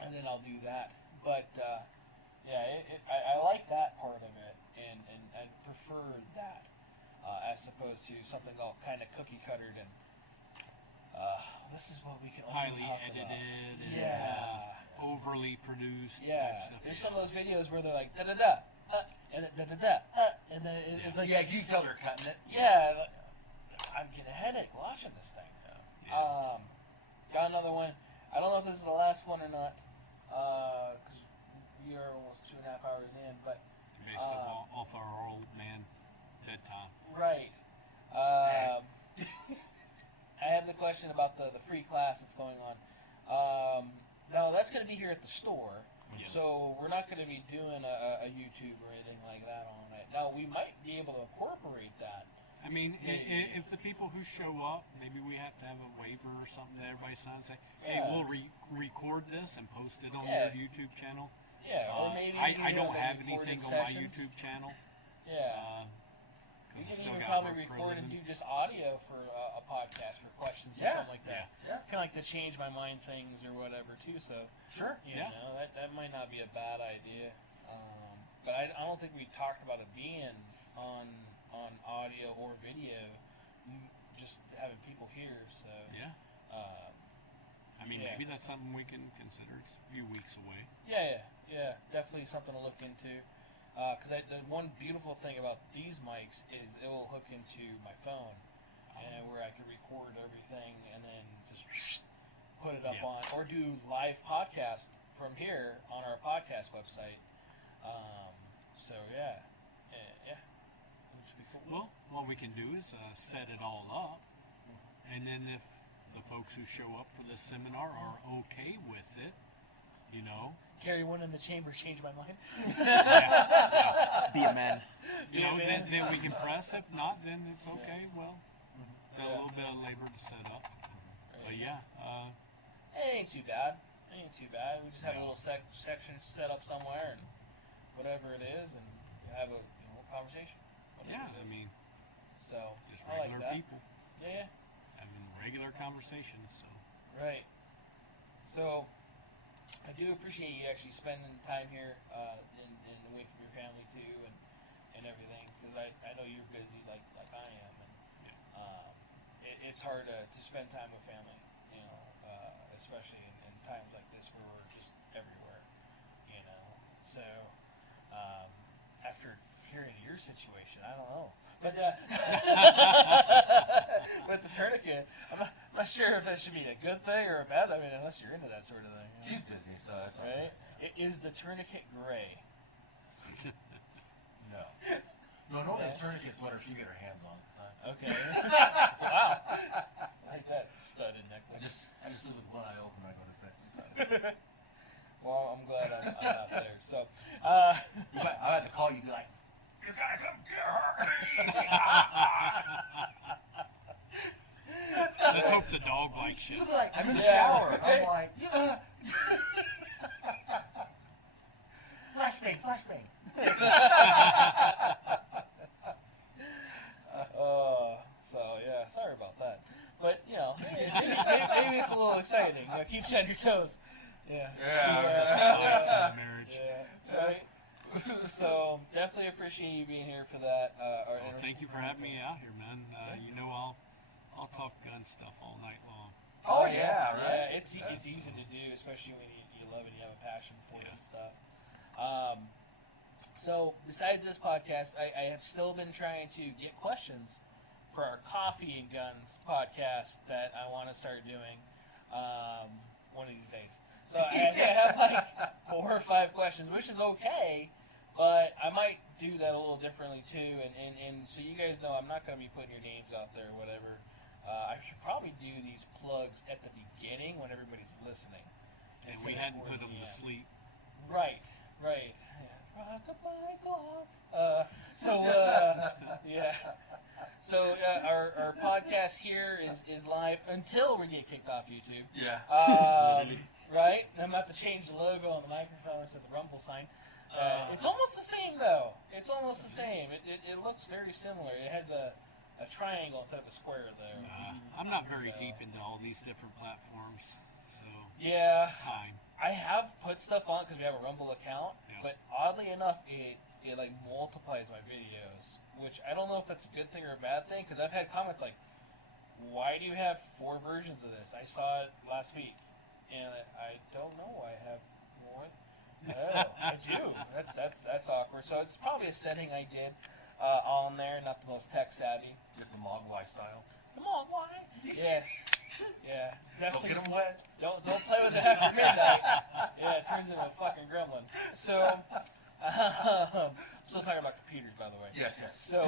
And then I'll do that. But I like that part of it, and I prefer that as opposed to something all kind of cookie cuttered and this is what we can only Highly talk edited about. and overly produced. Yeah, type stuff. there's some of those videos where they're like da da da, and then da da da, and then it's like Yeah, you can tell they're cutting it. yeah, I'm getting a headache watching this thing. Got another one. I don't know know if this is the last one or not, because we are almost 2.5 hours in, but Based off our old man bedtime. right. I have the question about the free class that's going on. Now, that's going to be here at the store, Yes. so we're not going to be doing a YouTube or anything like that on it. Now, we might be able to incorporate that. I mean, if the people who show up, maybe we have to have a waiver or something that everybody signs, say, hey, Yeah. we'll record this and post it on Yeah. your YouTube channel. Yeah, or maybe I don't the have recorded anything on my sessions. YouTube channel. Yeah. We 'Cause I can still even got probably work for a record and living. do just audio for a podcast for questions or Yeah. something like that. Yeah. Kind of like the change my mind things or whatever too. So Sure. you Yeah. know that might not be a bad idea. But I don't think we talked about it being on audio or video. Just having people here. So Yeah. I mean, Yeah. maybe that's something we can consider. It's a few weeks away. yeah, definitely something to look into. Because the one beautiful thing about these mics is it will hook into my phone, and where I can record everything and then just put it up Yeah. on, or do live podcast from here on our podcast website. So yeah, it should be cool. Well, what we can do is set it all up, and then if the folks who show up for this seminar are okay with it, you know, Carry one in the chamber, change my mind. Be a man. you know, then we can press. If not, then it's okay. Well, a little bit of labor to set up, but yeah, It ain't too bad. We just have a little section set up somewhere, and whatever it is, and have a conversation. Whatever yeah. it I is. mean, So just I like regular that. people Yeah, having regular conversations. So right. So I do appreciate you actually spending time here in away from your family too, and everything, because I know you're busy like I am, and it's hard to spend time with family, especially in times like this where we're just everywhere, So after hearing your situation, I don't know, but with the tourniquet, I'm not sure if that should be a good thing or a bad. I mean, unless you're into that sort of thing. She's busy, so that's Right? Is the tourniquet gray? No. No, don't let tourniquet's whatever she get her hands on. Okay. Wow. I like that studded necklace. I just live with one eye open when I go to bed. Well, I'm glad I'm not there. So, I had to call you, be like, you gotta come get her. let's hope the dog likes you. You'd be like, I'm in the Yeah. shower. I'm like, flashbang. So yeah, sorry about that. But maybe it's a little exciting. Keeps you on your toes. Yeah. Spice in the marriage. Yeah. Right. So definitely appreciate you being here for that. Well, thank you for having me out here, man. You know, I'll talk gun stuff all night long. Oh, yeah, right? Yeah, it's easy to do, especially when you love it and you have a passion for it and stuff. So besides this podcast, I have still been trying to get questions for our Coffee and Guns podcast that I want to start doing one of these days. So I have like 4 or 5 questions, which is okay, but I might do that a little differently too. And so you guys know I'm not going to be putting your names out there or whatever. I should probably do these plugs at the beginning when everybody's listening. And instead we of hadn't towards put them the to end. sleep. Right. Yeah. Rock-a-bye clock. So our podcast here is live until we get kicked off YouTube. Yeah. Right? I'm about to change the logo on the microphone instead of the Rumble sign. It's almost the same though. It's almost the same. It looks very similar. It has a triangle instead of a square there. I'm not very So- deep into all these different platforms, so Yeah. time. I have put stuff on because we have a Rumble account, Yeah. but oddly enough, it like multiplies my videos, which I don't know if that's a good thing or a bad thing. Because I've had comments like, "Why do you have 4 versions of this?" I saw it last week, and I don't know. I have more. Oh, I do. That's awkward. So it's probably a setting I did on there. Not the most tech savvy. It's the Mogwai style. Come on, why? Yes. Yeah, Don't definitely. get them wet. Don't play with it after midnight. Yeah, it turns into a fucking gremlin. So, still talking about computers, by the way. Yes. So,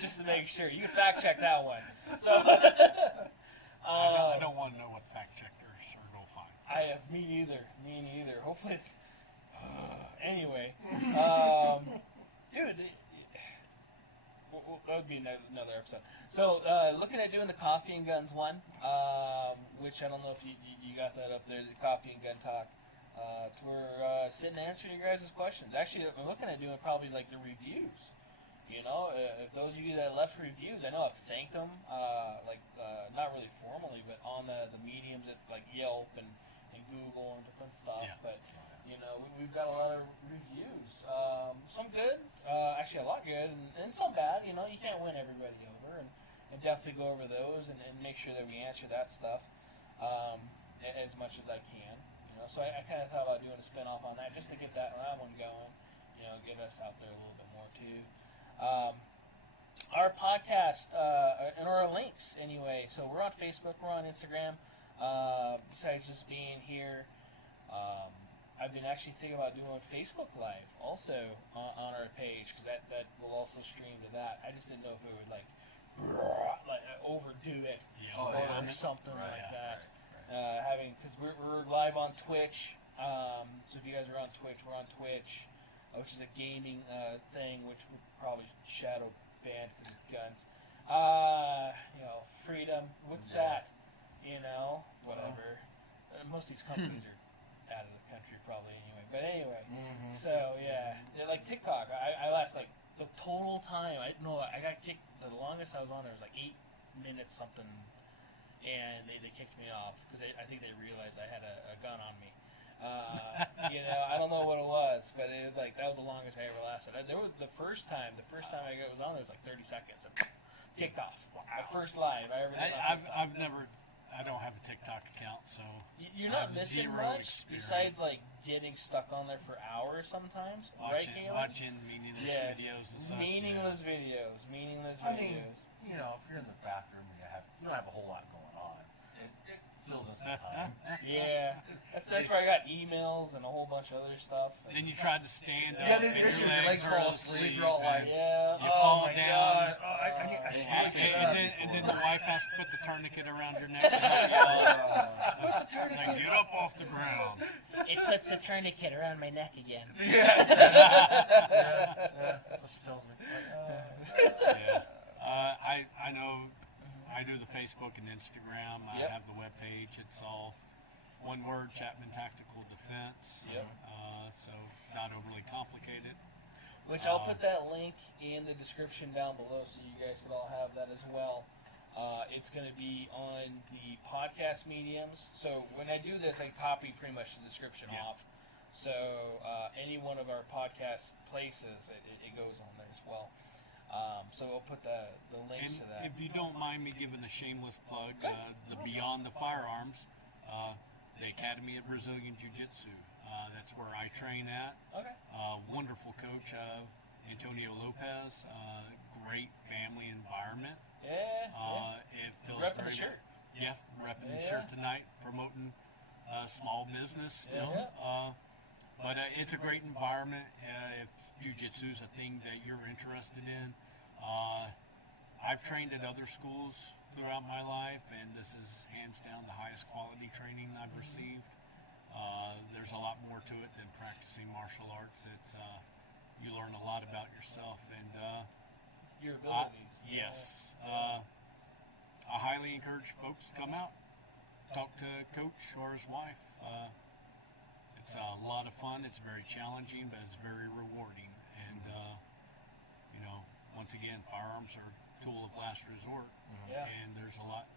just to make sure, you can fact check that one. So, I don't want to know what fact checkers are going to find. Me neither. Hopefully, it's, anyway, dude. That would be another episode. So, looking at doing the Coffee and Guns one, which I don't know if you got that up there, the Coffee and Gun Talk. We're sitting answering your guys' questions. Actually, I'm looking at doing probably like the reviews. You know, if those of you that left reviews, I know I've thanked them, not really formally, but on the mediums at like Yelp and Google and different stuff. Yeah. But you know, we've got a lot of reviews. Some good, actually a lot good, and some bad. You know, you can't win everybody over, and definitely go over those and make sure that we answer that stuff as much as I can. You know, so I kind of thought about doing a spin-off on that just to get that one going. You know, get us out there a little bit more too. Our podcast and our links anyway. So we're on Facebook, we're on Instagram. Besides just being here. I've been actually thinking about doing Facebook Live also on our page because that will also stream to that. I just didn't know if it would like overdo it or something like that. Right. Because we're live on Twitch. So if you guys are on Twitch, we're on Twitch, which is a gaming thing, which we'll probably shadow ban because of guns. You know, freedom. What's that? You know, whatever. Most of these companies are out of the country probably anyway. But anyway, so yeah, like TikTok. I last like the total time. I got kicked. The longest I was on there was like 8 minutes something, and they kicked me off because I think they realized I had a gun on me. You know, I don't know what it was, but it was like that was the longest I ever lasted. There was the first time I was on there was like 30 seconds. And kicked off. My first live I ever did. I don't have a TikTok account, so you're not missing much besides like getting stuck on there for hours sometimes. Watching meaningless videos and such. Meaningless videos. I mean, you know, if you're in the bathroom and you don't have a whole lot going on, it fills in some time. Yeah, that's where I got emails and a whole bunch of other stuff. And then you tried to stand up, then and your legs fall asleep. You're all like, you fall down. And then the wife has to put the tourniquet around your neck. Like, get up off the ground. It puts the tourniquet around my neck again. Yeah. That's what she tells me. I know. I do the Facebook and Instagram. I have the webpage. It's all one word: Chapman Tactical Defense. Yep. So not overly complicated. Which I'll put that link in the description down below so you guys can all have that as well. It's going to be on the podcast mediums. So when I do this, I copy pretty much the description off. So any one of our podcast places, it goes on there as well. So I'll put the links to that. If you don't mind me giving a shameless plug, the Beyond the Firearms, the Academy of Brazilian Jiu-Jitsu. That's where I train at. Okay. Wonderful coach, Antonio Lopez. Great family environment. It feels repping very the shirt. Yeah, repping the shirt tonight, promoting small business still. But it's a great environment. If jiu-jitsu is a thing that you're interested in, I've trained at other schools throughout my life, and this is hands down the highest quality training I've received. There's a lot more to it than practicing martial arts. It's you learn a lot about yourself and your abilities. Yes. I highly encourage folks to come out, talk to Coach or his wife. It's a lot of fun. It's very challenging, but it's very rewarding. And you know, once again, firearms are a tool of last resort, and there's a lot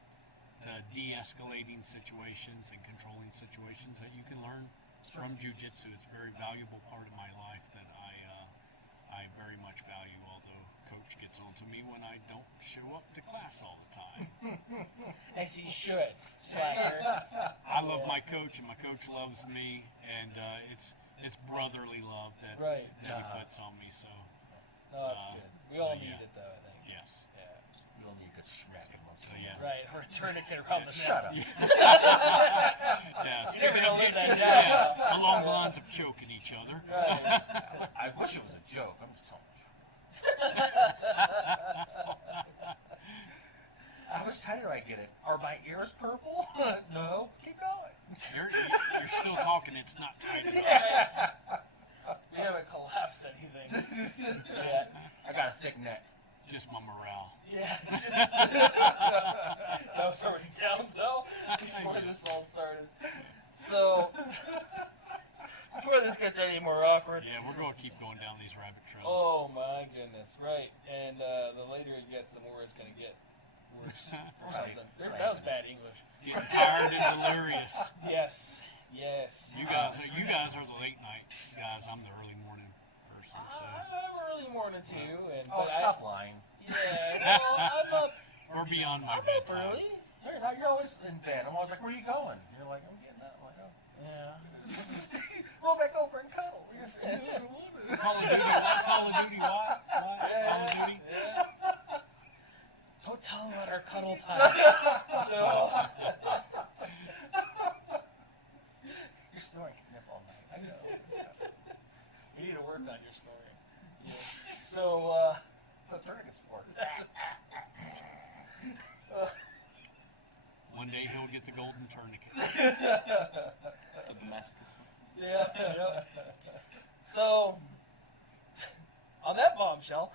to de-escalating situations and controlling situations that you can learn from jiu-jitsu. It's a very valuable part of my life that I very much value, although Coach gets on to me when I don't show up to class all the time. As he should, slacker. I love my coach, and my coach loves me, and it's brotherly love that he puts on me. So no, that's good. We all need it, though, I think. Yes. Yeah. We all need a good smack in the Right, or a tourniquet around the neck. Shut up. Yeah, You're never gonna live that down. yeah, along the lines of choking each other. Right. I wish it was a joke. I'm just telling you. How much tighter do I get it? Are my ears purple? No. Keep going. You're still talking. It's not tight enough. We haven't collapsed anything yet. I got a thick neck. Just my morale. Yeah. That was already down though before this all started. So before this gets any more awkward. Yeah, we're going to keep going down these rabbit trails. Oh my goodness, right. And the later it gets, the more it's going to get worse. Or something. That was bad English. Getting tired and delirious. Yes. You guys are the late night guys. I'm the early morning person. So I'm early morning too. And, Oh, stop lying. Yeah, I'm up. we're beyond my I'm up bedtime. early. You're always in bed. I'm always like, where are you going? You're like, I'm getting up. I'm like, oh. Yeah. Roll back over and cuddle. Call of Duty what? Call of Duty what? Call of Duty? Yeah. Don't tell them about our cuddle time. So, You're snoring nip all night. I know. you need to work on your snoring. So, The turn is for. One day he'll get the golden tourniquet. The Damascus one. yeah. So, on that bombshell,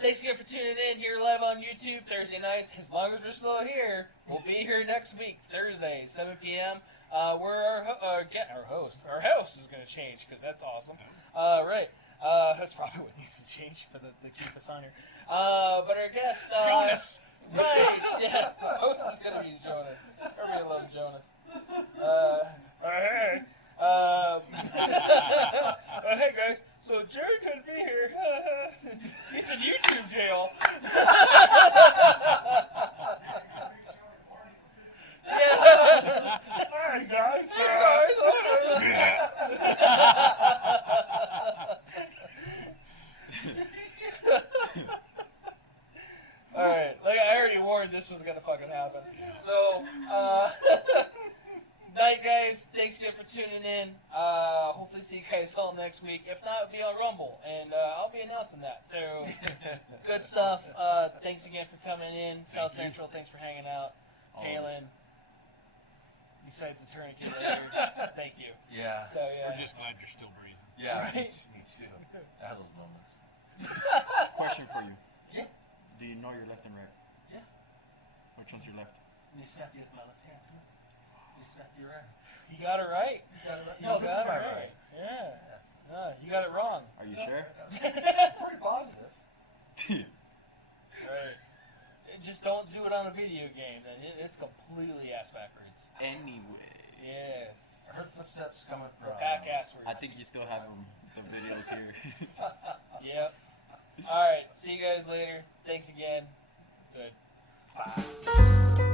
thanks again for tuning in here live on YouTube Thursday nights. As long as we're still here, we'll be here next week, Thursday, 7 p.m. Where our host is going to change because that's awesome. Right. That's probably what needs to change for the keep us on here. But our guest, Jonas. Right. Yeah. The host is going to be Jonas. Everybody loves Jonas. Hey. Hey guys. So Jerry couldn't be here. He's in YouTube jail. Yeah. Hey guys. Alright, like I already warned this was gonna fucking happen. So, night guys, thanks again for tuning in. Hopefully see you guys all next week. If not, it'll be on Rumble, and I'll be announcing that. So, good stuff. Thanks again for coming in. South Central, thanks for hanging out. Kalen, besides the tourniquet later, thank you. Yeah. So, yeah. We're just glad you're still breathing. Yeah. Right. Me too. I have those moments. Question for you. Yeah. Do you know your left and right? Yeah. Which one's your left? Let me snap you with my left hand. Come on. Let me snap you right. You got it right. No, You this got is it my right. right. Yeah. No, you got it wrong. Are you sure? Pretty positive. Right. Just don't do it on a video game, then it's completely ass backwards. Anyway. Yes. I heard footsteps coming from. Back asswards. I think you still have the videos here. Yep. Alright, see you guys later. Thanks again. Good. Bye.